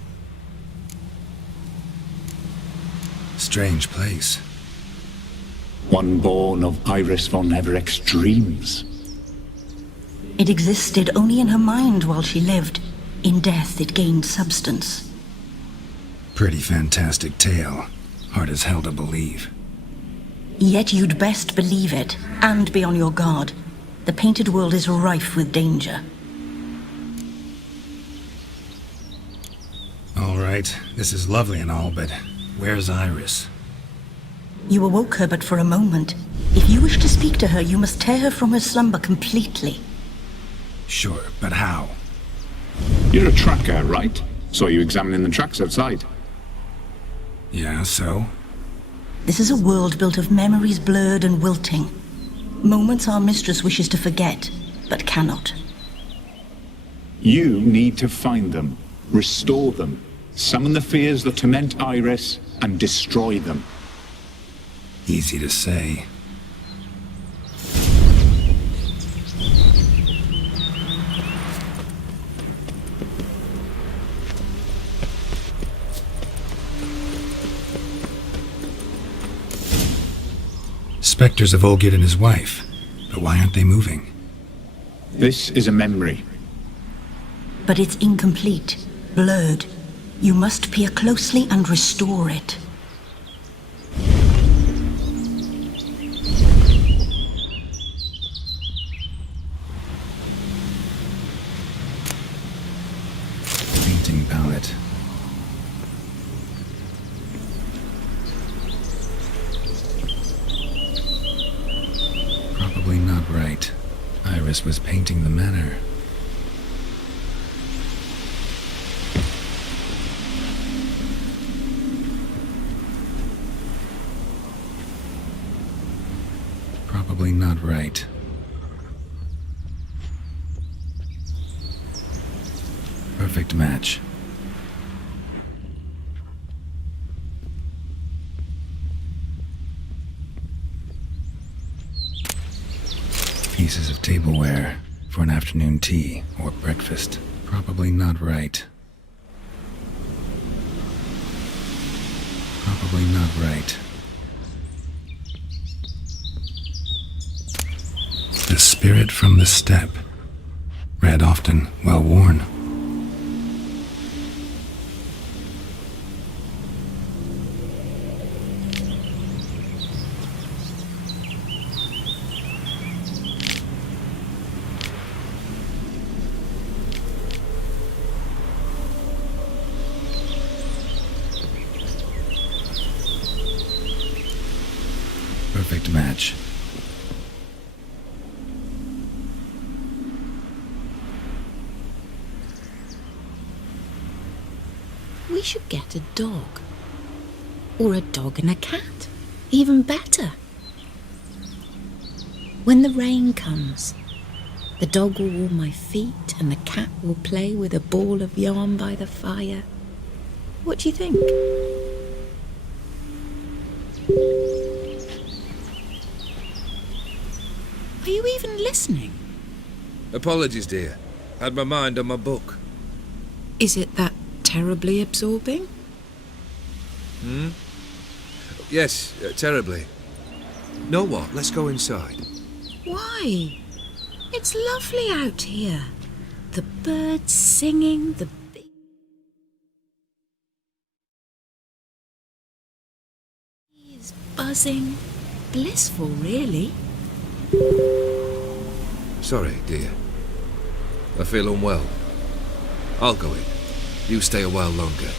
Strange place. One born of Iris von Everec's dreams. It existed only in her mind while she lived. In death, it gained substance. Pretty fantastic tale. Hard as hell to believe. Yet you'd best believe it, and be on your guard. The Painted World is rife with danger. All right, this is lovely and all, but where's Iris? You awoke her but for a moment. If you wish to speak to her, you must tear her from her slumber completely. Sure, but how? You're a tracker, right? Saw you examining the tracks outside. Yeah, so? This is a world built of memories blurred and wilting. Moments our mistress wishes to forget, but cannot. You need to find them, restore them, summon the fears that torment Iris, and destroy them. Easy to say. Spectres of Olgid and his wife. But why aren't they moving? This is a memory. But it's incomplete, blurred. You must peer closely and restore it. Painting palette. Probably not right. Iris was painting the manor. Probably not right. Perfect match. Pieces of tableware for an afternoon tea or breakfast. Probably not right. Probably not right. The spirit from the steppe. Read often, well worn. Perfect match. We should get a dog. Or a dog and a cat. Even better. When the rain comes, the dog will warm my feet and the cat will play with a ball of yarn by the fire. What do you think? Are you even listening? Apologies, dear. Had my mind on my book. Is it that terribly absorbing? Yes, terribly. Know what? Let's go inside. Why? It's lovely out here. The birds singing, the bees buzzing. Blissful, really. Sorry, dear. I feel unwell. I'll go in. You stay a while longer.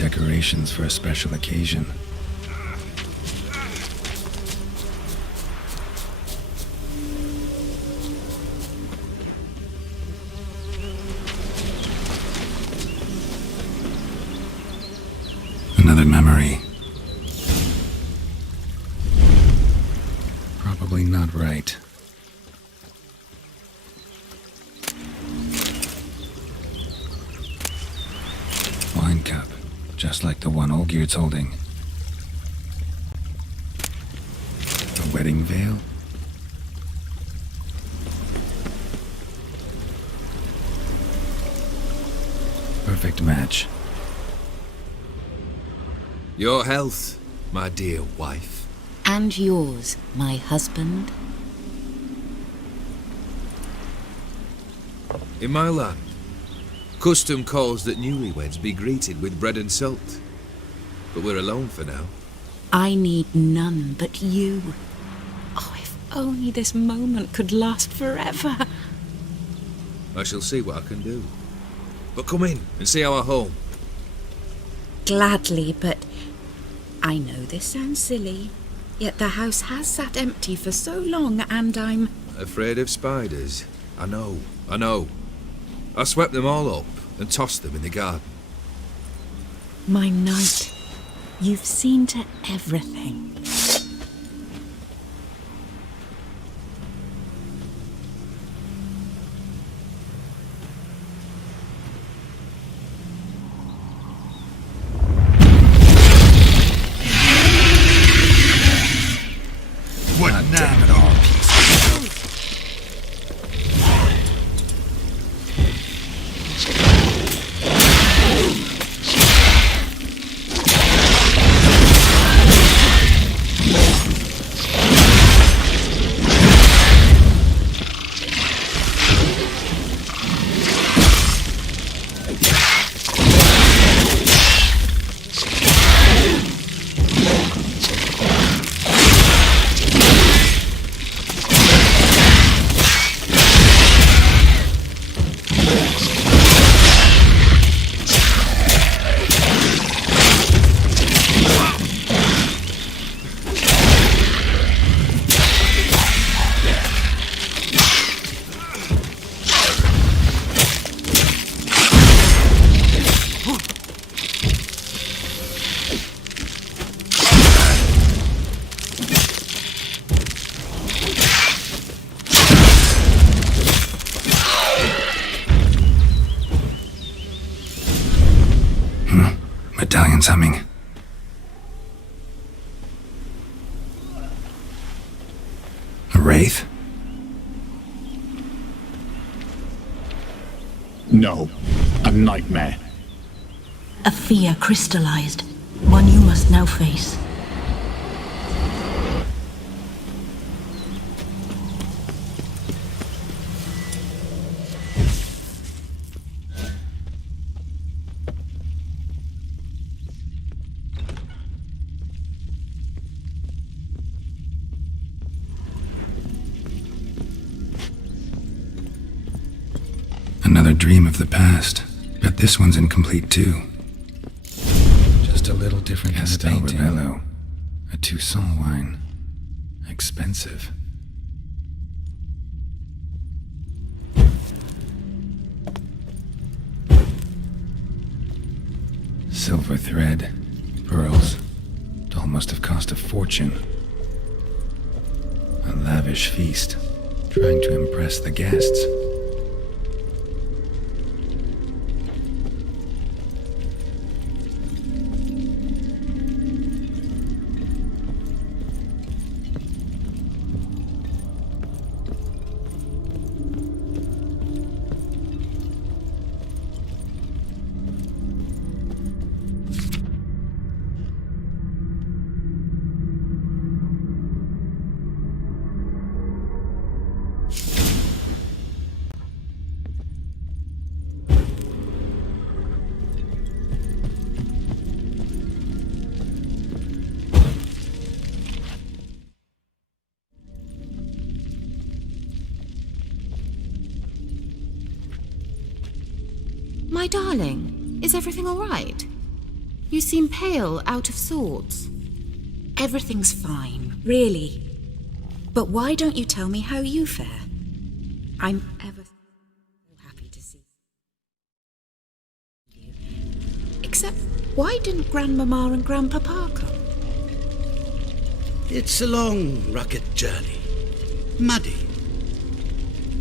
decorations for a special occasion. Another memory. Probably not right. Wine cup, just like the one Olgierd's holding. A wedding veil? Perfect match. Your health, my dear wife. And yours, my husband. In my land, custom calls that newlyweds be greeted with bread and salt. But we're alone for now. I need none but you. Oh, if only this moment could last forever. I shall see what I can do. But come in and see our home. Gladly, but I know this sounds silly, yet the house has sat empty for so long, and I'm Afraid of spiders? I know. I swept them all up and tossed them in the garden. my knight. You've seen to everything. What now? It all Medallion's humming. A wraith? No, a nightmare. A fear crystallized, one you must now face. Another dream of the past. Bet this one's incomplete too. Just a little different than the painting. Rebello. A Toussaint wine. Expensive. Silver thread. Pearls. It all must have cost a fortune. A lavish feast. Trying to impress the guests. My darling, is everything all right? You seem pale, out of sorts. Everything's fine, really. But why don't you tell me how you fare? I'm ever so happy to see you. Except, why didn't Grandmama and Grandpapa come? It's a long, rugged journey. Muddy.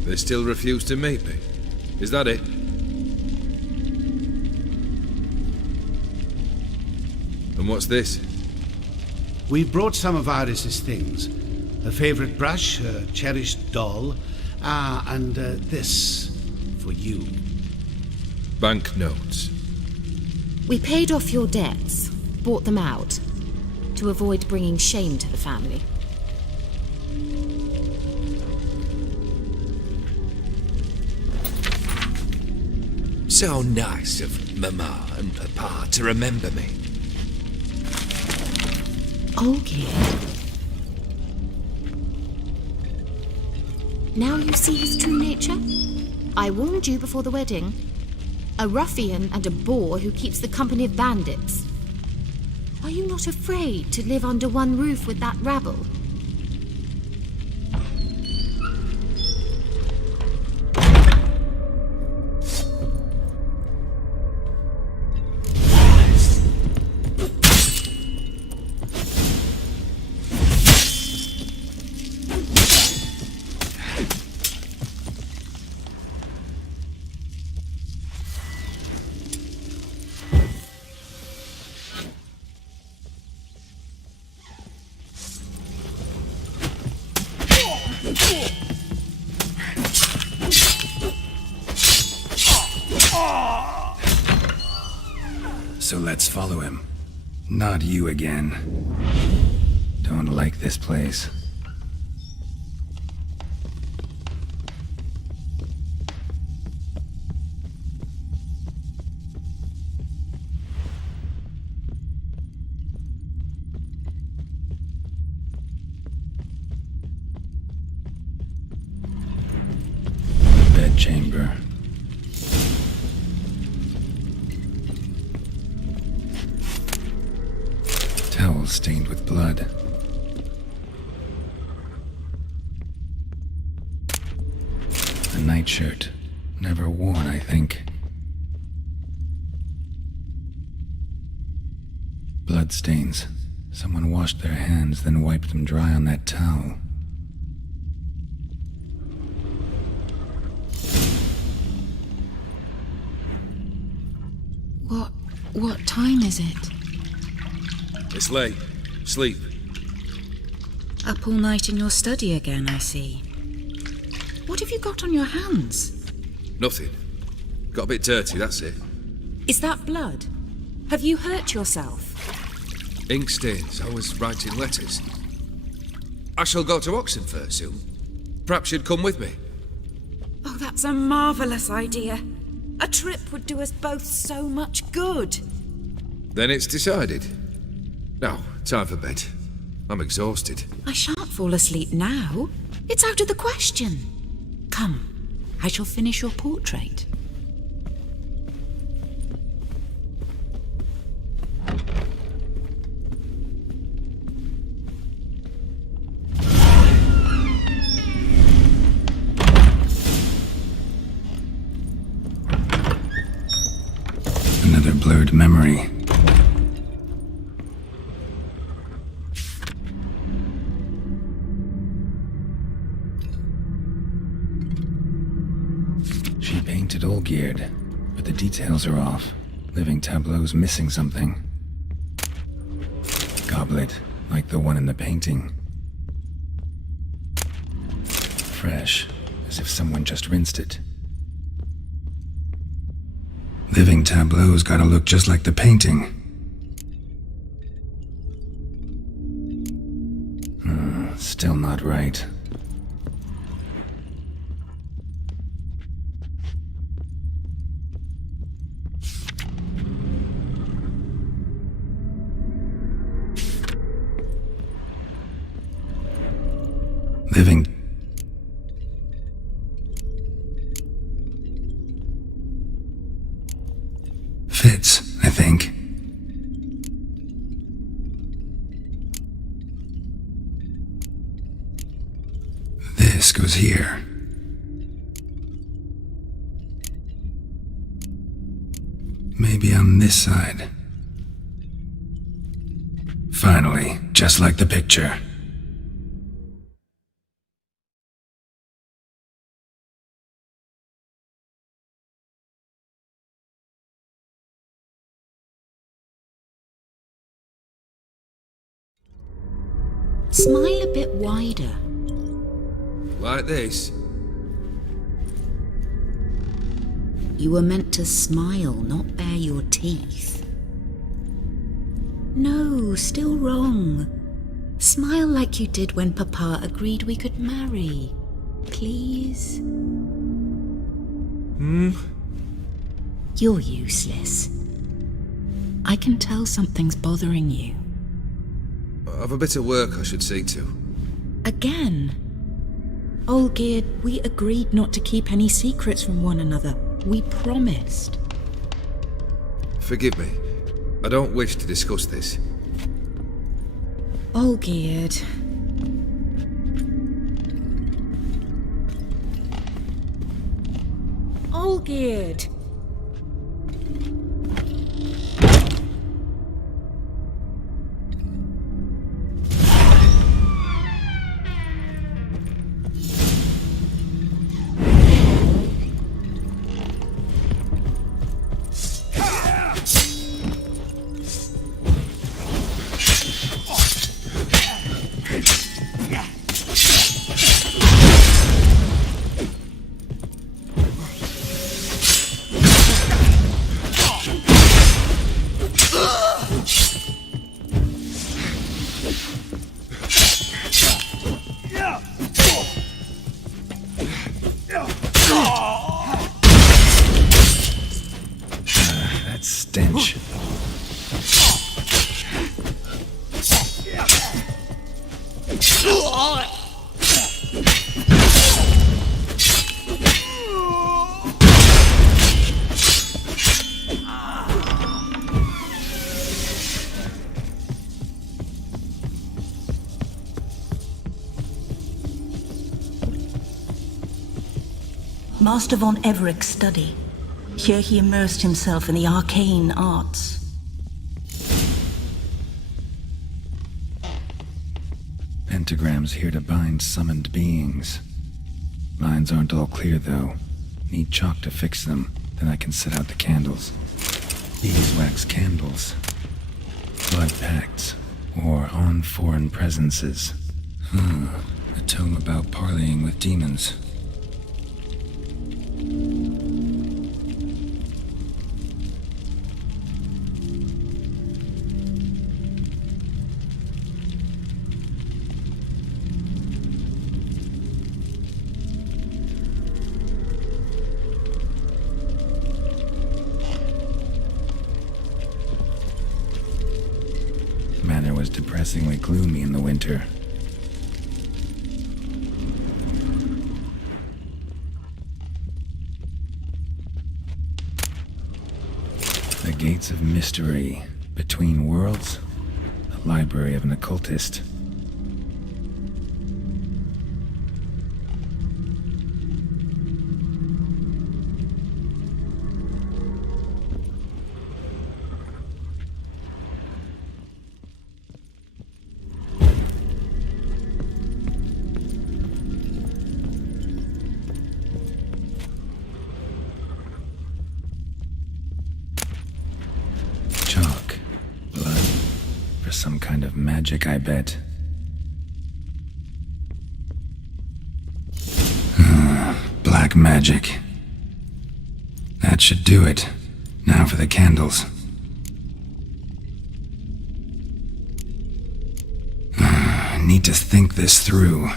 They still refuse to meet me. Is that it? And what's this? We brought some of Iris's things. Her favorite brush, her cherished doll, and this for you. Banknotes. We paid off your debts, bought them out, to avoid bringing shame to the family. So nice of Mama and Papa to remember me. Okay. Now you see his true nature? I warned you before the wedding. A ruffian and a boor who keeps the company of bandits. Are you not afraid to live under one roof with that rabble? So let's follow him. Not you again. Don't like this place. Bedchamber. Towel stained with blood. A nightshirt. Never worn, I think. Blood stains. Someone washed their hands, then wiped them dry on that towel. What time is it? It's late. Sleep. Up all night in your study again, I see. What have you got on your hands? Nothing. Got a bit dirty, that's it. Is that blood? Have you hurt yourself? Ink stains. I was writing letters. I shall go to Oxenfurt soon. Perhaps you'd come with me. Oh, that's a marvellous idea. A trip would do us both so much good. Then it's decided. Now, time for bed. I'm exhausted. I shan't fall asleep now. It's out of the question. Come, I shall finish your portrait. Another blurred memory. She painted all geared, but the details are off. Living tableau's missing something. Goblet, like the one in the painting. Fresh, as if someone just rinsed it. Living tableau's gotta look just like the painting. Still not right. Living. Fits, I think. this goes here. Maybe on this side. Finally, just like the picture. Smile a bit wider. Like this? You were meant to smile, not bare your teeth. No, still wrong. Smile like you did when Papa agreed we could marry. Please? You're useless. I can tell something's bothering you. I've a bit of work I should see to. Again? Olgierd, we agreed not to keep any secrets from one another. We promised. Forgive me. I don't wish to discuss this. Olgierd. Olgierd! That stench. Master von Everett's study. Here he immersed himself in the arcane arts. Pentagrams here to bind summoned beings. Lines aren't all clear, though. Need chalk to fix them, then I can set out the candles. Beeswax candles. Blood pacts. Or on foreign presences. A tome about parleying with demons. Manor was depressingly gloomy in the winter. The gates of mystery, between worlds, the library of an occultist. Chalk. Blood. For some kind of magic, I bet. Black magic. That should do it. Now for the candles. I need to think this through.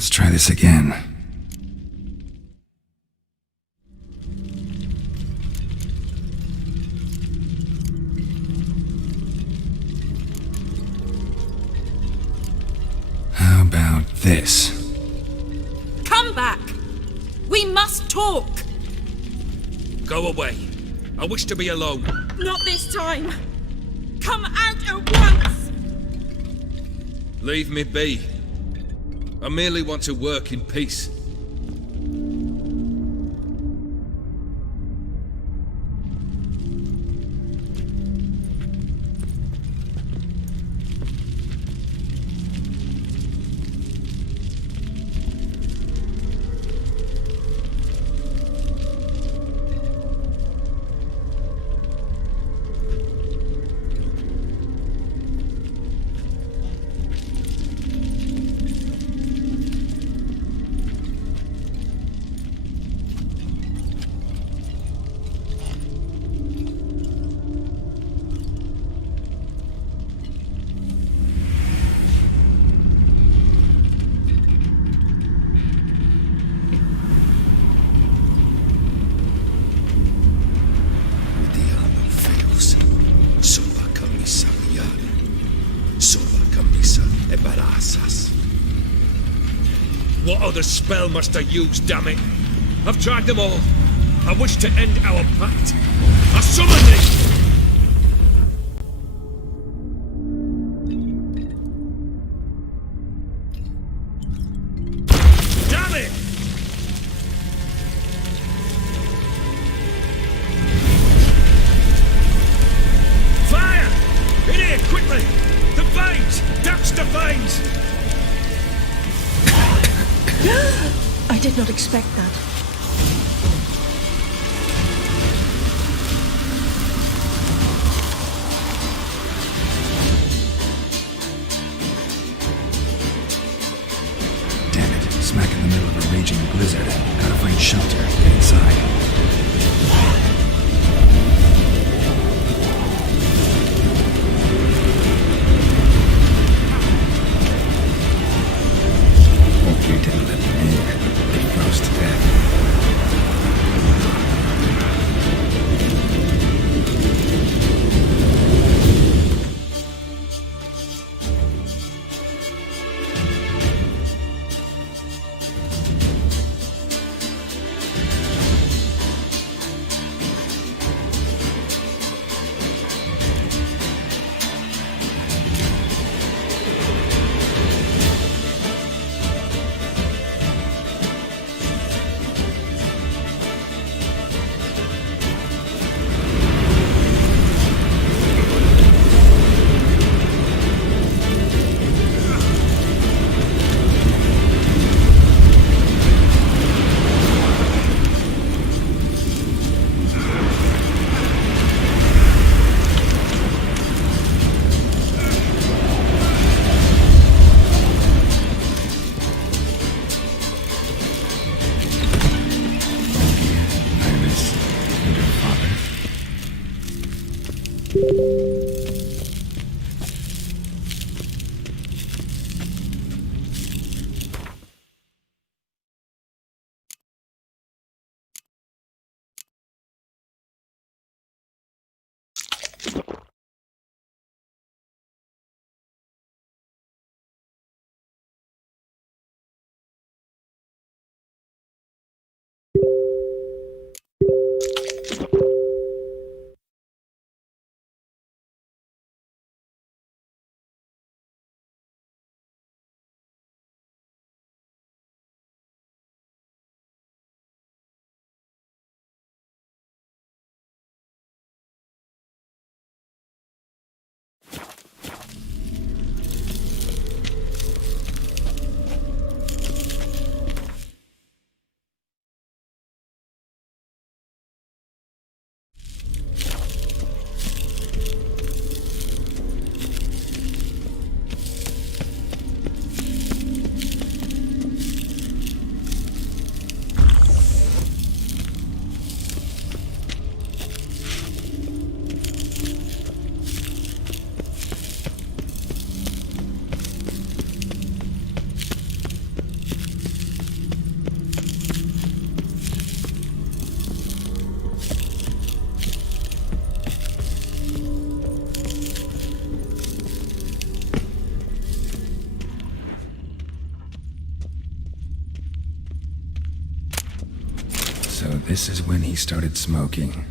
Let's try this again. How about this? Come back! We must talk! Go away. I wish to be alone. Not this time! Come out at once! Leave me be. I merely want to work in peace. What other spell must I use, damn it? I've tried them all. I wish to end our pact. I summon thee! Damn it! Fire! In here, quickly! The veins! That's the veins! I did not expect that. Damn it, smack in the middle of a raging blizzard. Gotta find shelter. Get inside. You didn't let me in. Get close to death. So this is when he started smoking.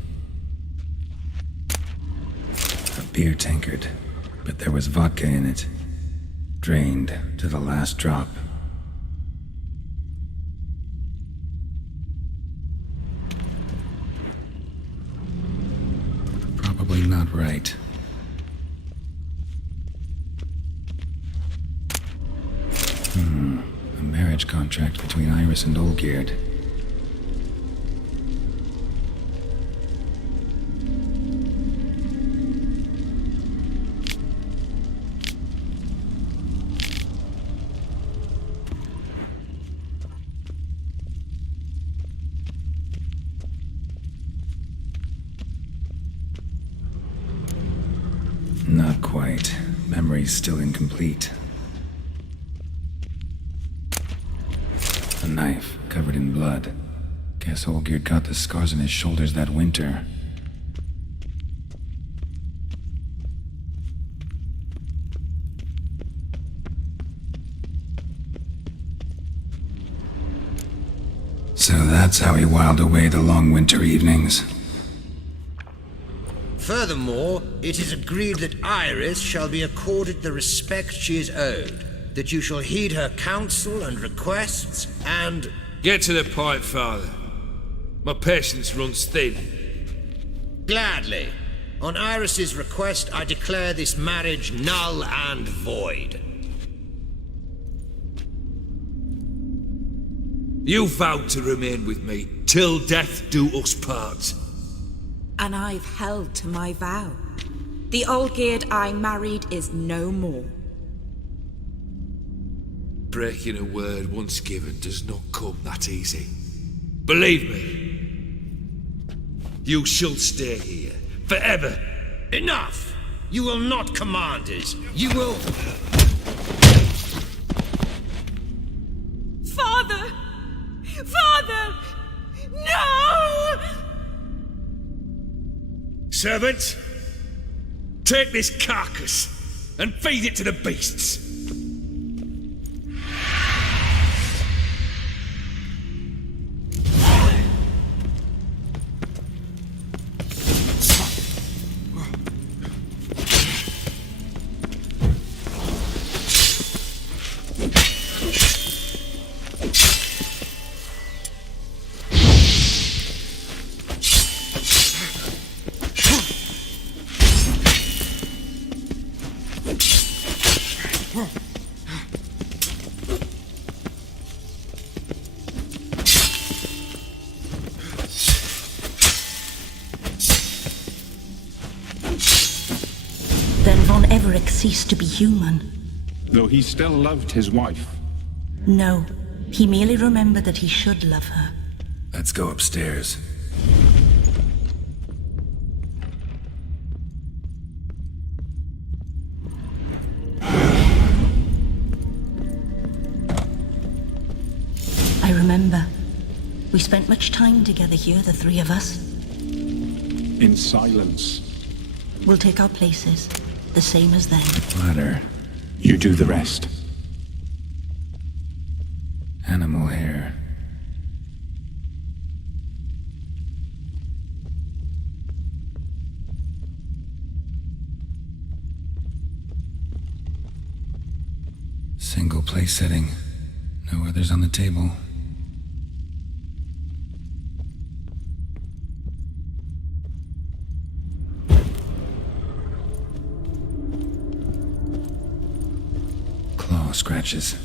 A beer tankard, but there was vodka in it. Drained to the last drop. Probably not right. A marriage contract between Iris and Olgierd. Not quite. Memory's still incomplete. A knife covered in blood. Guess Olgierd got the scars on his shoulders that winter. So that's how he whiled away the long winter evenings. Furthermore, it is agreed that Iris shall be accorded the respect she is owed, that you shall heed her counsel and requests, and... Get to the point, Father. My patience runs thin. Gladly. On Iris's request, I declare this marriage null and void. You vowed to remain with me till death do us part. And I've held to my vow. The Olgierd I married is no more. Breaking a word once given does not come that easy. Believe me. You shall stay here forever. Enough! You will not command us. You will... Father! Father! No! Servant, take this carcass and feed it to the beasts. Then Von Everett ceased to be human. Though he still loved his wife. No, he merely remembered that he should love her. Let's go upstairs. I remember. We spent much time together here, the three of us. In silence. We'll take our places, the same as then. Ladder. You do the rest. Animal hair. Single place setting. No others on the table. Claw scratches.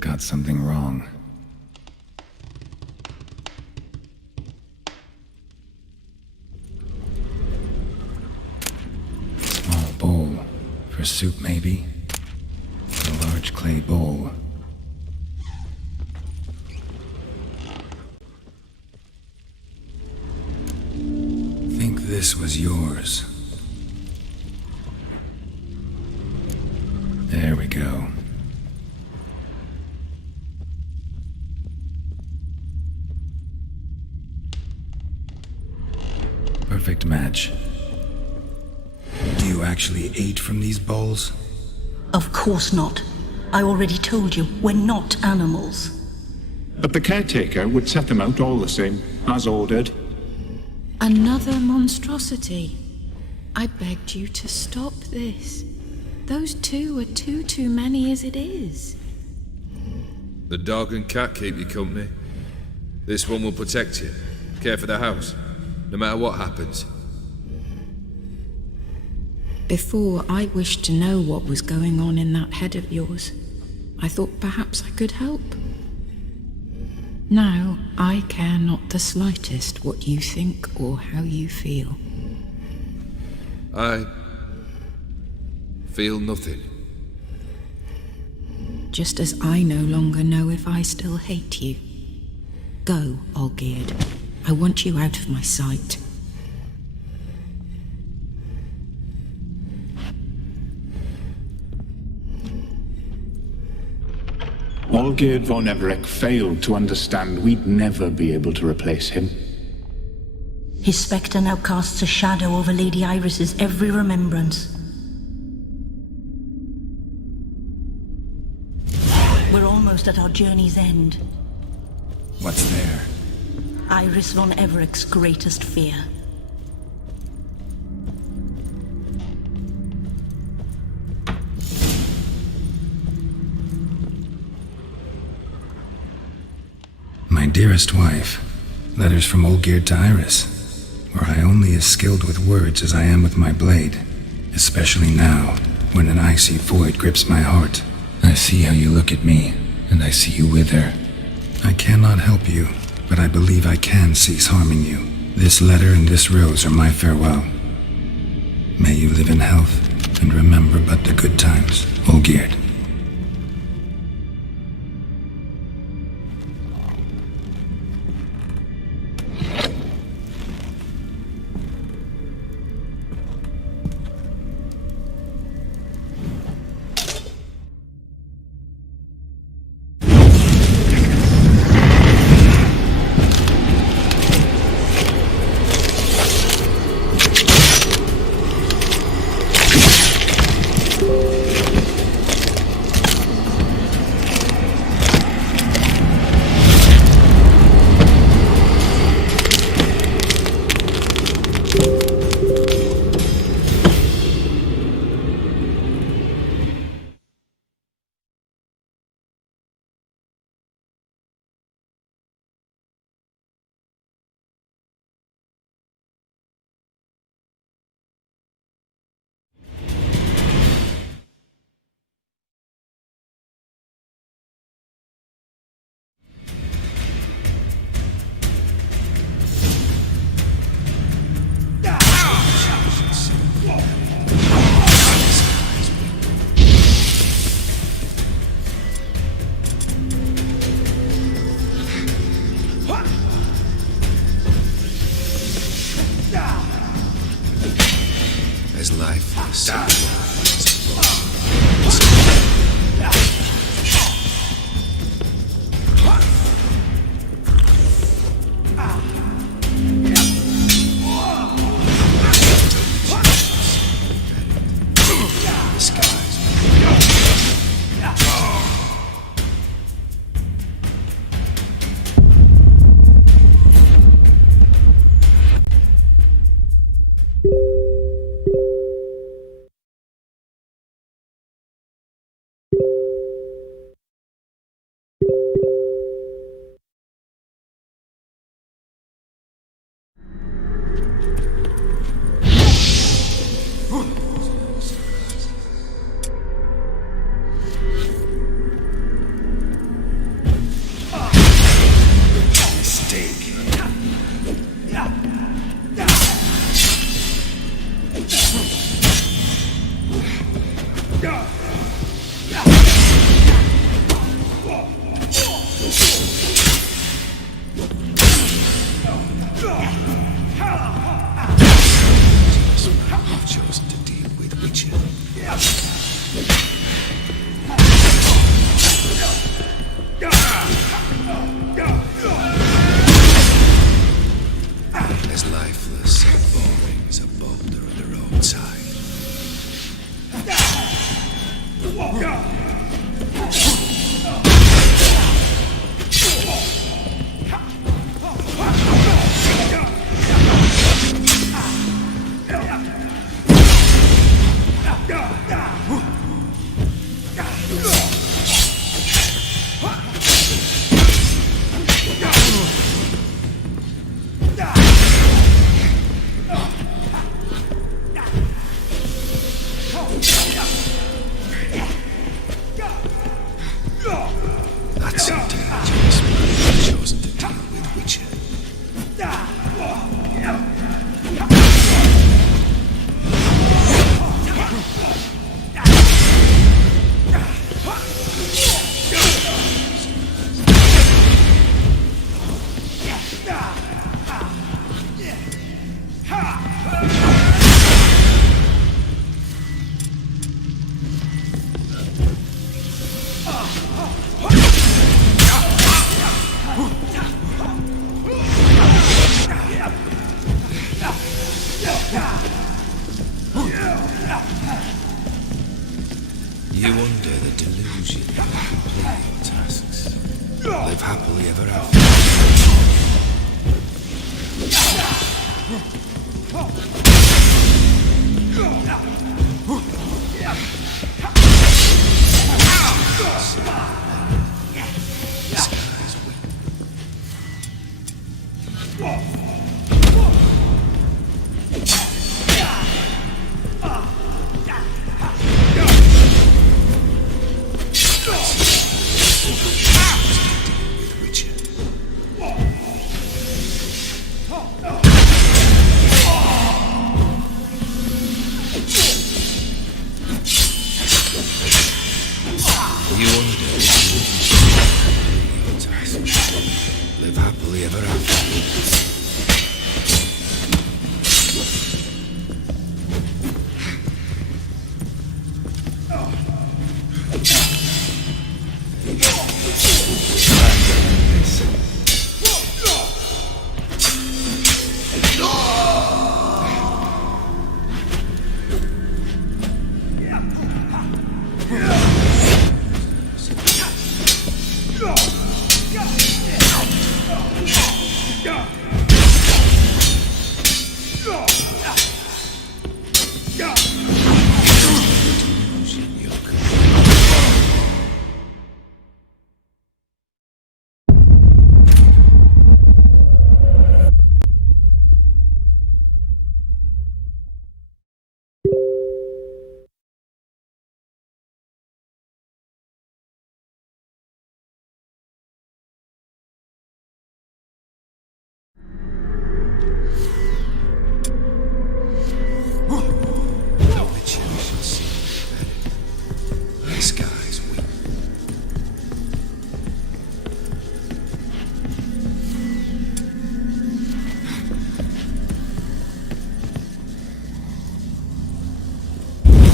Got something wrong. Small bowl. For soup, maybe? A large clay bowl. Think this was yours. There we go. Perfect match. Do you you actually ate from these bowls? Of course not. I already told you, we're not animals. But the caretaker would set them out all the same, as ordered. Another monstrosity. I begged you to stop this. Those two are too many as it is. The dog and cat keep you company. This one will protect you, care for the house, no matter what happens. Before, I wished to know what was going on in that head of yours. I thought perhaps I could help. Now, I care not the slightest what you think or how you feel. I feel nothing. Just as I no longer know if I still hate you. Go, Olgierd. I want you out of my sight. Olgierd von Everec failed to understand we'd never be able to replace him. His spectre now casts a shadow over Lady Iris's every remembrance. We're almost at our journey's end. What's there? Iris von Everec's greatest fear. My dearest wife, letters from Olgierd to Iris, where I only as skilled with words as I am with my blade, especially now, when an icy void grips my heart. I see how you look at me, and I see you with her. I cannot help you, but I believe I can cease harming you. This letter and this rose are my farewell. May you live in health, and remember but the good times, Olgierd. As life as lifeless and boring as a boulder at the roadside. That's a dangerous man you've chosen to deal with, Witcher. You under the delusion you can complete your tasks. Live happily ever after. This guy's weak. You under the delusion live happily ever after. This guy's weak.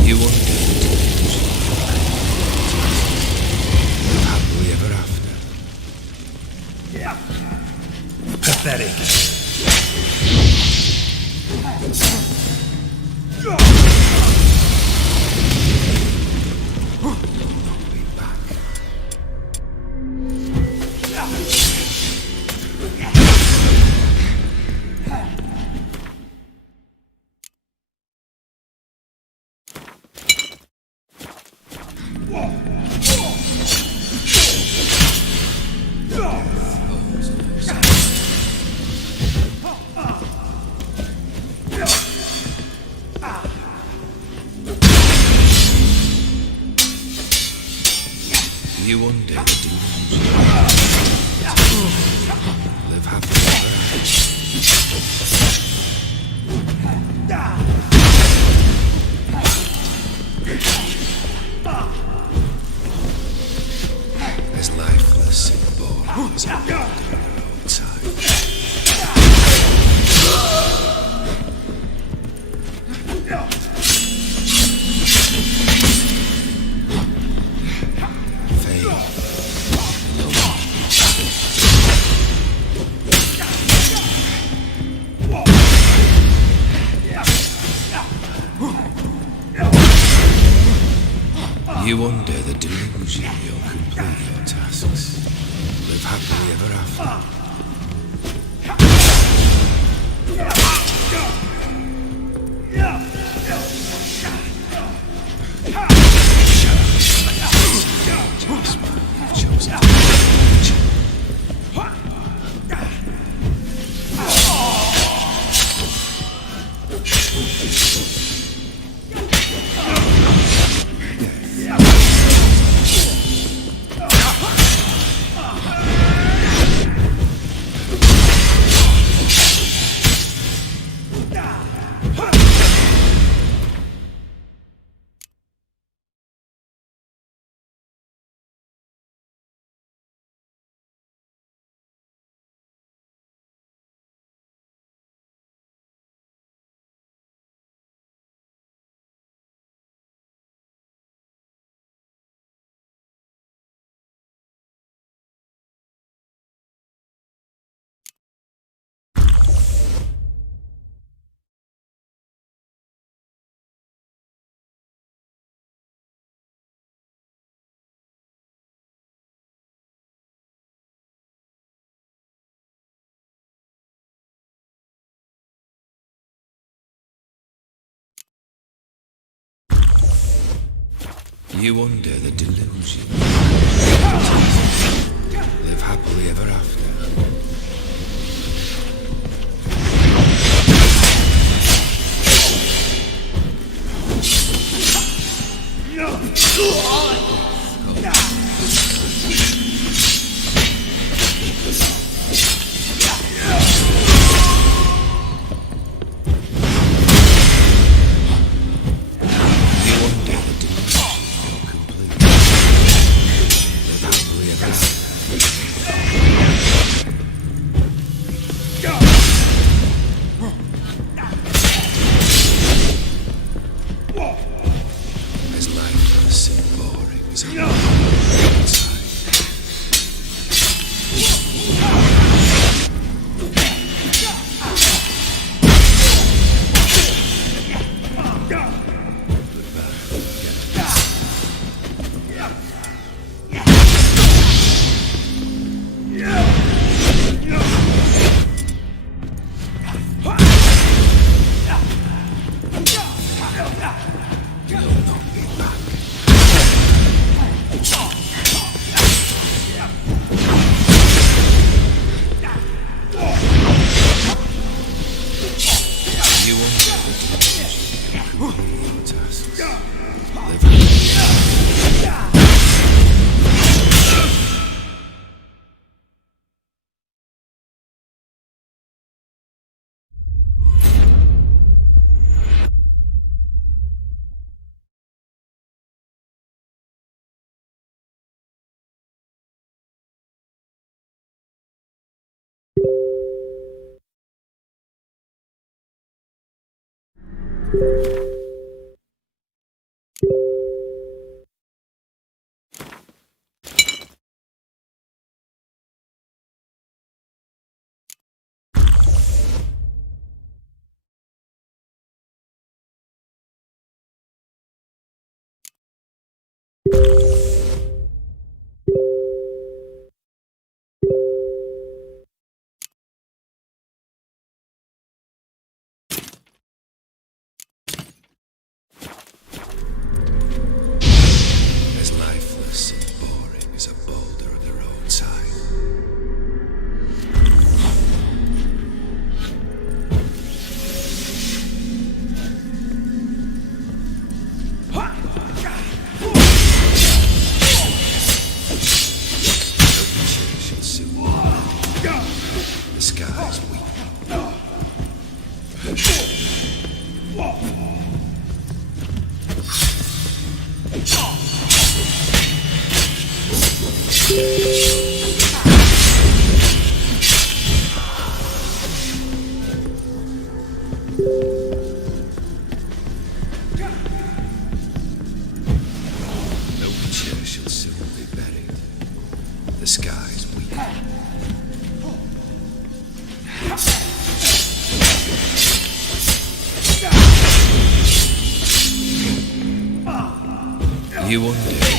You under the delusion live happily ever after. Pathetic. You under the delusion live happily ever after. As lifeless and boring as a dog in a roadside. Fade. You under the delusion you'll complete your tasks. Live happily ever after. You under the delusion. Live happily ever after. You wonder.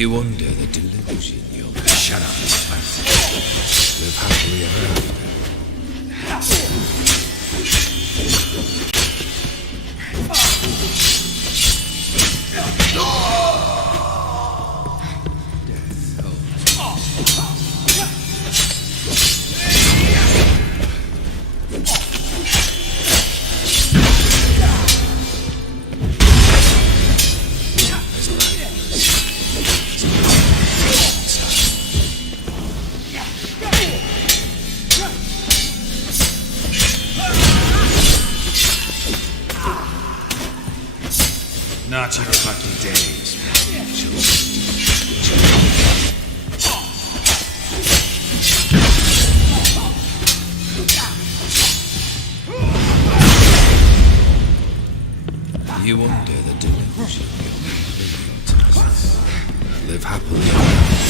You under the delusion you'll shut up, live happily ever Not your lucky days. You under the delusion you'll live happily.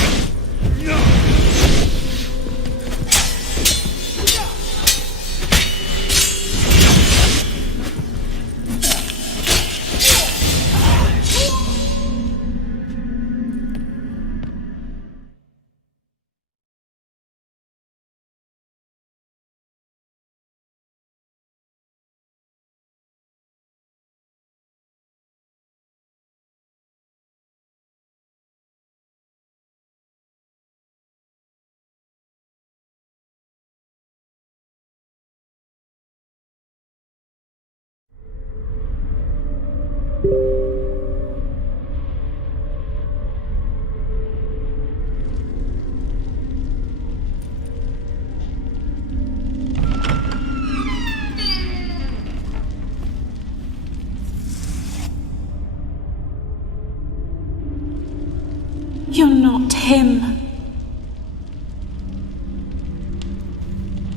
You're not him.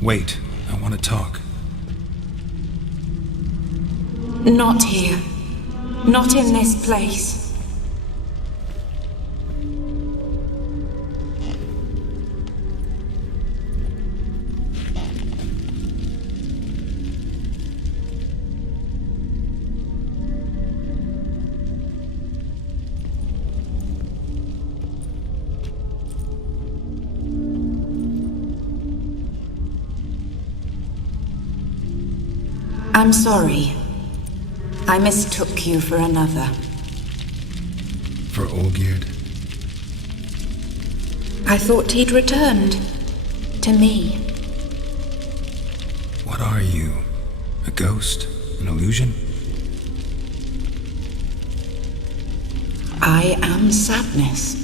Wait, I want to talk. Not here. Not in this place. I'm sorry. I mistook you for another. For Olgierd? I thought he'd returned. To me. What are you? A ghost? An illusion? I am sadness.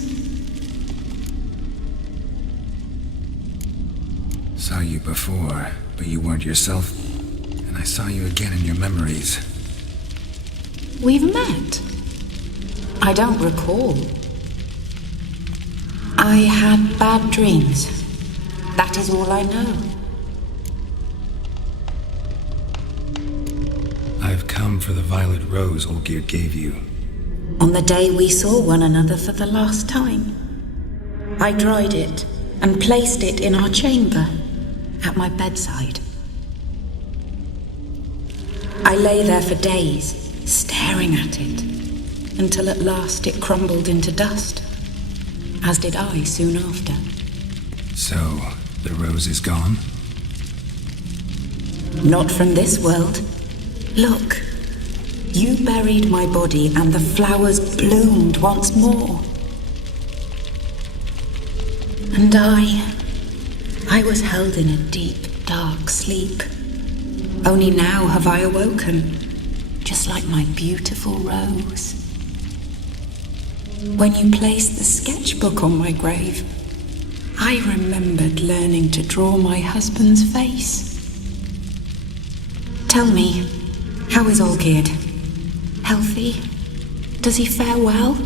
Saw you before, but you weren't yourself. And I saw you again in your memories. We've met. I don't recall. I had bad dreams. That is all I know. I've come for the violet rose Olgierd gave you. On the day we saw one another for the last time, I dried it and placed it in our chamber at my bedside. I lay there for days, staring at it, until at last it crumbled into dust, as did I soon after. So, the rose is gone? Not from this world. Look, You buried my body and the flowers bloomed once more. And I was held in a deep, dark sleep. Only now have I awoken, just like my beautiful rose. When you placed the sketchbook on my grave, I remembered learning to draw my husband's face. Tell me, how is Olgierd? Healthy? Does he fare well?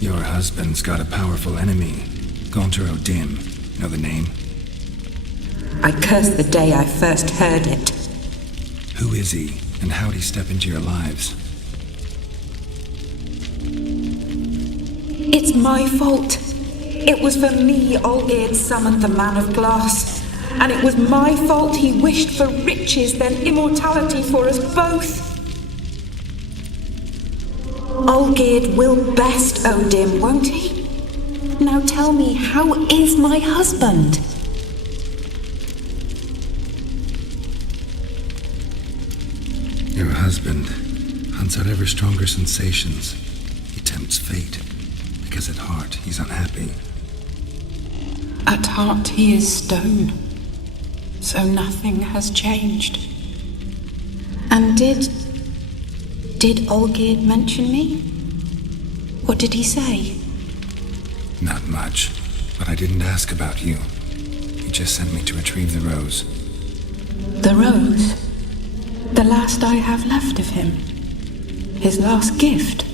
Your husband's got a powerful enemy. Gaunter O'Dim. Know the name? I curse the day I first heard it. Who is he, and how'd he step into your lives? It's my fault. It was for me Olgierd summoned the Man of Glass. And it was my fault he wished for riches, then immortality for us both. Olgierd will best O'Dim, won't he? Now tell me, how is my husband? Your husband hunts out ever stronger sensations. He tempts fate, because at heart he's unhappy. At heart he is stone, so nothing has changed. And did Olgierd mention me? What did he say? Not much, but I didn't ask about you. He just sent me to retrieve the rose. The rose? The last I have left of him? His last gift?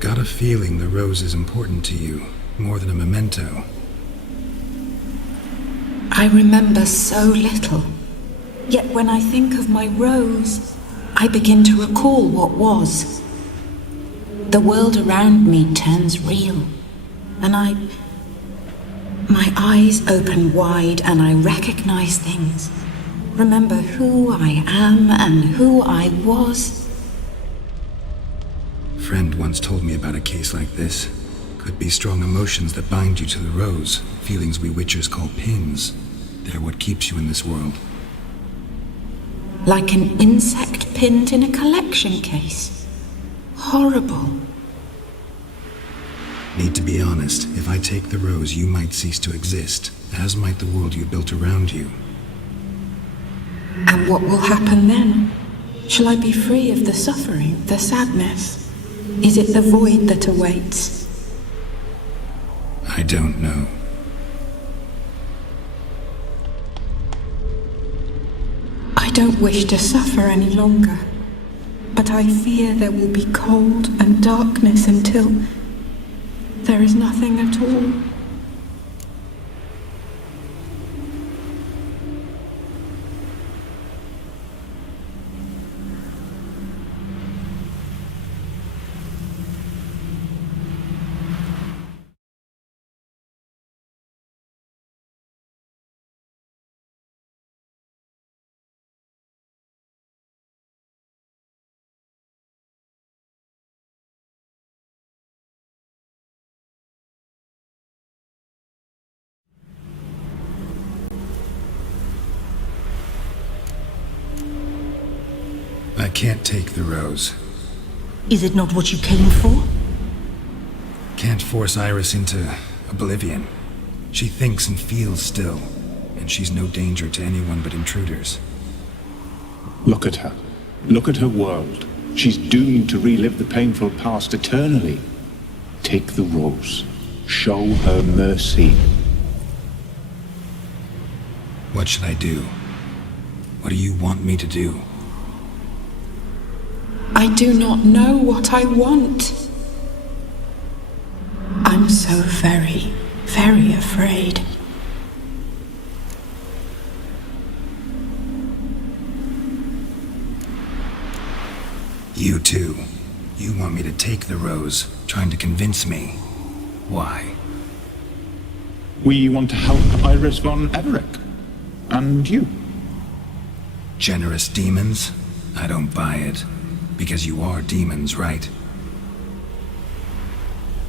Got a feeling the rose is important to you, more than a memento. I remember so little. Yet when I think of my rose, I begin to recall what was. The world around me turns real, and my eyes open wide and I recognize things. Remember who I am and who I was. Friend once told me about a case like this. Could be strong emotions that bind you to the rose, feelings we witchers call pins. They're what keeps you in this world. Like an insect pinned in a collection case. Horrible. Need to be honest, if I take the rose, you might cease to exist, as might the world you built around you. And what will happen then? Shall I be free of the suffering, the sadness? Is it the void that awaits? I don't know. I don't wish to suffer any longer, but I fear there will be cold and darkness until there is nothing at all. I can't take the rose. Is it not what you came for? Can't force Iris into oblivion. She thinks and feels still, and she's no danger to anyone but intruders. Look at her. Look at her world. She's doomed to relive the painful past eternally. Take the rose. Show her mercy. What should I do? What do you want me to do? I do not know what I want. I'm so very, very afraid. You too. You want me to take the rose, trying to convince me. Why? We want to help Iris von Everick. And you. Generous demons? I don't buy it. Because you are demons, right?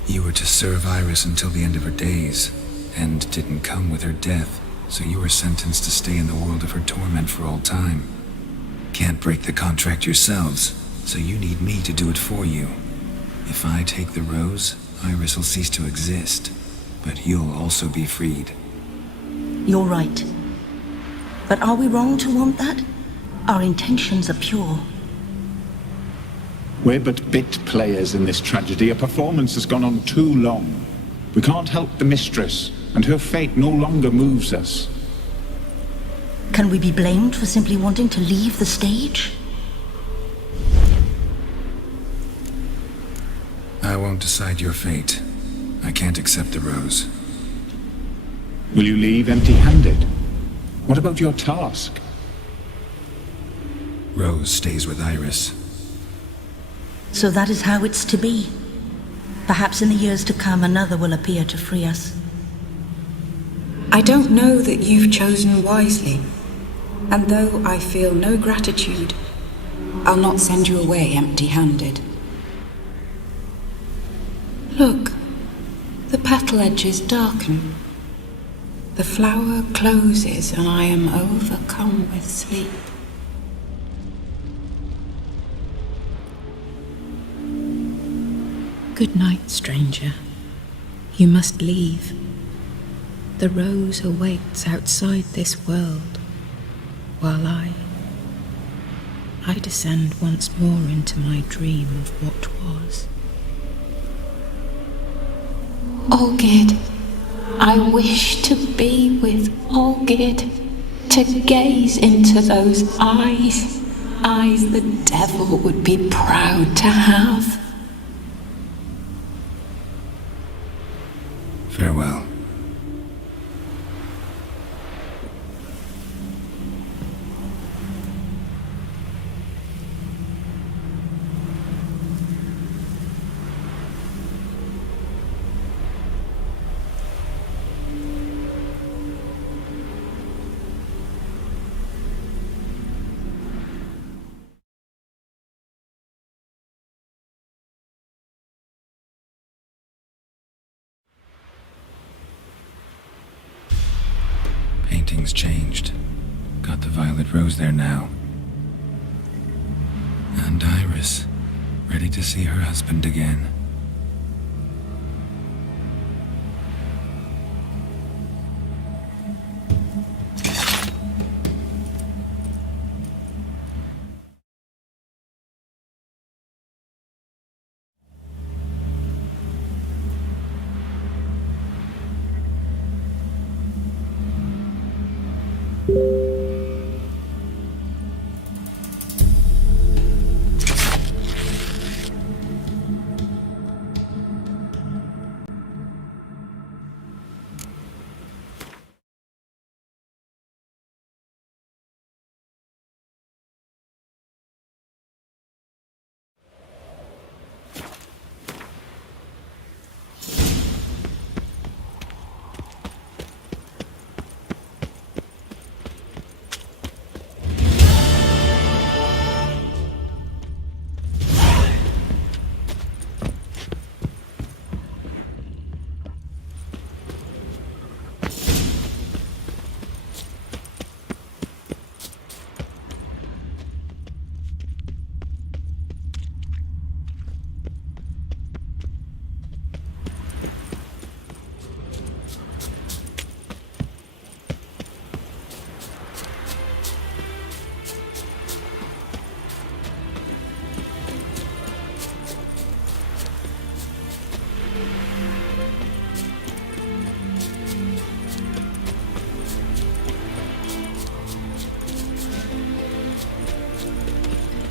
You were to serve Iris until the end of her days. End didn't come with her death, so you were sentenced to stay in the world of her torment for all time. Can't break the contract yourselves, so you need me to do it for you. If I take the rose, Iris will cease to exist, but you'll also be freed. You're right. But are we wrong to want that? Our intentions are pure. We're but bit players in this tragedy. A performance has gone on too long. We can't help the mistress, and her fate no longer moves us. Can we be blamed for simply wanting to leave the stage? I won't decide your fate. I can't accept the rose. Will you leave empty-handed? What about your task? Rose stays with Iris. So that is how it's to be. Perhaps in the years to come another will appear to free us. I don't know that you've chosen wisely, and though I feel no gratitude, I'll not send you away empty-handed. Look, the petal edges darken. The flower closes and I am overcome with sleep. Good night, stranger. You must leave. The rose awaits outside this world, while I descend once more into my dream of what was. Olgid, I wish to be with Olgid, to gaze into those eyes the devil would be proud to have. Farewell. Painting's changed. Got the violet rose there now. And Iris, ready to see her husband again.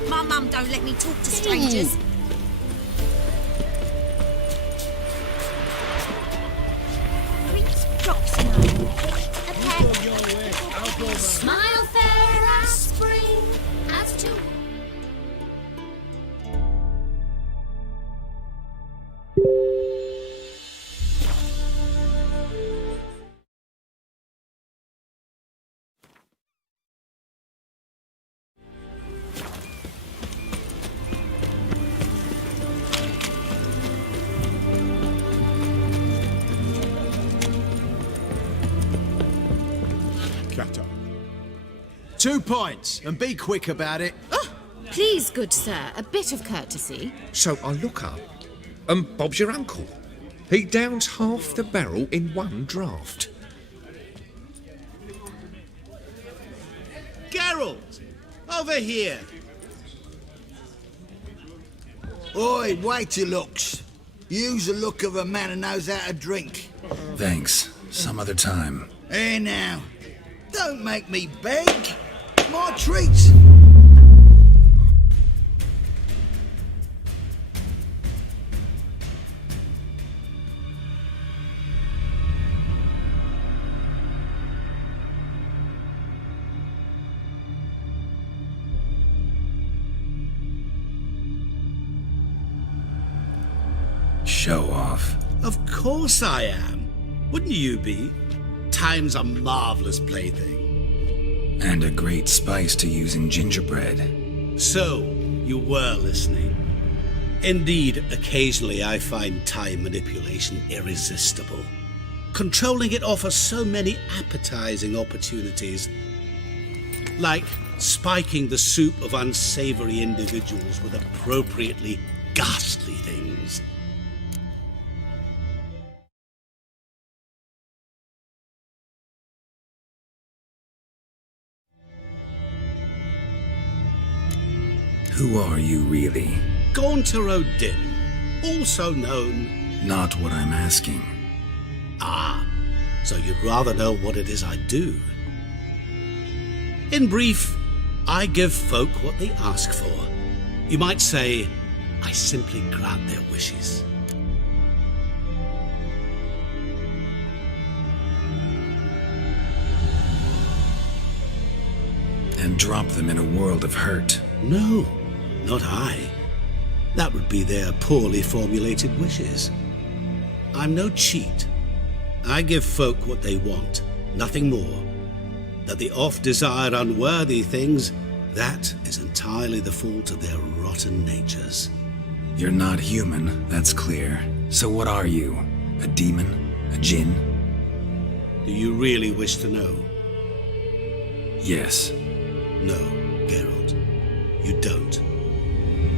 My mum don't let me talk to strangers. Smile fair as spring, as to... better. 2 points, and be quick about it. Oh, please, good sir, a bit of courtesy. So I look up, and Bob's your uncle. He downs half the barrel in one draught. Geralt! Over here! Oi, wait your looks. Use the look of a man who knows how to drink. Thanks. Some other time. Here now. Don't make me beg. My treat. Show off. Of course I am. Wouldn't you be? Time's a marvelous plaything. And a great spice to use in gingerbread. So, you were listening. Indeed, occasionally I find time manipulation irresistible. Controlling it offers so many appetizing opportunities. Like spiking the soup of unsavory individuals with appropriately ghastly things. Who are you, really? Gaunter O'Din, also known... Not what I'm asking. Ah, so you'd rather know what it is I do. In brief, I give folk what they ask for. You might say, I simply grant their wishes. And drop them in a world of hurt. No, not I. That would be their poorly formulated wishes. I'm no cheat. I give folk what they want, nothing more. That they oft desire unworthy things, that is entirely the fault of their rotten natures. You're not human, that's clear. So what are you? A demon? A djinn? Do you really wish to know? Yes. No, Geralt. You don't.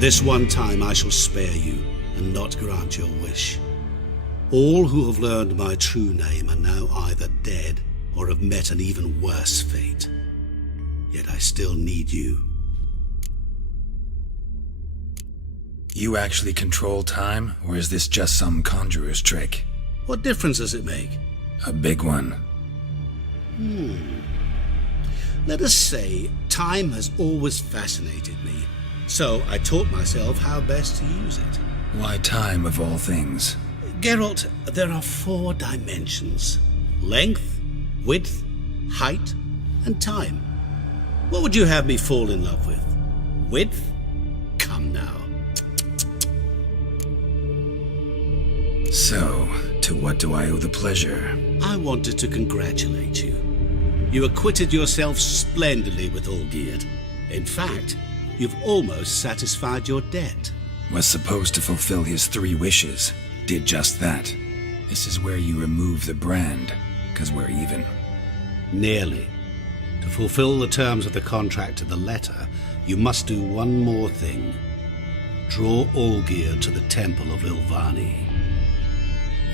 This one time I shall spare you and not grant your wish. All who have learned my true name are now either dead or have met an even worse fate. Yet I still need you. You actually control time, or is this just some conjurer's trick? What difference does it make? A big one. Let us say time has always fascinated me, so I taught myself how best to use it. Why time of all things? Geralt, there are 4 dimensions. Length, width, height, and time. What would you have me fall in love with? Width? Come now. So, to what do I owe the pleasure? I wanted to congratulate you. You acquitted yourself splendidly with Olgierd. In fact, you've almost satisfied your debt. Was supposed to fulfill his 3 wishes. Did just that. This is where you remove the brand, 'cause we're even. Nearly. To fulfill the terms of the contract to the letter, you must do one more thing. Draw Olgierd to the Temple of Ilvani.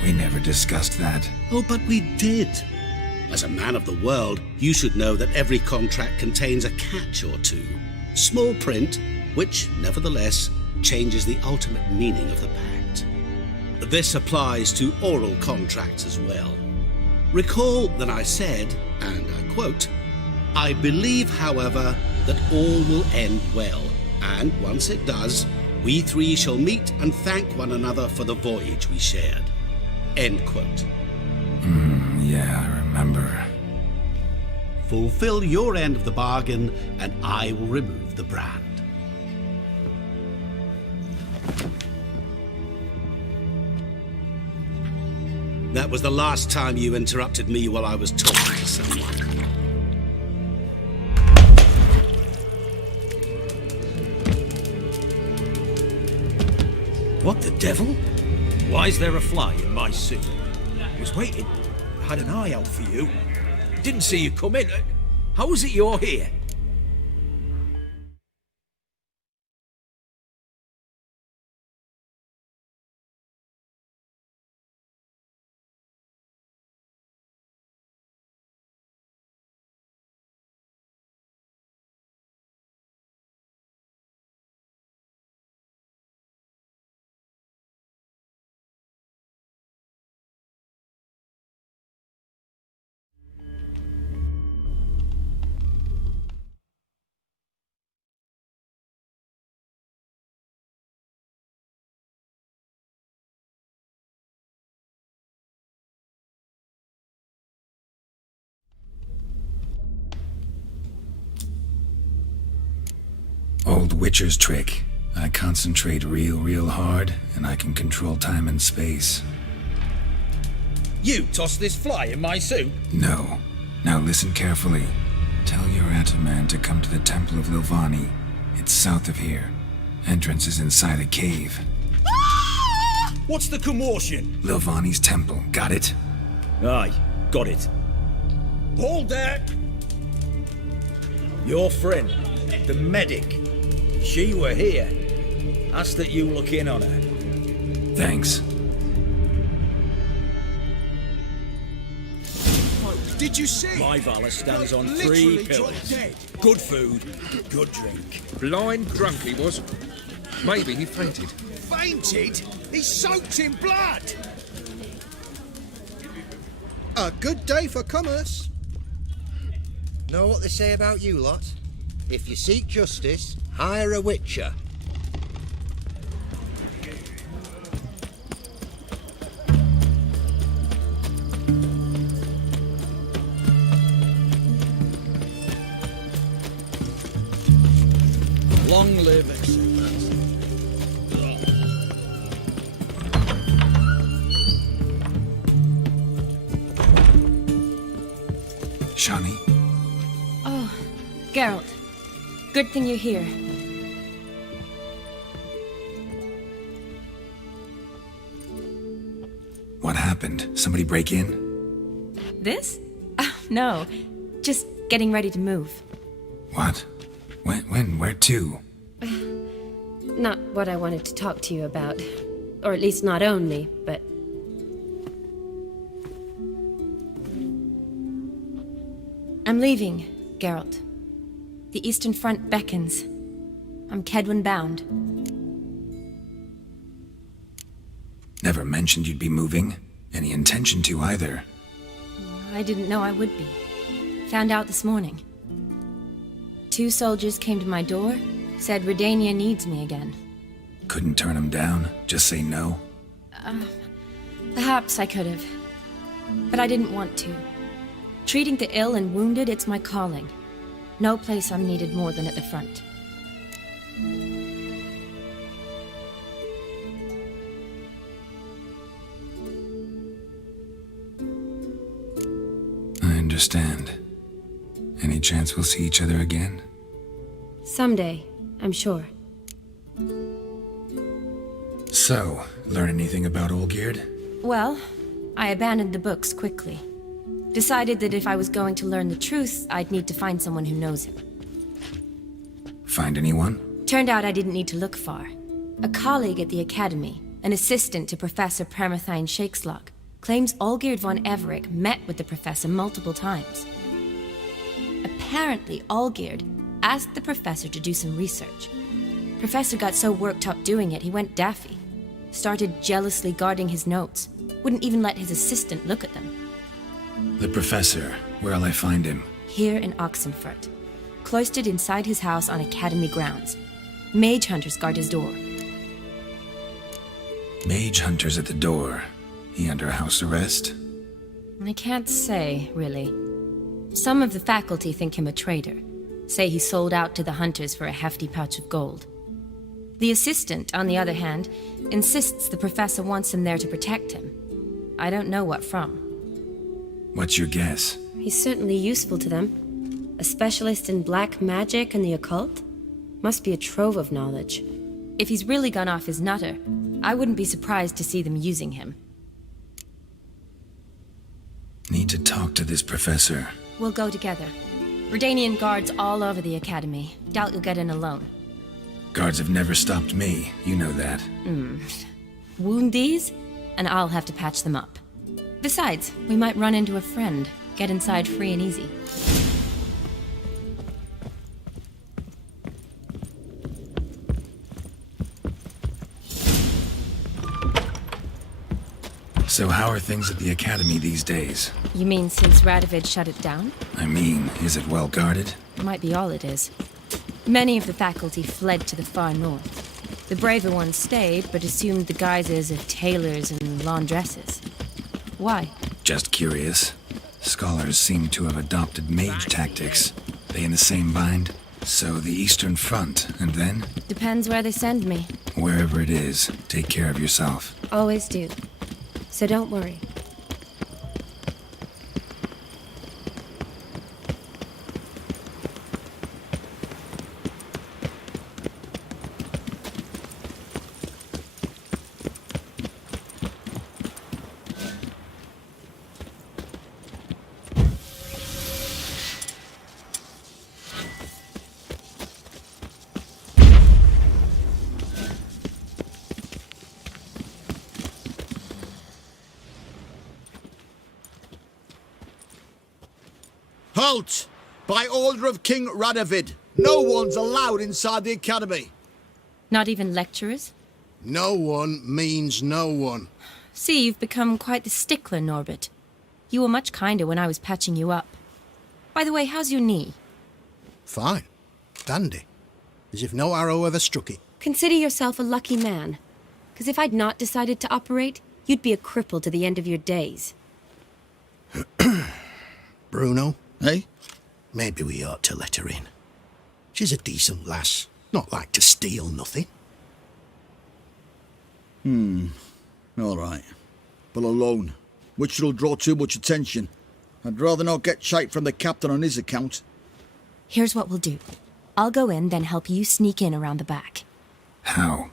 We never discussed that. Oh, but we did. As a man of the world, you should know that every contract contains a catch or two. Small print, which, nevertheless, changes the ultimate meaning of the pact. This applies to oral contracts as well. Recall that I said, and I quote, "I believe, however, that all will end well, and once it does, we 3 shall meet and thank one another for the voyage we shared." End quote. Yeah, I remember. Fulfill your end of the bargain, and I will remove the brand. That was the last time you interrupted me while I was talking to someone. What the devil? Why is there a fly in my suit? I was waiting. I had an eye out for you. Didn't see you come in. How is it you're here? Old Witcher's trick. I concentrate real hard, and I can control time and space. You tossed this fly in my soup? No. Now listen carefully. Tell your Ataman to come to the Temple of Lilvani. It's south of here. Entrance is inside a cave. What's the commotion? Lilvani's temple. Got it? Aye, got it. Hold there! Your friend, the medic. She were here. Ask that you look in on her. Thanks. Did you see? My Valor stands on Literally 3 pillars. dropped dead. Good food, good drink. Blind drunk he was. Maybe he fainted. Fainted? He's soaked in blood! A good day for commerce. Know what they say about you lot? If you seek justice, hire a witcher. Long live Excellence. Shani? Oh, Geralt. Good thing you're here. What happened? Somebody break in? This? Oh, no. Just getting ready to move. What? When? Where to? Not what I wanted to talk to you about. Or at least not only, but... I'm leaving, Geralt. The Eastern Front beckons. I'm Kedwin bound. Never mentioned you'd be moving. Any intention to either. I didn't know I would be. Found out this morning. 2 soldiers came to my door, said Redania needs me again. Couldn't turn him down? Just say no? Perhaps I could have. But I didn't want to. Treating the ill and wounded, it's my calling. No place I'm needed more than at the front. I understand. Any chance we'll see each other again? Someday, I'm sure. So, learn anything about Olgierd? Well, I abandoned the books quickly. Decided that if I was going to learn the truth, I'd need to find someone who knows him. Find anyone? Turned out I didn't need to look far. A colleague at the Academy, an assistant to Professor Permathine Shakeslog, claims Olgierd von Everec met with the professor multiple times. Apparently, Olgierd asked the professor to do some research. Professor got so worked up doing it, he went daffy. Started jealously guarding his notes. Wouldn't even let his assistant look at them. The professor. Where'll I find him? Here in Oxenfurt. Cloistered inside his house on Academy grounds. Mage hunters guard his door. Mage hunters at the door. He under house arrest? I can't say, really. Some of the faculty think him a traitor. Say he sold out to the hunters for a hefty pouch of gold. The assistant, on the other hand, insists the professor wants him there to protect him. I don't know what from. What's your guess? He's certainly useful to them. A specialist in black magic and the occult? Must be a trove of knowledge. If he's really gone off his nutter, I wouldn't be surprised to see them using him. Need to talk to this professor. We'll go together. Redanian guards all over the academy. Doubt you'll get in alone. Guards have never stopped me, you know that. Wound these, and I'll have to patch them up. Besides, we might run into a friend. Get inside free and easy. So how are things at the academy these days? You mean since Radovid shut it down? I mean, is it well guarded? Might be all it is. Many of the faculty fled to the far north. The braver ones stayed, but assumed the guises of tailors and laundresses. Why? Just curious. Scholars seem to have adopted mage tactics. They in the same bind? So the Eastern Front, and then? Depends where they send me. Wherever it is, take care of yourself. Always do. So don't worry. Halt! By order of King Radovid, no one's allowed inside the academy. Not even lecturers? No one means no one. See, you've become quite the stickler, Norbert. You were much kinder when I was patching you up. By the way, how's your knee? Fine. Dandy. As if no arrow ever struck it. Consider yourself a lucky man. Because if I'd not decided to operate, you'd be a cripple to the end of your days. Bruno? Eh? Maybe we ought to let her in. She's a decent lass. Not like to steal nothing. All right. But alone, which will draw too much attention. I'd rather not get shite from the captain on his account. Here's what we'll do. I'll go in, then help you sneak in around the back. How?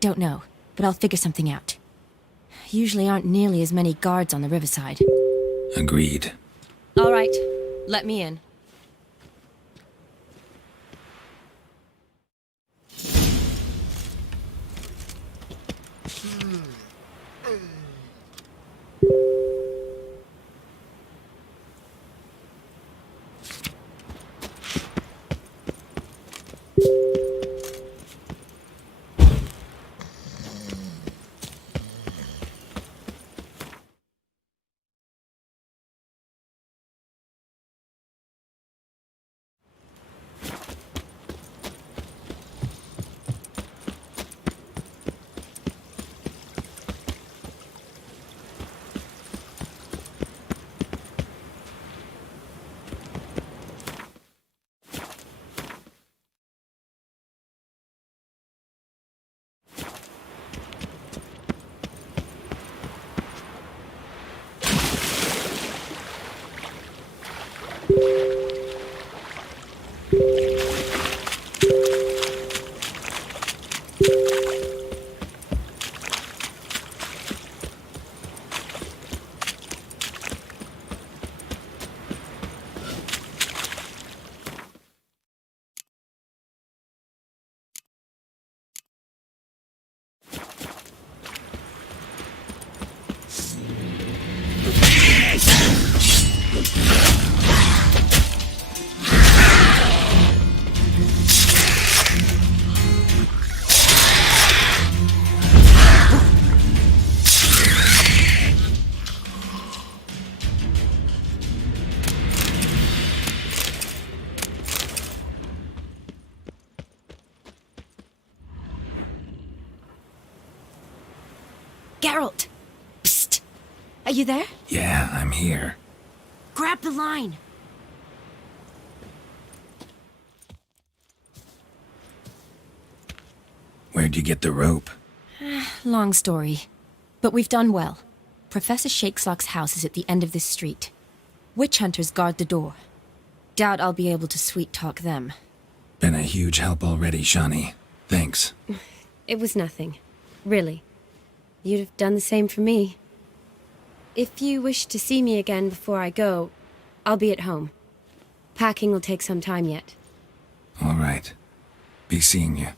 Don't know, but I'll figure something out. Usually aren't nearly as many guards on the riverside. Agreed. All right, let me in. Geralt! Psst! Are you there? Yeah, I'm here. Grab the line! Where'd you get the rope? Long story. But we've done well. Professor Shakeslock's house is at the end of this street. Witch hunters guard the door. Doubt I'll be able to sweet-talk them. Been a huge help already, Shani. Thanks. It was nothing. Really. You'd have done the same for me. If you wish to see me again before I go, I'll be at home. Packing will take some time yet. All right. Be seeing you.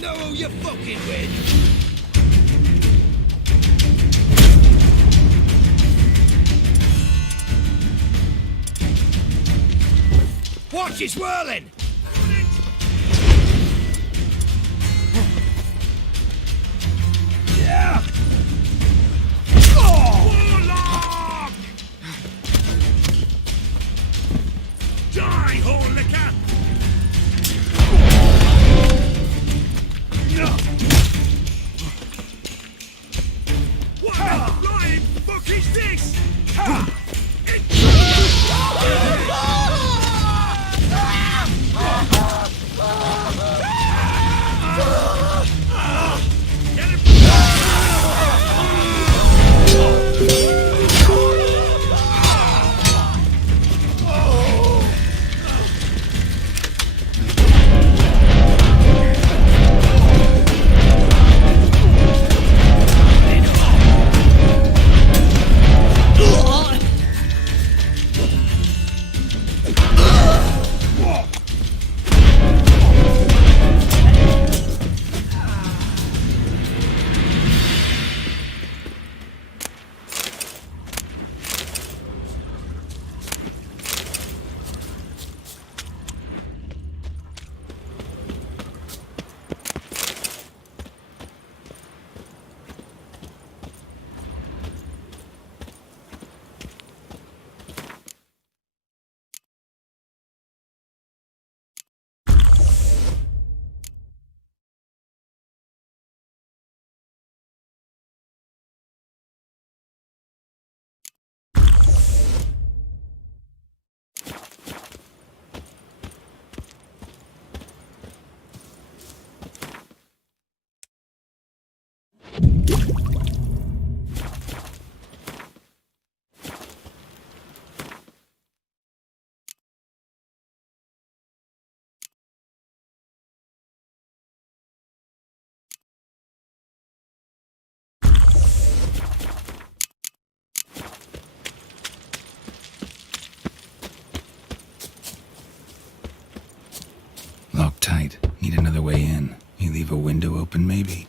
Know who you're fucking with? Watch, he's whirling! Yeah! Warlock! Die, Horlicker! What the flying fuck is this? Locked tight. Need another way in. You leave a window open, maybe?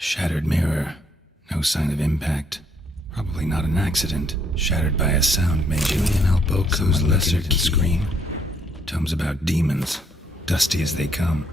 Shattered mirror. No sign of impact. Probably not an accident. Shattered by a sound made Julian Alboco's lesser can scream. Tomes about demons. Dusty as they come.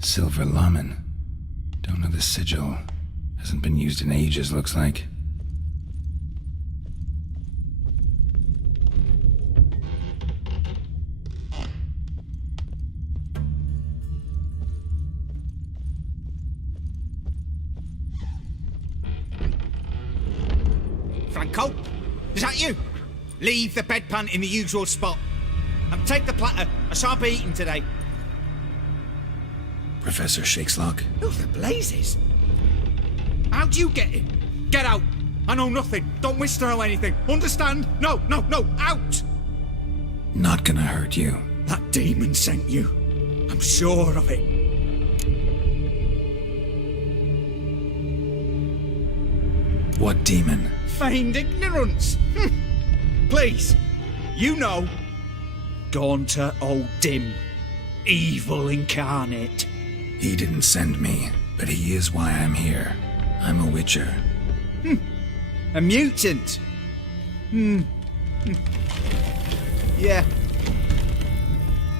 Silver Laman. Don't know the sigil. Hasn't been used in ages, looks like. Franco? Is that you? Leave the bedpan in the usual spot. And take the platter. I shan't be eating today. Professor Shakeslock? Oh, the blazes! How'd you get in? Get out! I know nothing. Don't wish to know anything. Understand? No, no, no! Out! Not gonna hurt you. That demon sent you. I'm sure of it. What demon? Feigned ignorance. Please, you know. Gaunter O'Dim. Evil incarnate. He didn't send me, but he is why I'm here. I'm a witcher. A mutant. Yeah.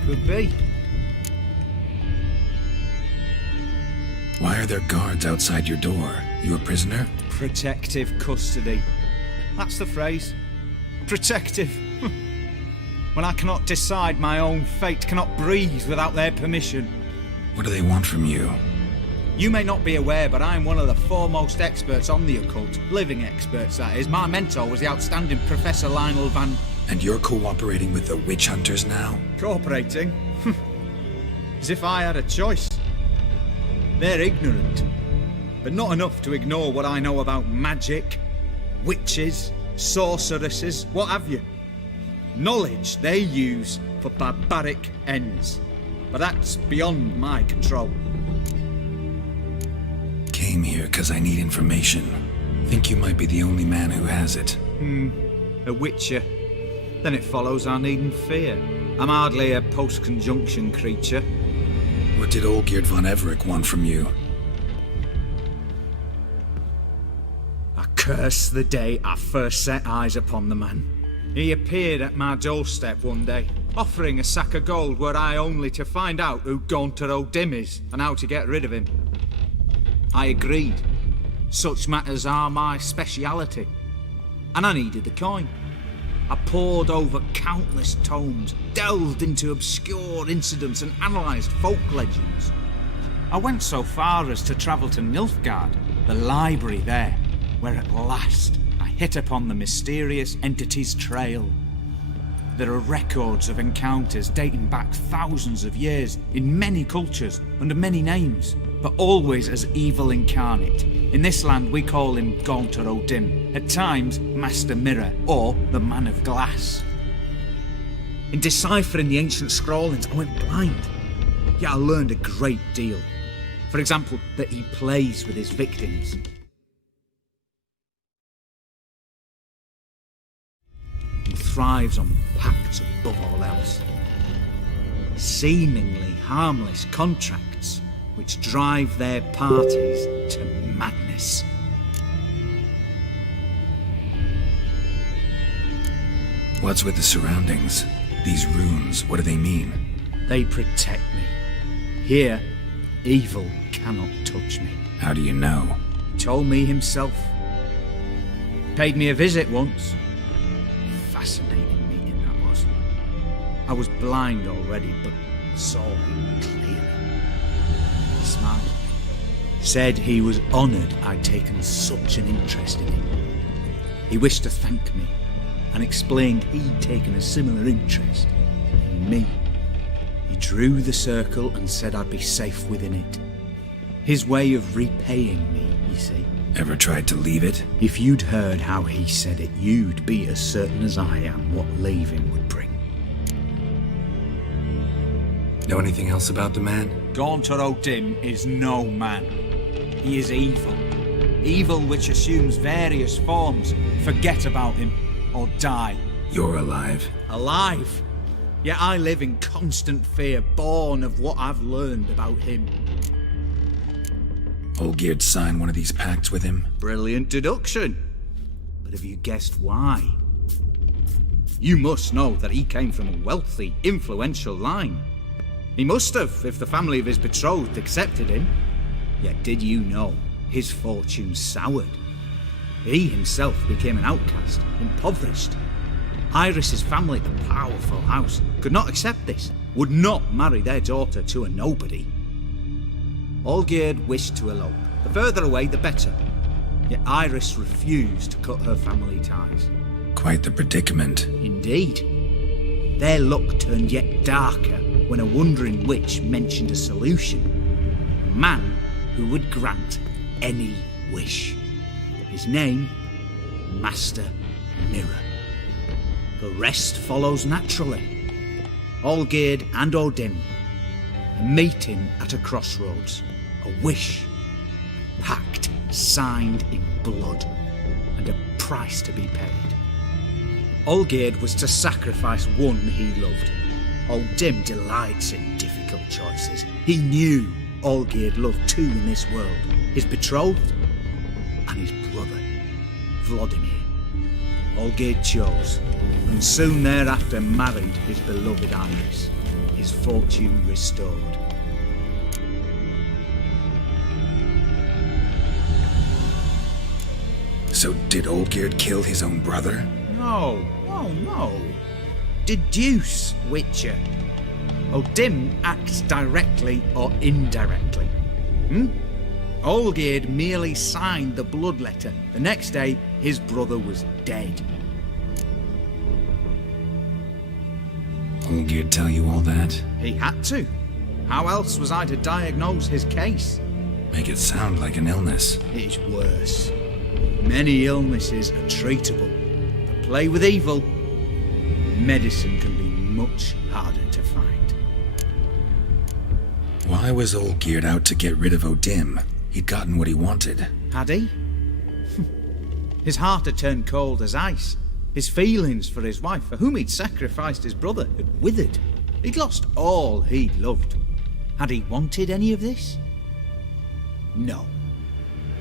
Could be. Why are there guards outside your door? You a prisoner? Protective custody. That's the phrase. Protective. When I cannot decide my own fate, cannot breathe without their permission. What do they want from you? You may not be aware, but I am one of the foremost experts on the occult. Living experts, that is. My mentor was the outstanding Professor Lionel Van... And you're cooperating with the witch hunters now? Cooperating? As if I had a choice. They're ignorant, but not enough to ignore what I know about magic, witches, sorceresses, what have you. Knowledge they use for barbaric ends. But that's beyond my control. Came here because I need information. Think you might be the only man who has it. A witcher. Then it follows I needn't fear. I'm hardly a post-conjunction creature. What did Olgierd von Everec want from you? I curse the day I first set eyes upon the man. He appeared at my doorstep one day, offering a sack of gold were I only to find out who Gaunter O'Dim is and how to get rid of him. I agreed. Such matters are my speciality. And I needed the coin. I pored over countless tomes, delved into obscure incidents and analysed folk legends. I went so far as to travel to Nilfgaard, the library there, where at last I hit upon the mysterious entity's trail. There are records of encounters dating back thousands of years in many cultures under many names, but always as evil incarnate. In this land we call him Gaunter O'Dim, at times Master Mirror or the Man of Glass. In deciphering the ancient scrawlings I went blind, yet I learned a great deal. For example, that he plays with his victims. He thrives on pacts above all else. Seemingly harmless contracts which drive their parties to madness. What's with the surroundings? These runes, what do they mean? They protect me. Here, evil cannot touch me. How do you know? He told me himself. Paid me a visit once. Fascinating meeting that was. I was blind already, but saw him clearly. He smiled. Said he was honoured I'd taken such an interest in him. He wished to thank me and explained he'd taken a similar interest in me. He drew the circle and said I'd be safe within it. His way of repaying me, you see. Ever tried to leave it? If you'd heard how he said it, you'd be as certain as I am what leaving would bring. Know anything else about the man? Gaunter O'Dim is no man. He is evil. Evil which assumes various forms. Forget about him, or die. You're alive. Alive? Yet I live in constant fear, born of what I've learned about him. Olgierd signed one of these pacts with him? Brilliant deduction. But have you guessed why? You must know that he came from a wealthy, influential line. He must have, if the family of his betrothed accepted him. Yet did you know his fortune soured? He himself became an outcast, impoverished. Iris's family, a powerful house, could not accept this, would not marry their daughter to a nobody. Olgierd wished to elope. The further away, the better. Yet Iris refused to cut her family ties. Quite the predicament. Indeed. Their luck turned yet darker when a wandering witch mentioned a solution. A man who would grant any wish. His name, Master Mirror. The rest follows naturally. Olgierd and O'Dim, a meeting at a crossroads, a wish, a pact signed in blood, and a price to be paid. Olgierd was to sacrifice one he loved. O'Dim delights in difficult choices. He knew Olgierd loved two in this world, his betrothed and his brother, Vladimir. Olgierd chose, and soon thereafter married his beloved Iris, his fortune restored. So did Olgierd kill his own brother? No. Deduce, Witcher. O'Dim acts directly or indirectly. Olgierd merely signed the blood letter. The next day, his brother was dead. Olgierd tell you all that? He had to. How else was I to diagnose his case? Make it sound like an illness. It is worse. Many illnesses are treatable. But play with evil, medicine can be much harder to find. Why was Olgierd out to get rid of O'Dim? He'd gotten what he wanted. Had he? His heart had turned cold as ice. His feelings for his wife, for whom he'd sacrificed his brother, had withered. He'd lost all he loved. Had he wanted any of this? No.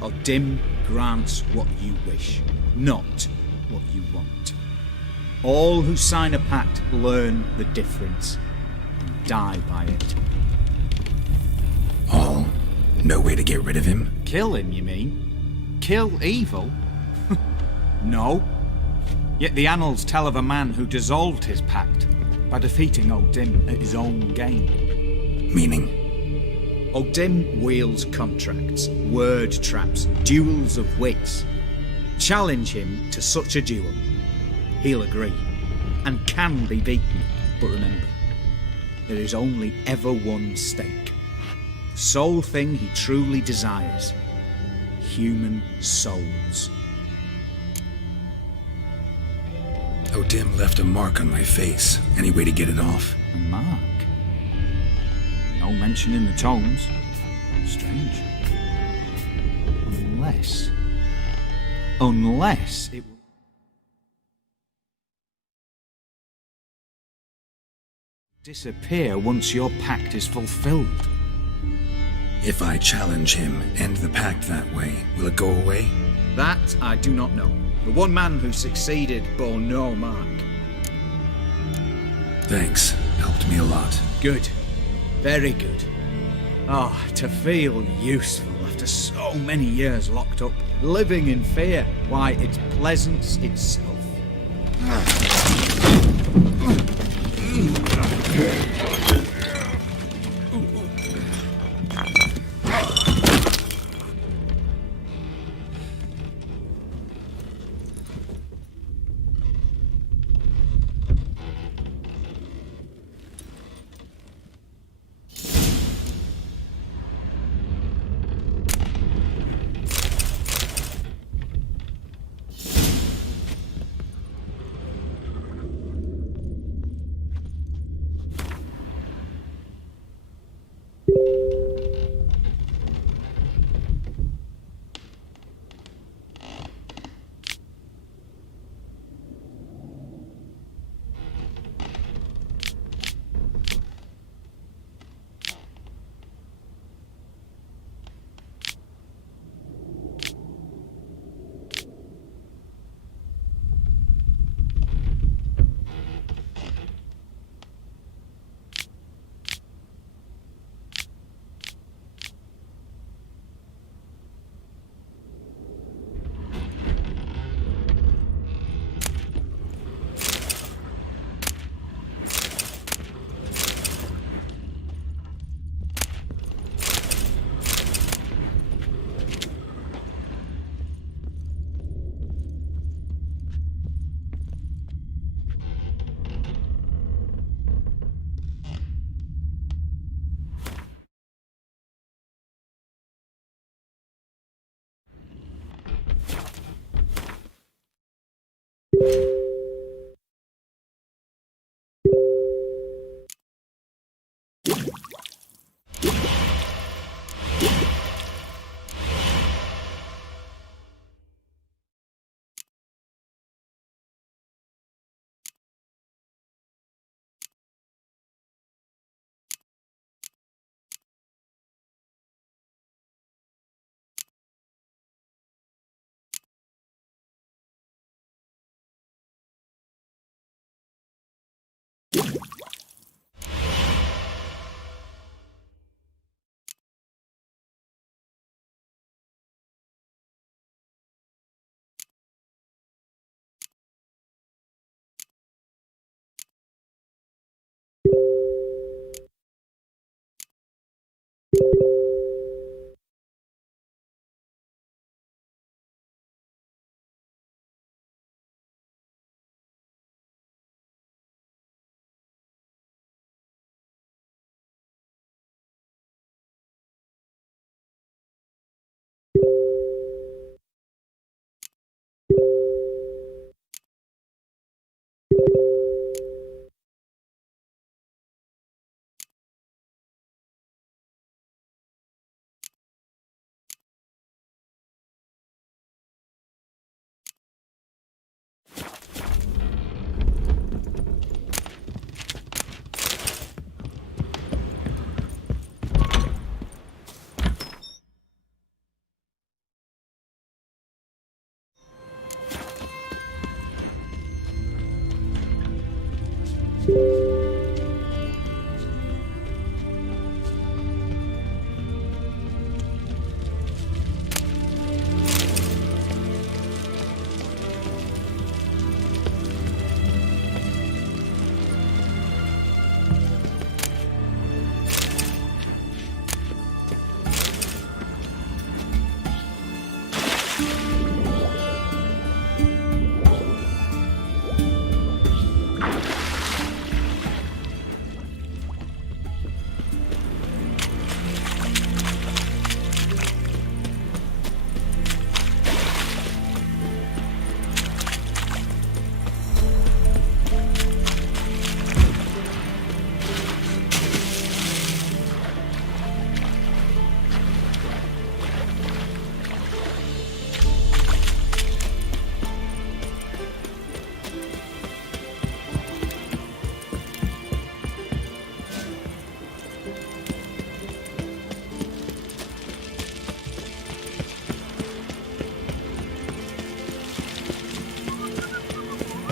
O'Dim grants what you wish, not what you want. All who sign a pact learn the difference and die by it. All? No way to get rid of him? Kill him, you mean? Kill evil? No. Yet the annals tell of a man who dissolved his pact by defeating O'Dim at his own game. Meaning? O'Dim wields contracts, word traps, duels of wits. Challenge him to such a duel. He'll agree, and can be beaten. But remember, there is only ever one stake. The sole thing he truly desires. Human souls. O'Dim left a mark on my face. Any way to get it off? A mark? No mention in the tomes. Strange. Unless it will disappear once your pact is fulfilled. If I challenge him, end the pact that way, will it go away? That I do not know. The one man who succeeded bore no mark. Thanks. Helped me a lot. Good. Very good. Oh, to feel useful after so many years locked up, living in fear. Why, it's pleasance itself.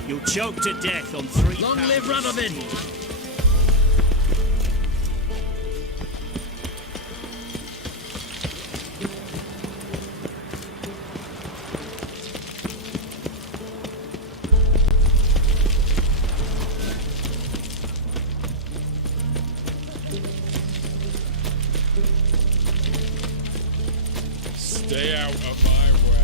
You'll choke to death on 3 Long pounds. live Radovid! Stay out of my way.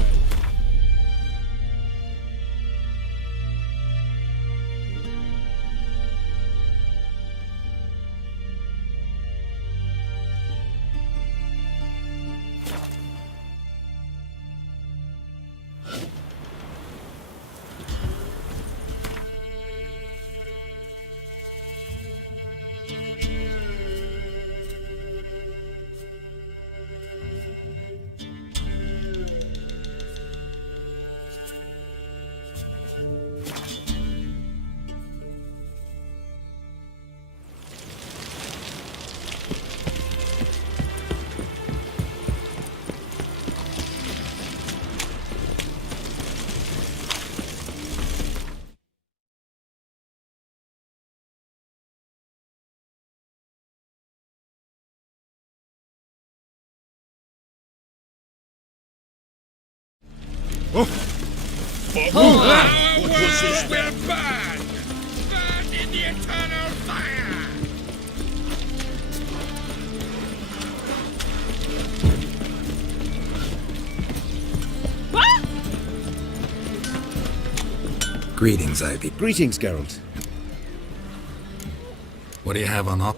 We're burned! Burned in the eternal fire! Greetings, Ivy. Greetings, Geralt. What do you have on up?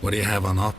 What do you have on up?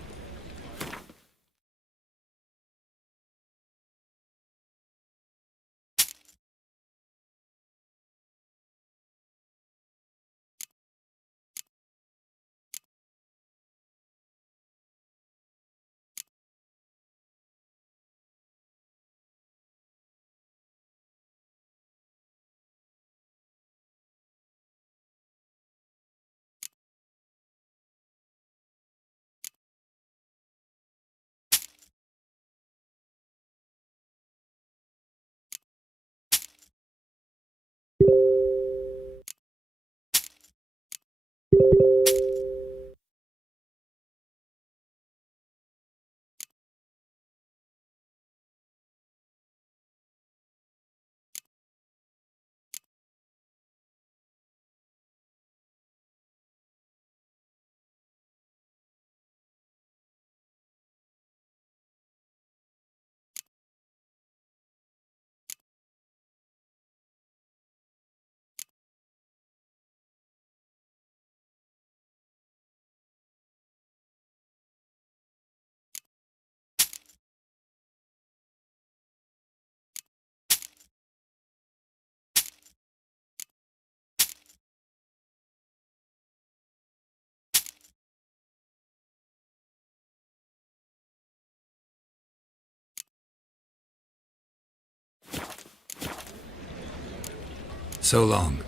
So long.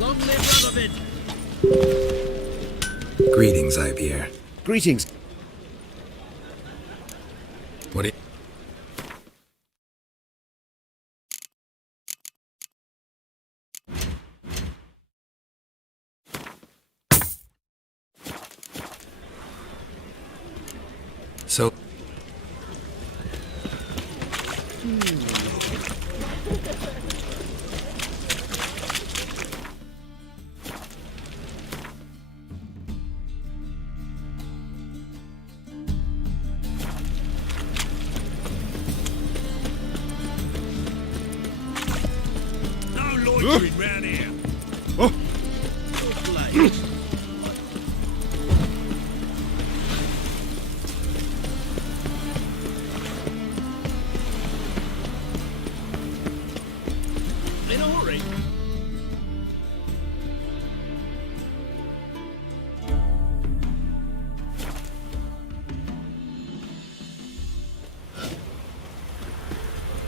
Long live Radovid! Greetings, Ivier. Greetings. What do you... So... No loitering round here. Oh. In a hurry.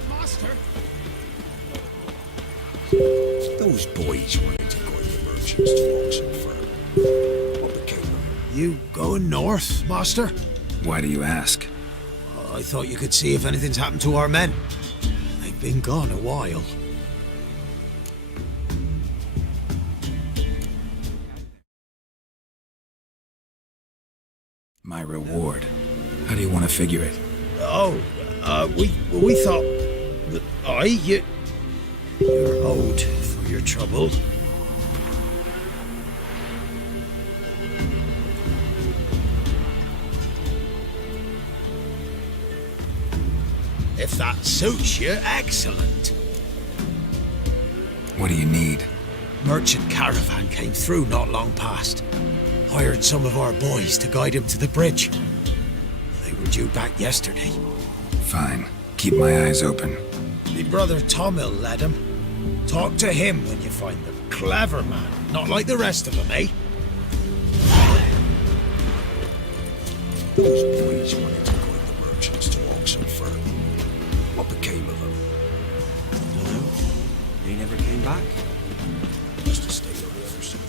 Master. Those boys wanted to go to the merchants to Oxenford. What became of them? You going north, Master? Why do you ask? I thought you could see if anything's happened to our men. They've been gone a while. My reward. How do you want to figure it? Oh, we thought that you're owed for your trouble. If that suits you, excellent. What do you need? Merchant caravan came through not long past. Hired some of our boys to guide him to the bridge. They were due back yesterday. Fine. Keep my eyes open. Me brother Tomil led him. Talk to him when you find them. Clever man, not like the rest of them, eh? Those boys wanted to go to the merchants to Oxenford. What became of them? I don't know. They never came back. Must have stayed on the other side.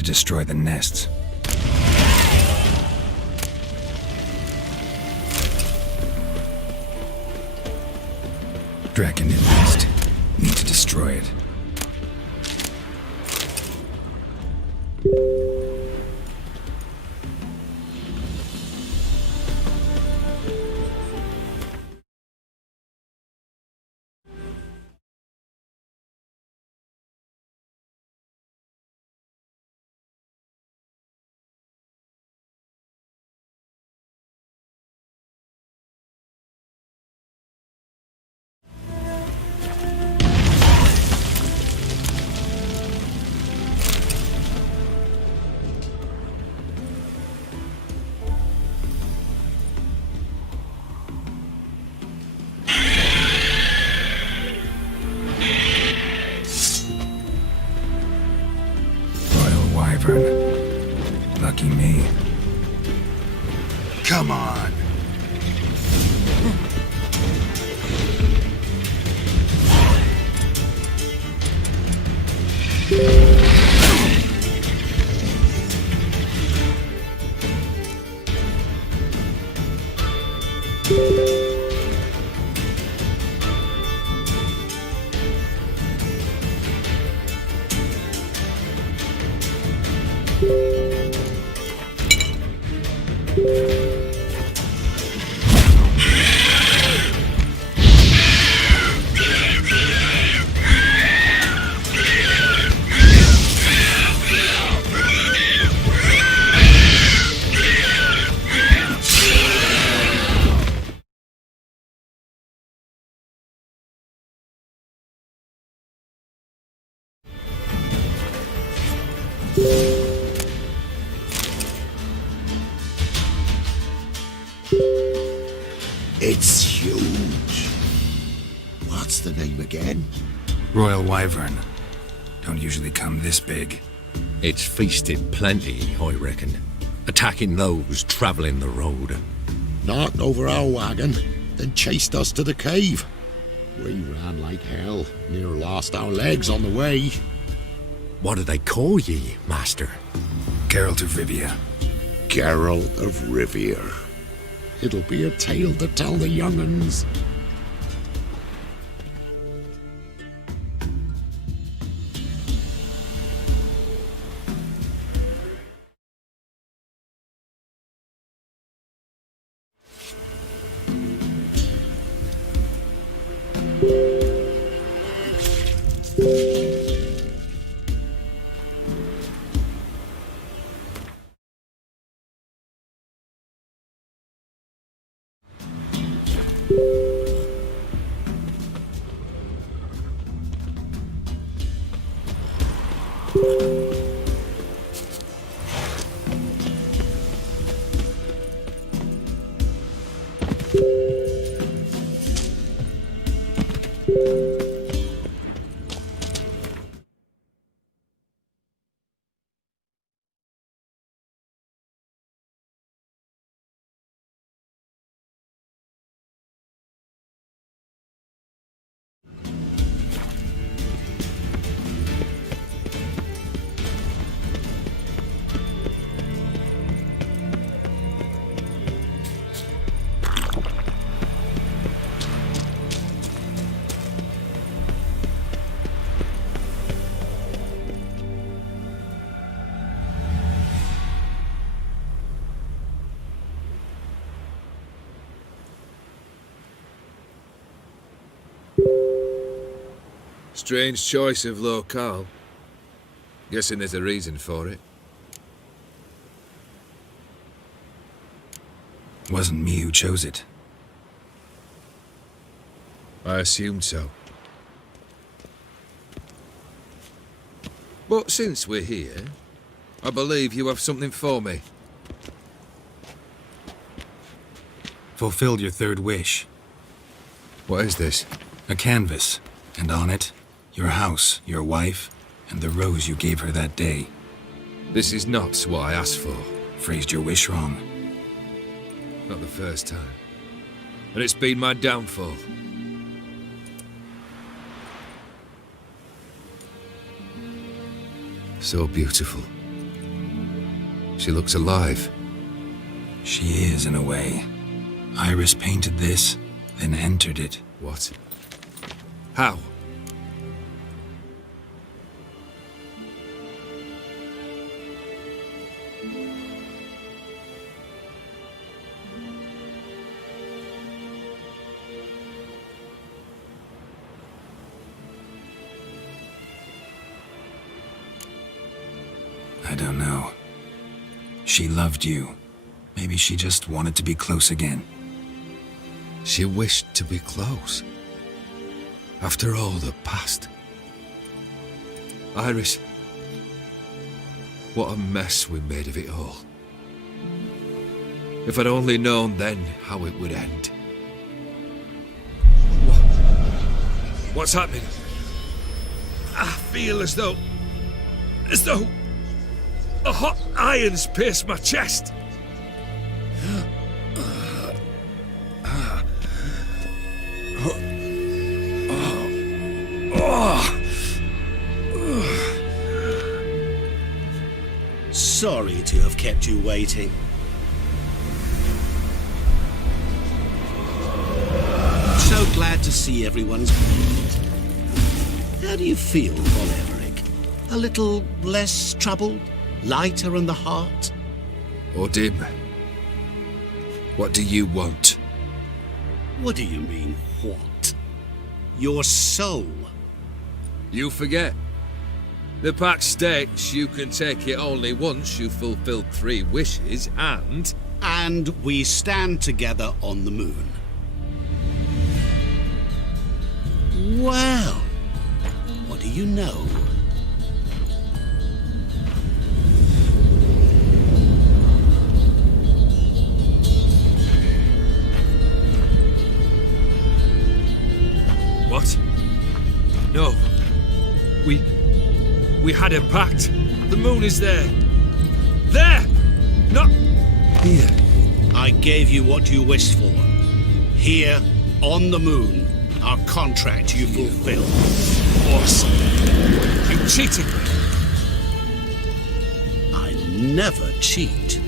to destroy the nests. Draconid nest. Need to destroy it. Lucky me. Come on. It's huge. What's the name again? Royal Wyvern. Don't usually come this big. It's feasted plenty, I reckon. Attacking those travelling the road. Knocked over our wagon, then chased us to the cave. We ran like hell, near lost our legs on the way. What do they call ye, Master? Geralt of Rivia. Geralt of Rivia. It'll be a tale to tell the young'uns. Strange choice of locale. Guessing there's a reason for it. Wasn't me who chose it. I assumed so. But since we're here, I believe you have something for me. Fulfilled your third wish. What is this? A canvas, and on it, your house, your wife, and the rose you gave her that day. This is not what I asked for. Phrased your wish wrong. Not the first time. And it's been my downfall. So beautiful. She looks alive. She is, in a way. Iris painted this, then entered it. What? How? I don't know. She loved you. Maybe she just wanted to be close again. She wished to be close. After all the past. Iris, what a mess we made of it all. If I'd only known then how it would end. What's happening? I feel as though a hot iron's pierced my chest. Sorry to have kept you waiting. So glad to see everyone's pleased. How do you feel, Von Everett? A little less troubled? Lighter in the heart? Odim, what do you want? What do you mean, what? Your soul. You forget. The pact states you can take it only once you've fulfilled 3 wishes, and... And we stand together on the moon. Well, what do you know? What? No. We had a pact. The moon is there. There! Not here. I gave you what you wished for. Here, on the moon, our contract you fulfilled. Awesome. You cheated me. I never cheat.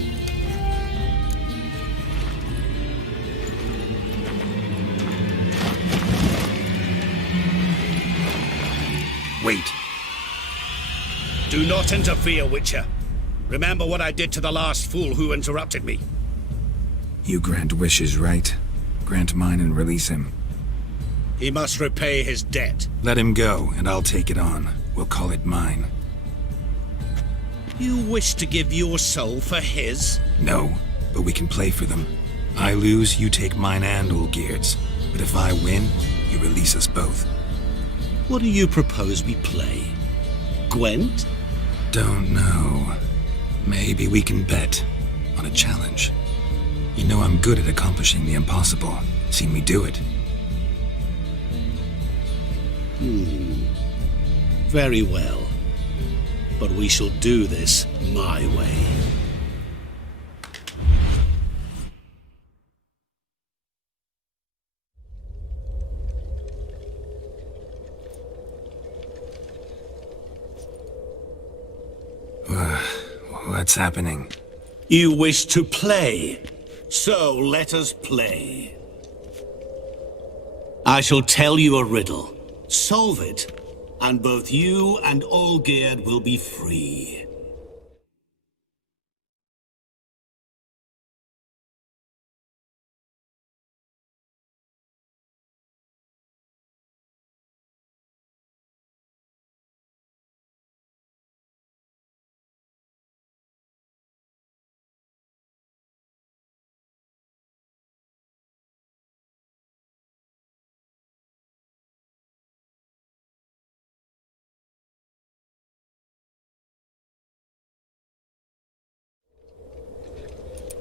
Wait. Do not interfere, Witcher. Remember what I did to the last fool who interrupted me. You grant wishes, right? Grant mine and release him. He must repay his debt. Let him go, and I'll take it on. We'll call it mine. You wish to give your soul for his? No, but we can play for them. I lose, you take mine and Olgierd's. But if I win, you release us both. What do you propose we play? Gwent? Don't know. Maybe we can bet on a challenge. You know I'm good at accomplishing the impossible. Seen me do it. Very well. But we shall do this my way. What's happening? You wish to play, so let us play. I shall tell you a riddle. Solve it, and both you and Olgierd will be free.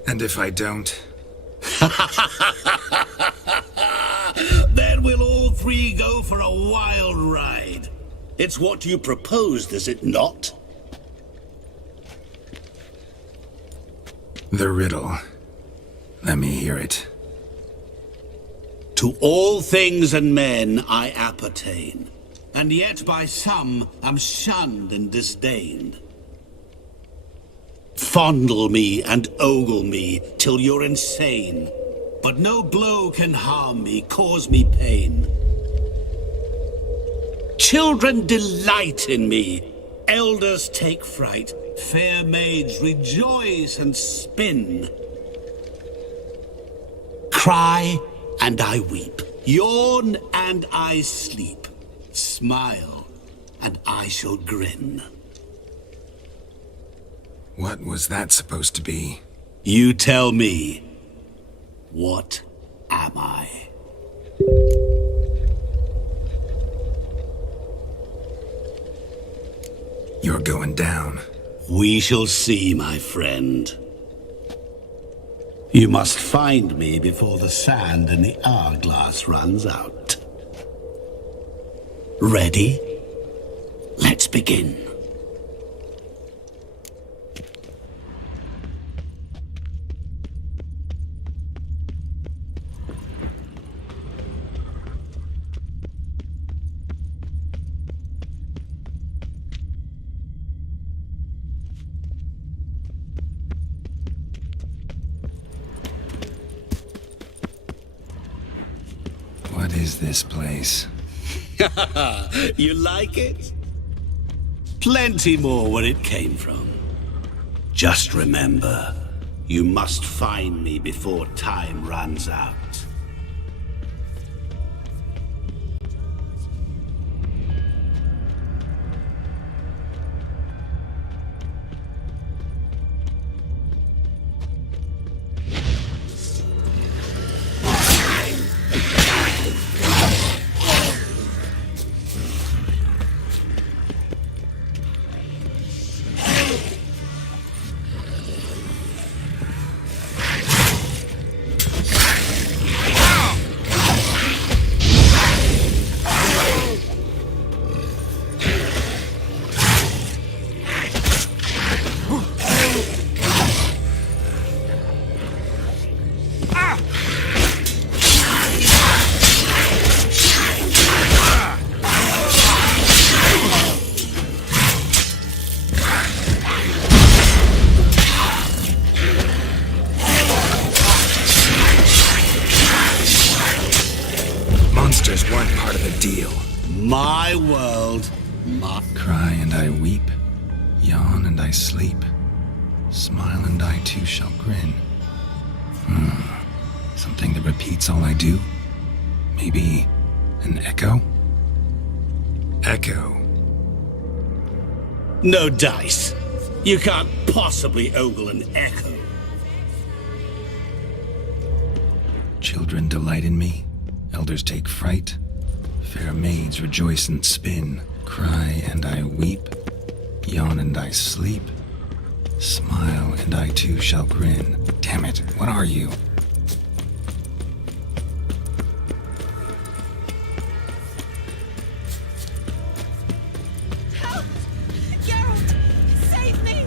And if I don't? Then we'll all 3 go for a wild ride. It's what you proposed, is it not? The riddle. Let me hear it. To all things and men I appertain, and yet by some am shunned and disdained. Fondle me and ogle me till you're insane. But no blow can harm me, cause me pain. Children delight in me. Elders take fright. Fair maids rejoice and spin. Cry and I weep. Yawn and I sleep. Smile and I shall grin. What was that supposed to be? You tell me. What am I? You're going down. We shall see, my friend. You must find me before the sand in the hourglass runs out. Ready? Let's begin. What is this place? You like it? Plenty more where it came from. Just remember, you must find me before time runs out. Monsters weren't part of the deal. My world, my... Cry and I weep, yawn and I sleep, smile and I too shall grin. Something that repeats all I do? Maybe an echo? Echo. No dice. You can't possibly ogle an echo. Children delight in me, elders take fright, fair maids rejoice and spin, cry and I weep, yawn and I sleep, smile and I too shall grin. Damn it, what are you? Help! Geralt! Save me!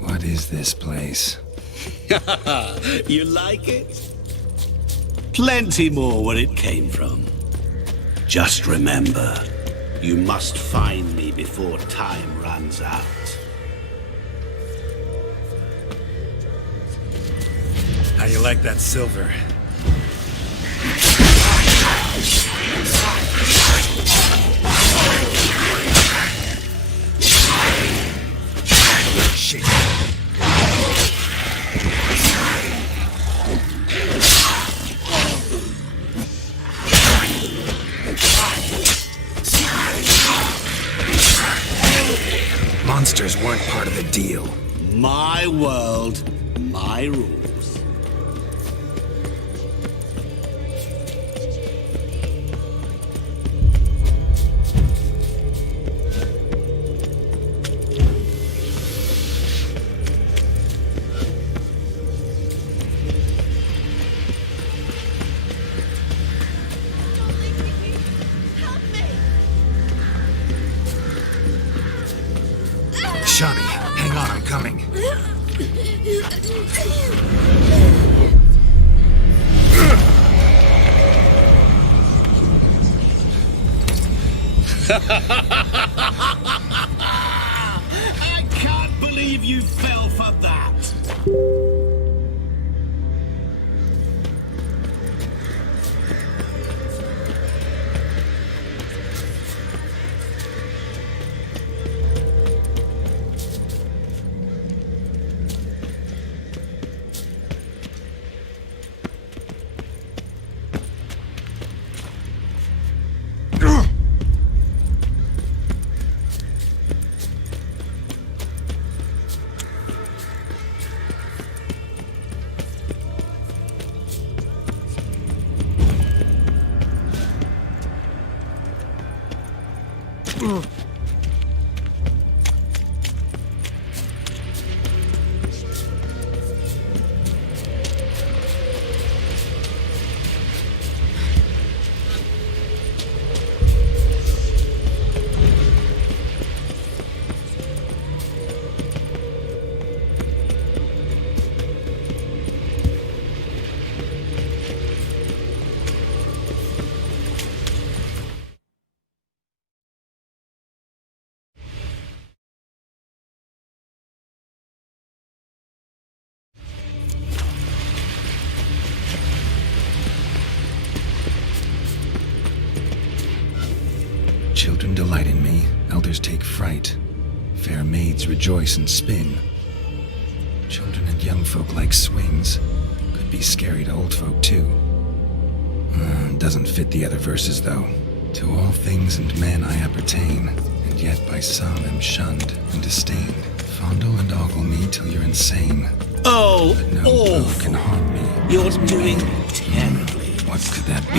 What is this place? You like it? Plenty more where it came from. Just remember, you must find me before time runs out. How you like that silver? Shit. Monsters weren't part of the deal. My world, my rules. Johnny, hang on, I'm coming. I can't believe you fell for that! Children delight in me, elders take fright. Fair maids rejoice and spin. Children and young folk like swings. Could be scary to old folk too. Doesn't fit the other verses though. To all things and men I appertain, and yet by some am shunned and disdained. Fondle and ogle me till you're insane. Oh, but no blow can harm me. You're doing terribly. What could that be?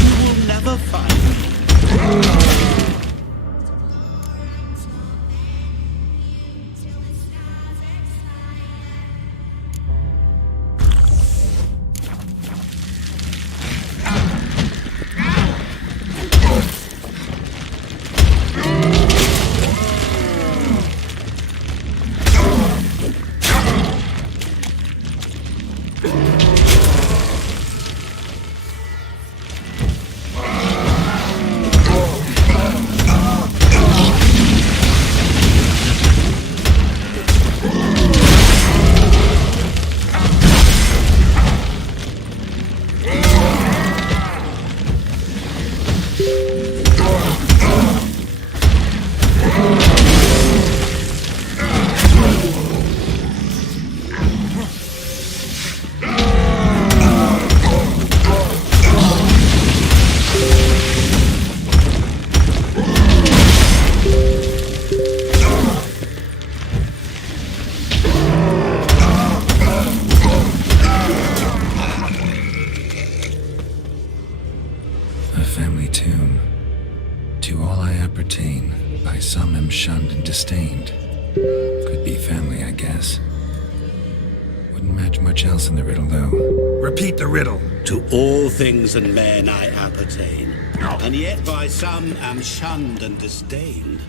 You will never find me. Shunned and disdained. Could be family, I guess. Wouldn't match much else in the riddle, though. Repeat the riddle. To all things and men I appertain, and yet by some am shunned and disdained.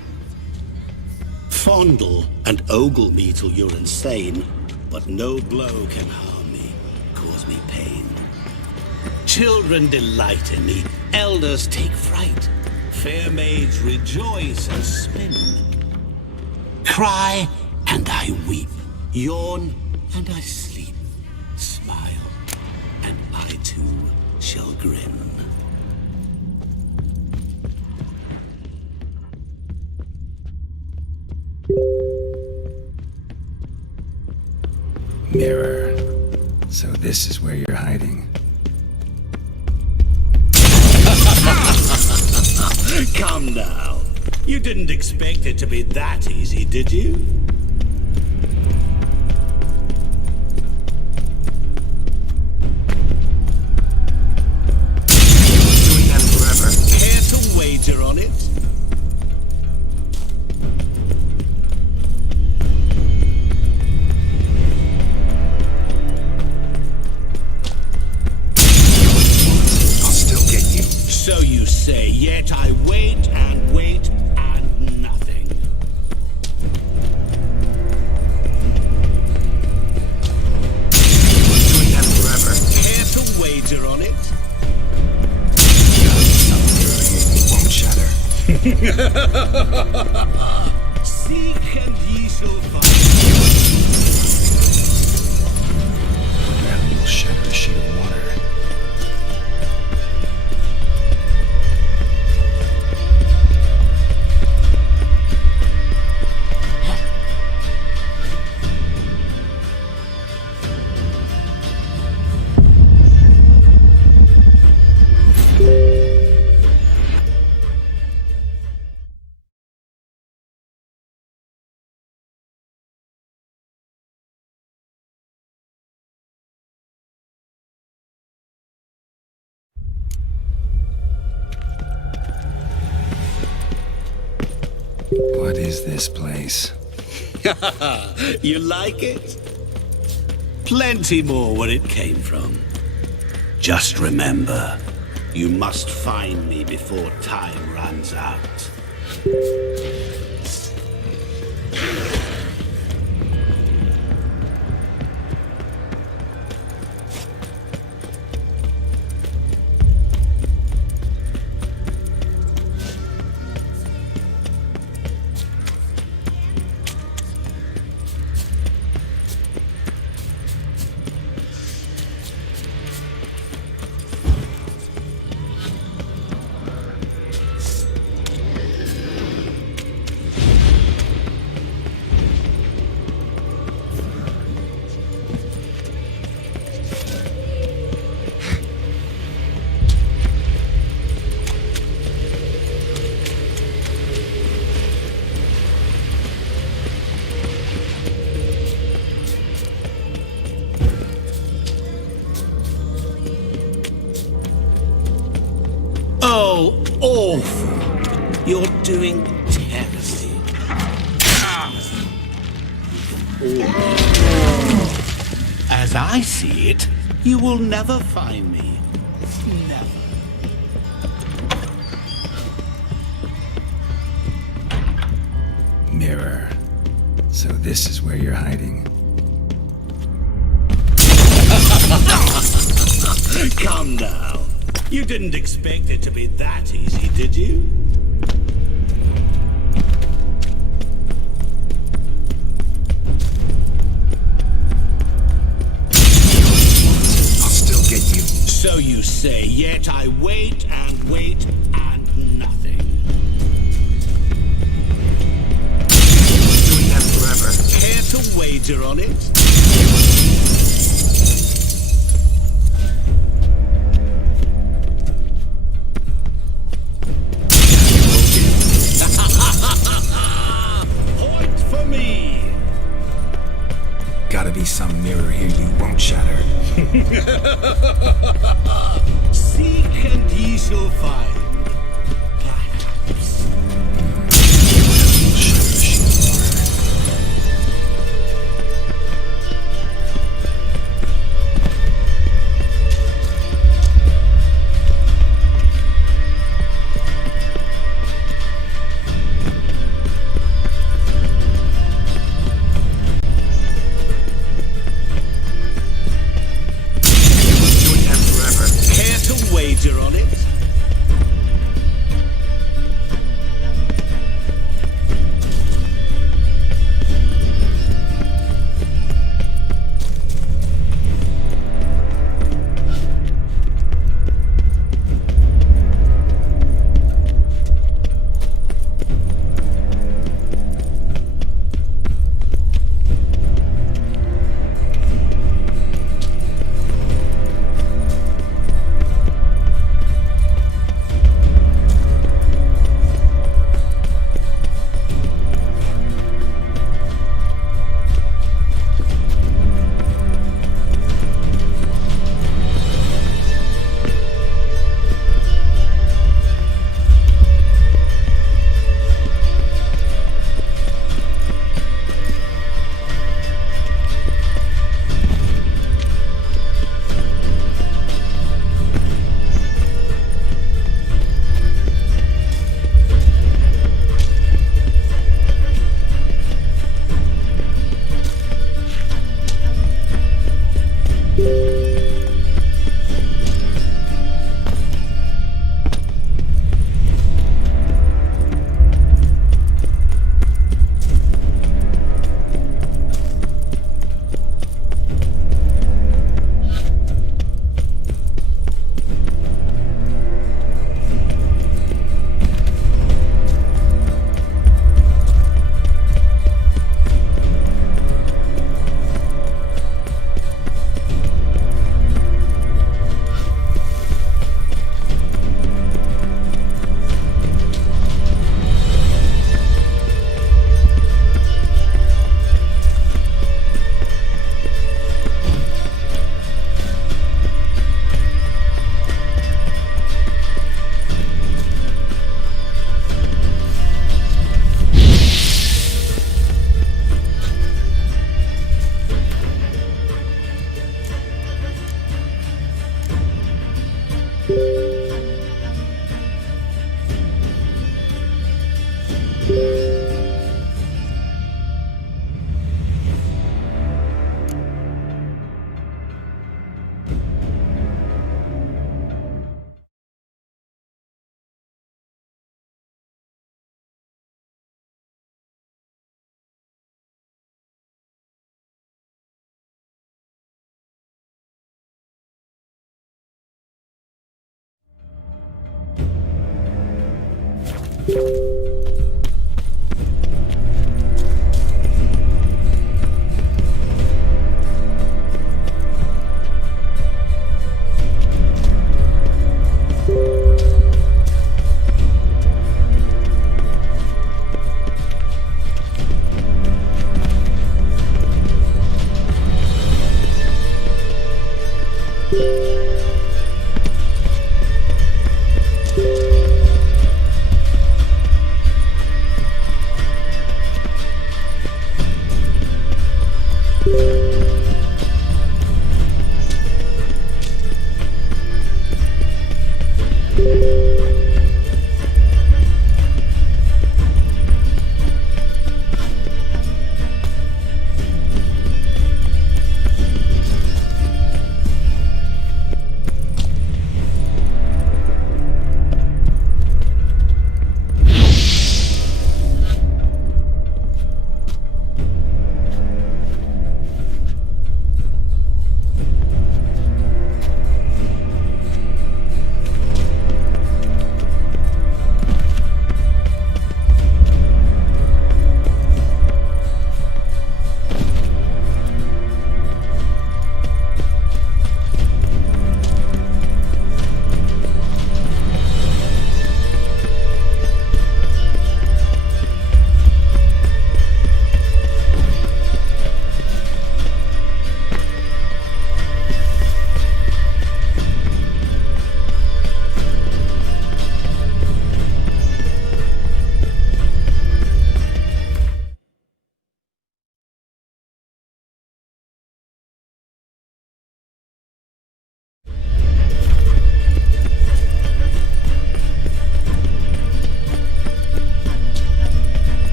Fondle and ogle me till you're insane, but no blow can harm me, cause me pain. Children delight in me, elders take fright. Fair maids rejoice and spin. Cry and I weep, yawn and I sleep, smile and I too shall grin. Mirror. So this is where you're hiding. Come now. You didn't expect it to be that easy, did you? Doing that forever. Care to wager on it? So you say, yet I wait and wait and nothing. Doing that forever. Care to wager on it? Won't shatter. Seek and ye shall find. Gravity will shatter a sheet of water. What is this place? You like it? Plenty more where it came from. Just remember, you must find me before time runs out. Oh, awful. You're doing terribly. As I see it, you will never find me. Never. Mirror. So this is where you're hiding. Come now. You didn't expect it to be that easy, did you? I'll still get you. So you say, yet I wait and wait and nothing. Doing that forever. Care to wager on it? Point for me! Gotta be some mirror here you won't shatter. Seek and ye shall find. Wager on it?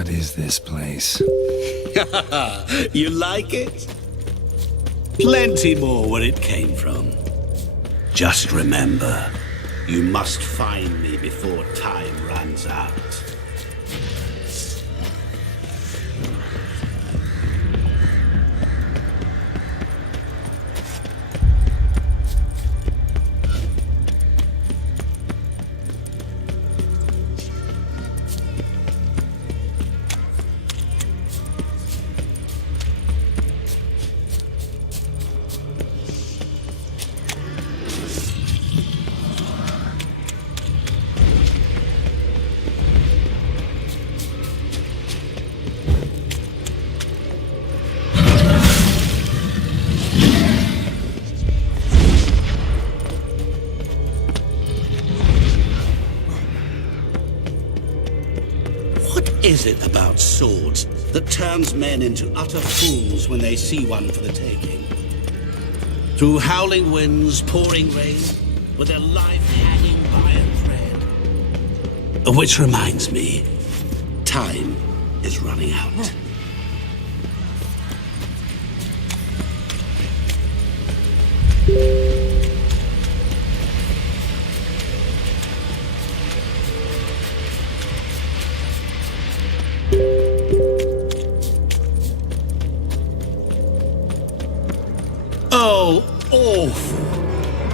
What is this place? You like it? Plenty more where it came from. Just remember, you must find me before time runs out. What is it about swords that turns men into utter fools when they see one for the taking? Through howling winds, pouring rain, with their life hanging by a thread. Which reminds me, time is running out.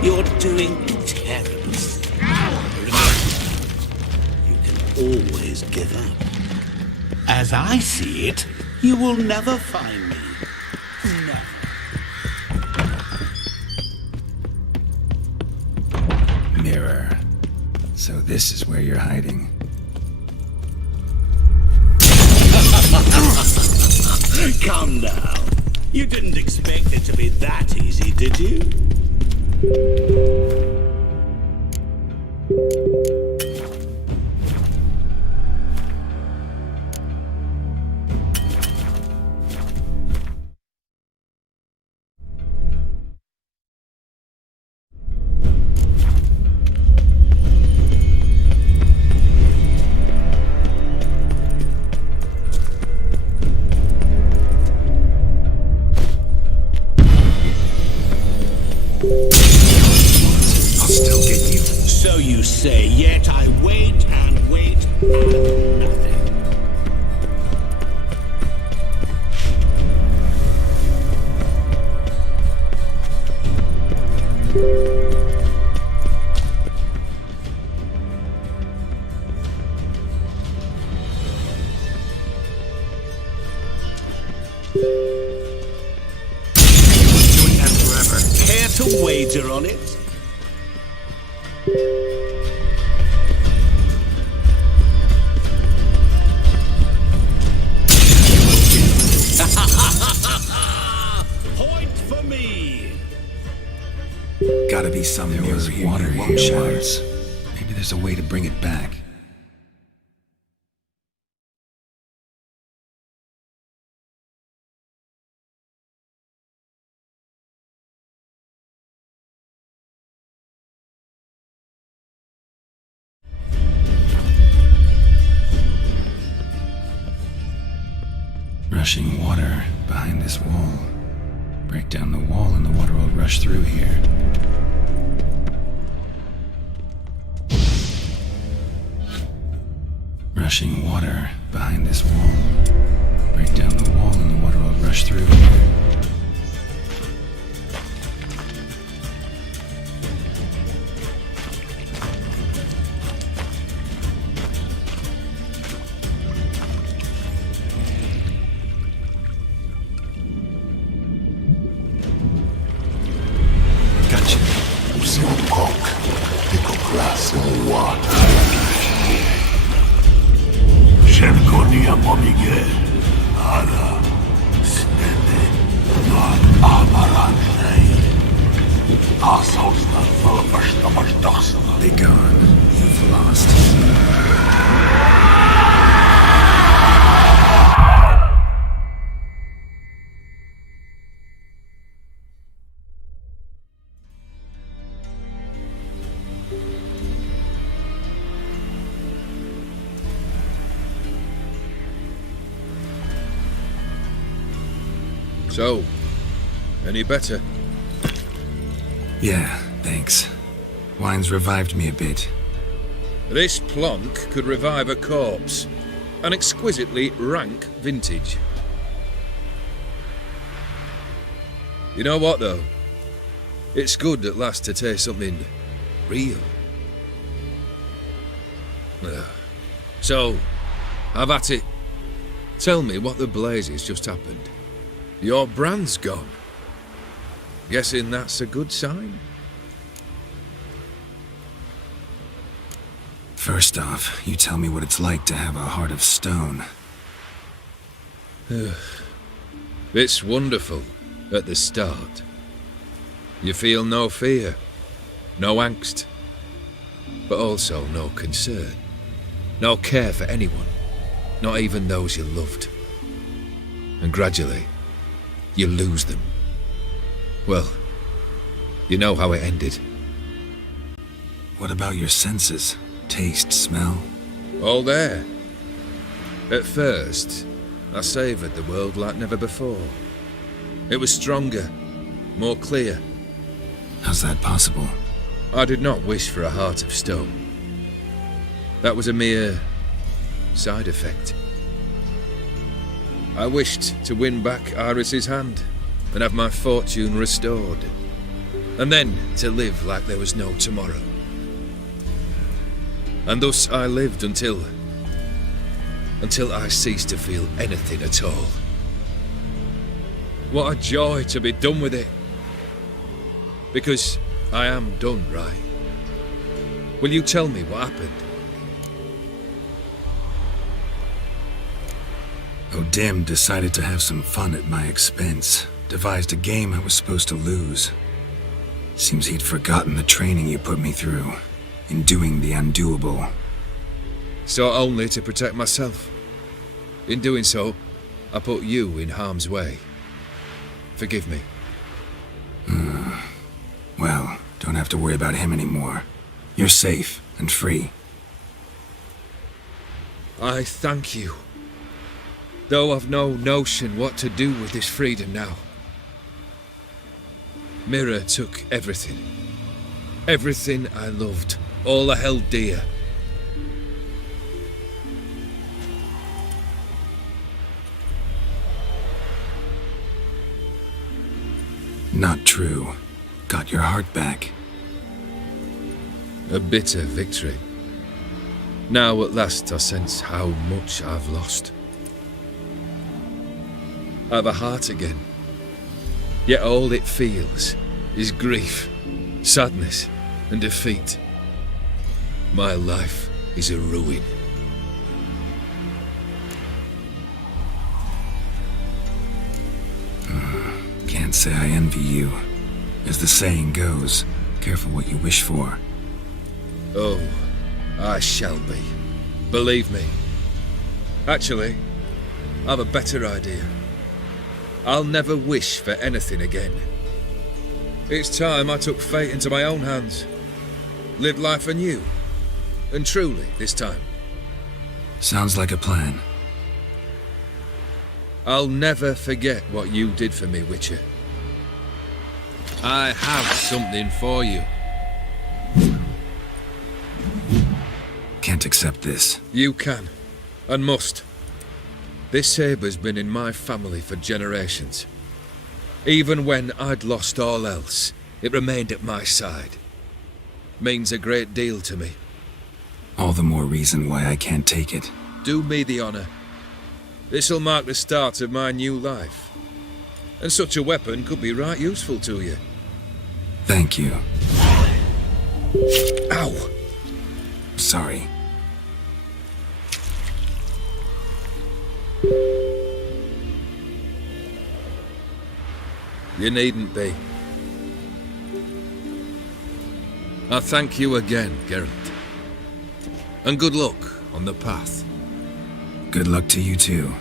You're doing terrible. You can always give up. As I see it, you will never find me. Never. Mirror. So this is where you're hiding. Calm down. You didn't expect it to be that easy, did you? So you say, yet I wait and wait and nothing. Doing that forever. Care to wager on it? Point for me. Gotta be some mirror here. Water here. Shadows. Maybe there's a way to bring it back. Rushing water behind this wall. Break down the wall and the water will rush through here. Rushing water behind this wall. Break down the wall and the water will rush through here. Shenkonia pomige, ara, snene, not amaranjay. Asosna falafashtamashtaxana. Be gone. You've lost. So, any better? Yeah, thanks. Wine's revived me a bit. This plonk could revive a corpse. An exquisitely rank vintage. You know what, though? It's good at last to taste something real. So, have at it. Tell me what the blazes just happened. Your brand's gone. Guessing that's a good sign? First off, you tell me what it's like to have a heart of stone. It's wonderful at the start. You feel no fear, no angst, but also no concern, no care for anyone, not even those you loved. And gradually, you lose them. Well, you know how it ended. What about your senses? Taste, smell? All there. At first, I savoured the world like never before. It was stronger, more clear. How's that possible? I did not wish for a heart of stone. That was a mere side effect. I wished to win back Iris's hand and have my fortune restored. and then to live like there was no tomorrow. And thus I lived until I ceased to feel anything at all. What a joy to be done with it. Because I am done, right? Will you tell me what happened? O'Dim decided to have some fun at my expense. Devised a game I was supposed to lose. Seems he'd forgotten the training you put me through in doing the undoable. So only to protect myself. In doing so, I put you in harm's way. Forgive me. Well, don't have to worry about him anymore. You're safe and free. I thank you. Though I've no notion what to do with this freedom now. Mira took everything. Everything I loved. All I held dear. Not true. Got your heart back. A bitter victory. Now at last I sense how much I've lost. I've a heart again. Yet all it feels is grief, sadness, and defeat. My life is a ruin. Can't say I envy you. As the saying goes, careful what you wish for. Oh, I shall be. Believe me. Actually, I've a better idea. I'll never wish for anything again. It's time I took fate into my own hands. Lived life anew. And truly, this time. Sounds like a plan. I'll never forget what you did for me, Witcher. I have something for you. Can't accept this. You can, and must. This sabre's been in my family for generations. Even when I'd lost all else, it remained at my side. Means a great deal to me. All the more reason why I can't take it. Do me the honor. This'll mark the start of my new life. And such a weapon could be right useful to you. Thank you. Ow! Sorry. You needn't be. I thank you again, Geralt. And good luck on the path. Good luck to you too.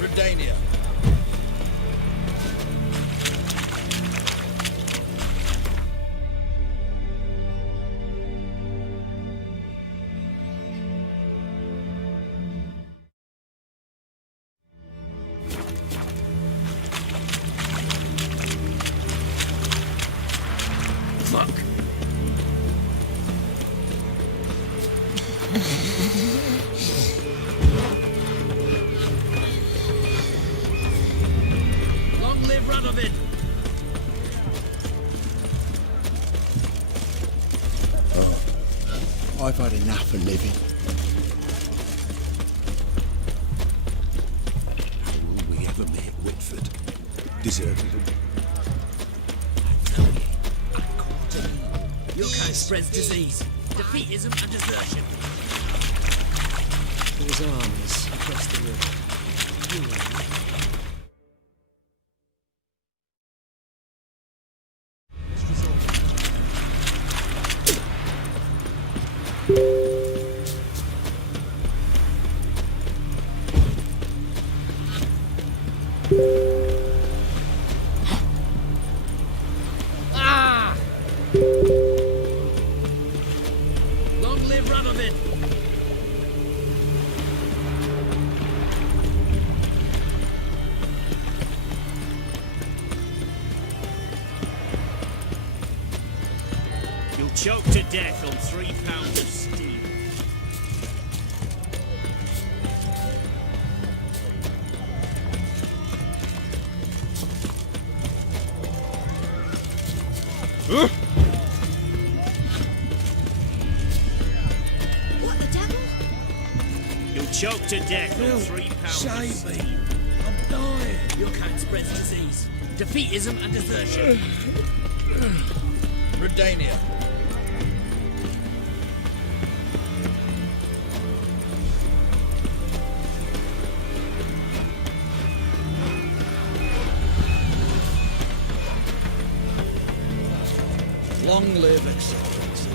Redania. Fuck. Long live Radovid! Oh, I've had enough of living. How will we ever make Whitford? Deserted him. Your kind spreads disease, defeatism and desertion. His armies across the river. Ah! Long live Radovid! You'll choke to death on 3 pounds of steel. What the devil? You'll choked to death on 3 pounds. Save me. I'm dying. Your kind spreads disease. Defeatism and desertion. Redania. Long live excellence.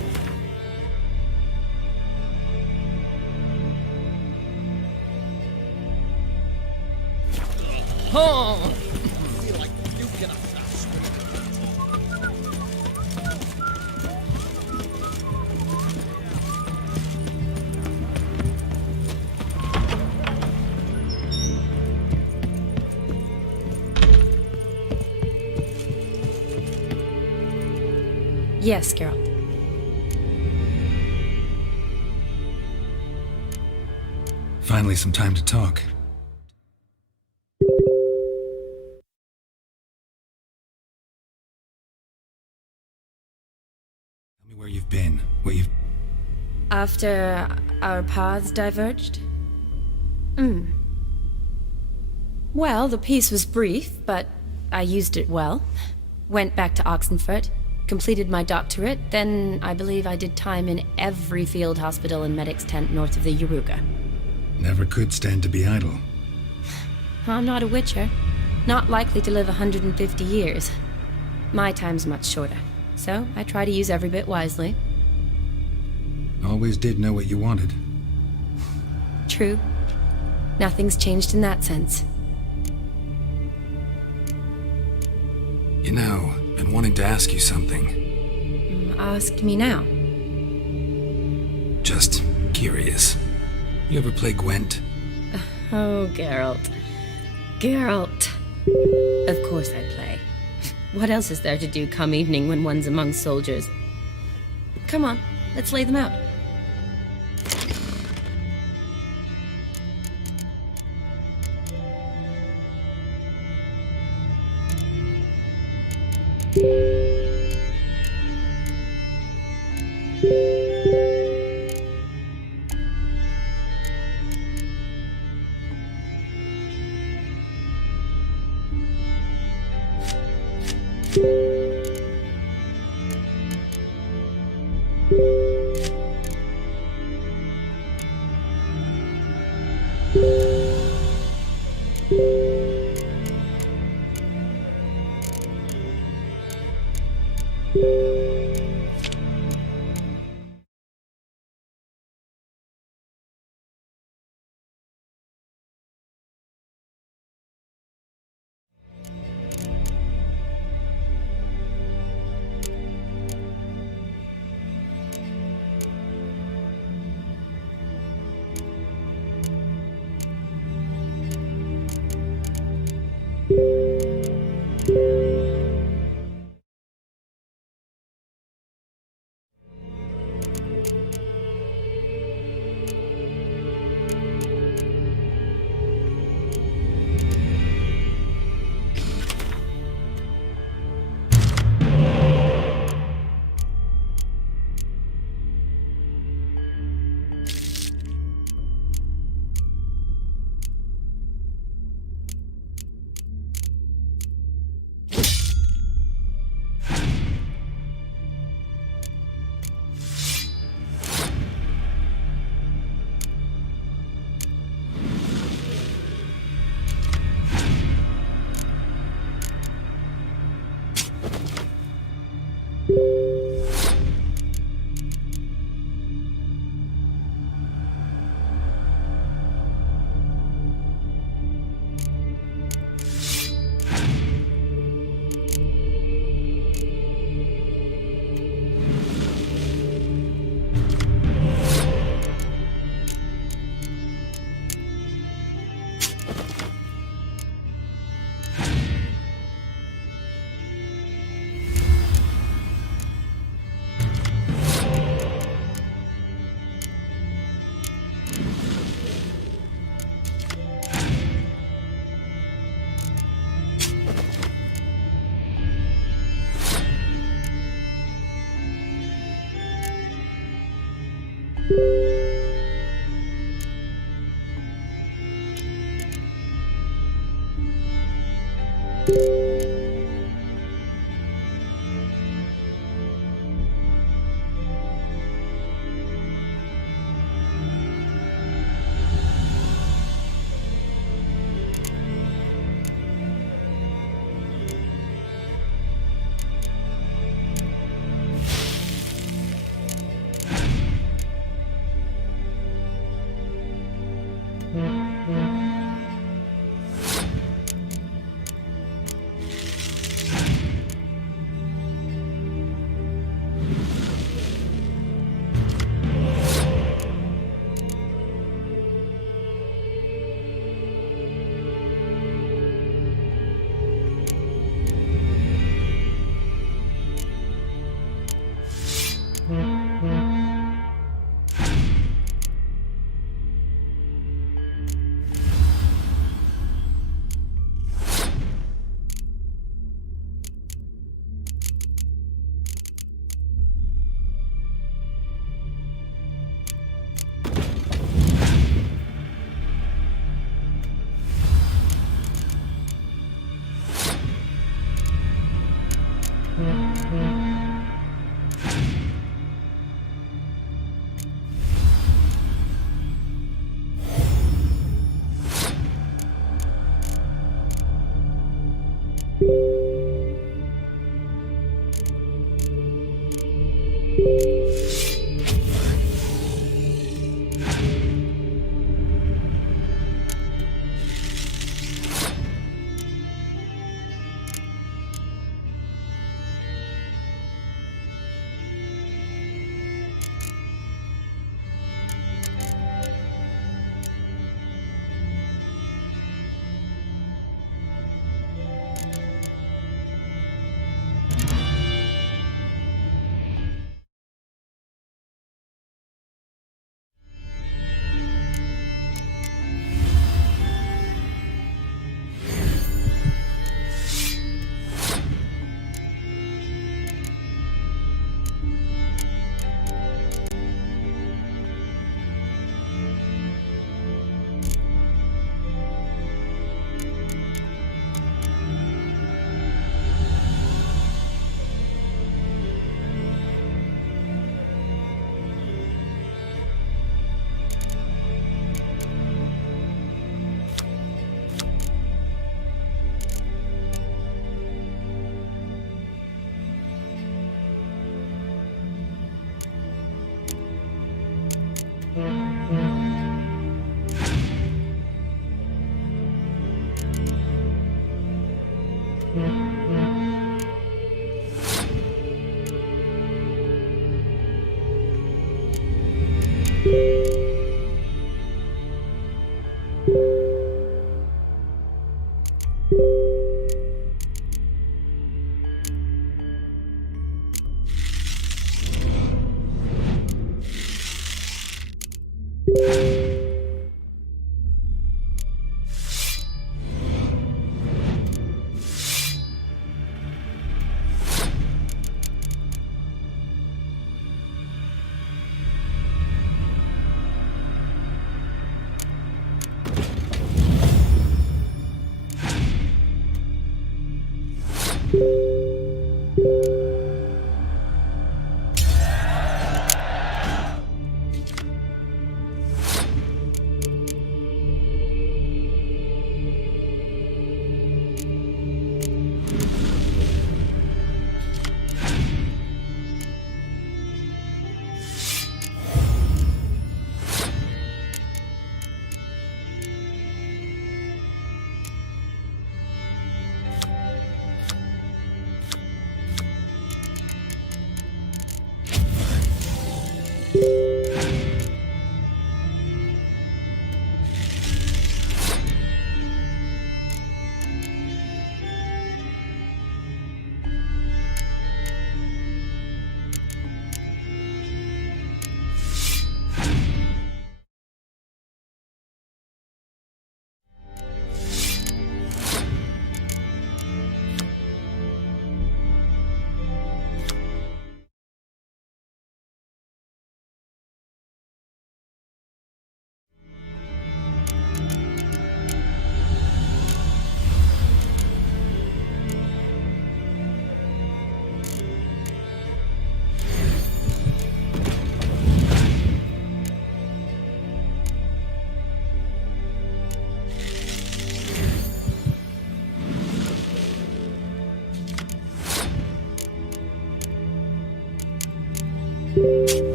Oh! I feel like puking a fast. Yes, Geralt. Finally, some time to talk. Tell me where you've been, what you've... After our paths diverged? Well, the peace was brief, but I used it well. Went back to Oxenfurt, completed my doctorate, then I believe I did time in every field hospital and medic's tent north of the Yaruga. Never could stand to be idle. I'm not a witcher. Not likely to live 150 years. My time's much shorter, so I try to use every bit wisely. Always did know what you wanted. True. Nothing's changed in that sense. You know, been wanting to ask you something. Ask me now. Just curious. You ever play Gwent? Oh, Geralt. Geralt. Of course I play. What else is there to do come evening when one's among soldiers? Come on, let's lay them out.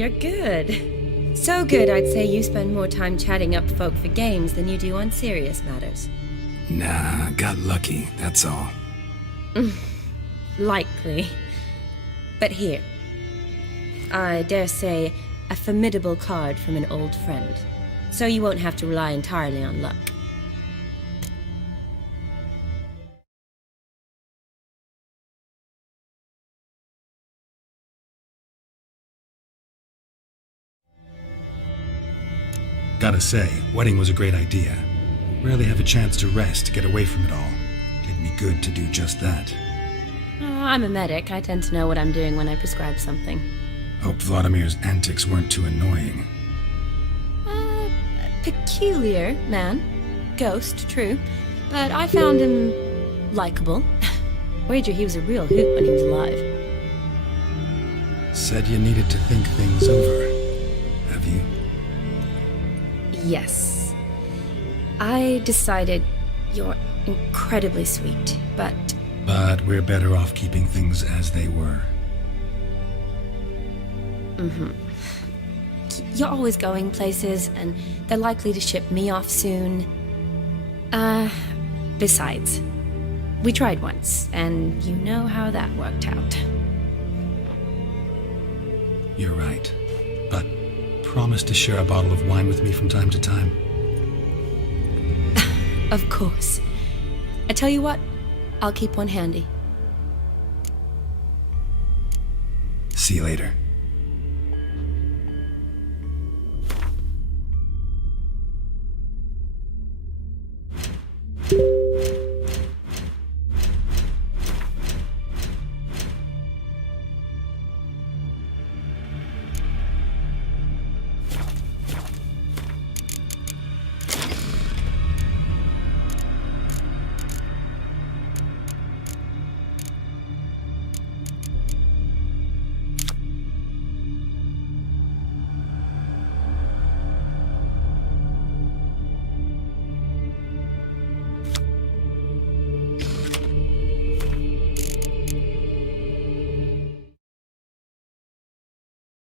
you're good. So good, I'd say you spend more time chatting up folk for games than you do on serious matters. Nah, got lucky, that's all. Likely. But here. I dare say a formidable card from an old friend. So you won't have to rely entirely on luck. Gotta say, wedding was a great idea. Rarely have a chance to rest, get away from it all. Did me good to do just that. I'm a medic. I tend to know what I'm doing when I prescribe something. Hope Vladimir's antics weren't too annoying. Peculiar man. Ghost, true. But I found him likable. Wager he was a real hoot when he was alive. Said you needed to think things over. Have you? Yes. I decided you're incredibly sweet, but... But we're better off keeping things as they were. Mm-hmm. You're always going places, and they're likely to ship me off soon. Besides, we tried once, and you know how that worked out. You're right. But promise to share a bottle of wine with me from time to time. Of course. I tell you what, I'll keep one handy. See you later.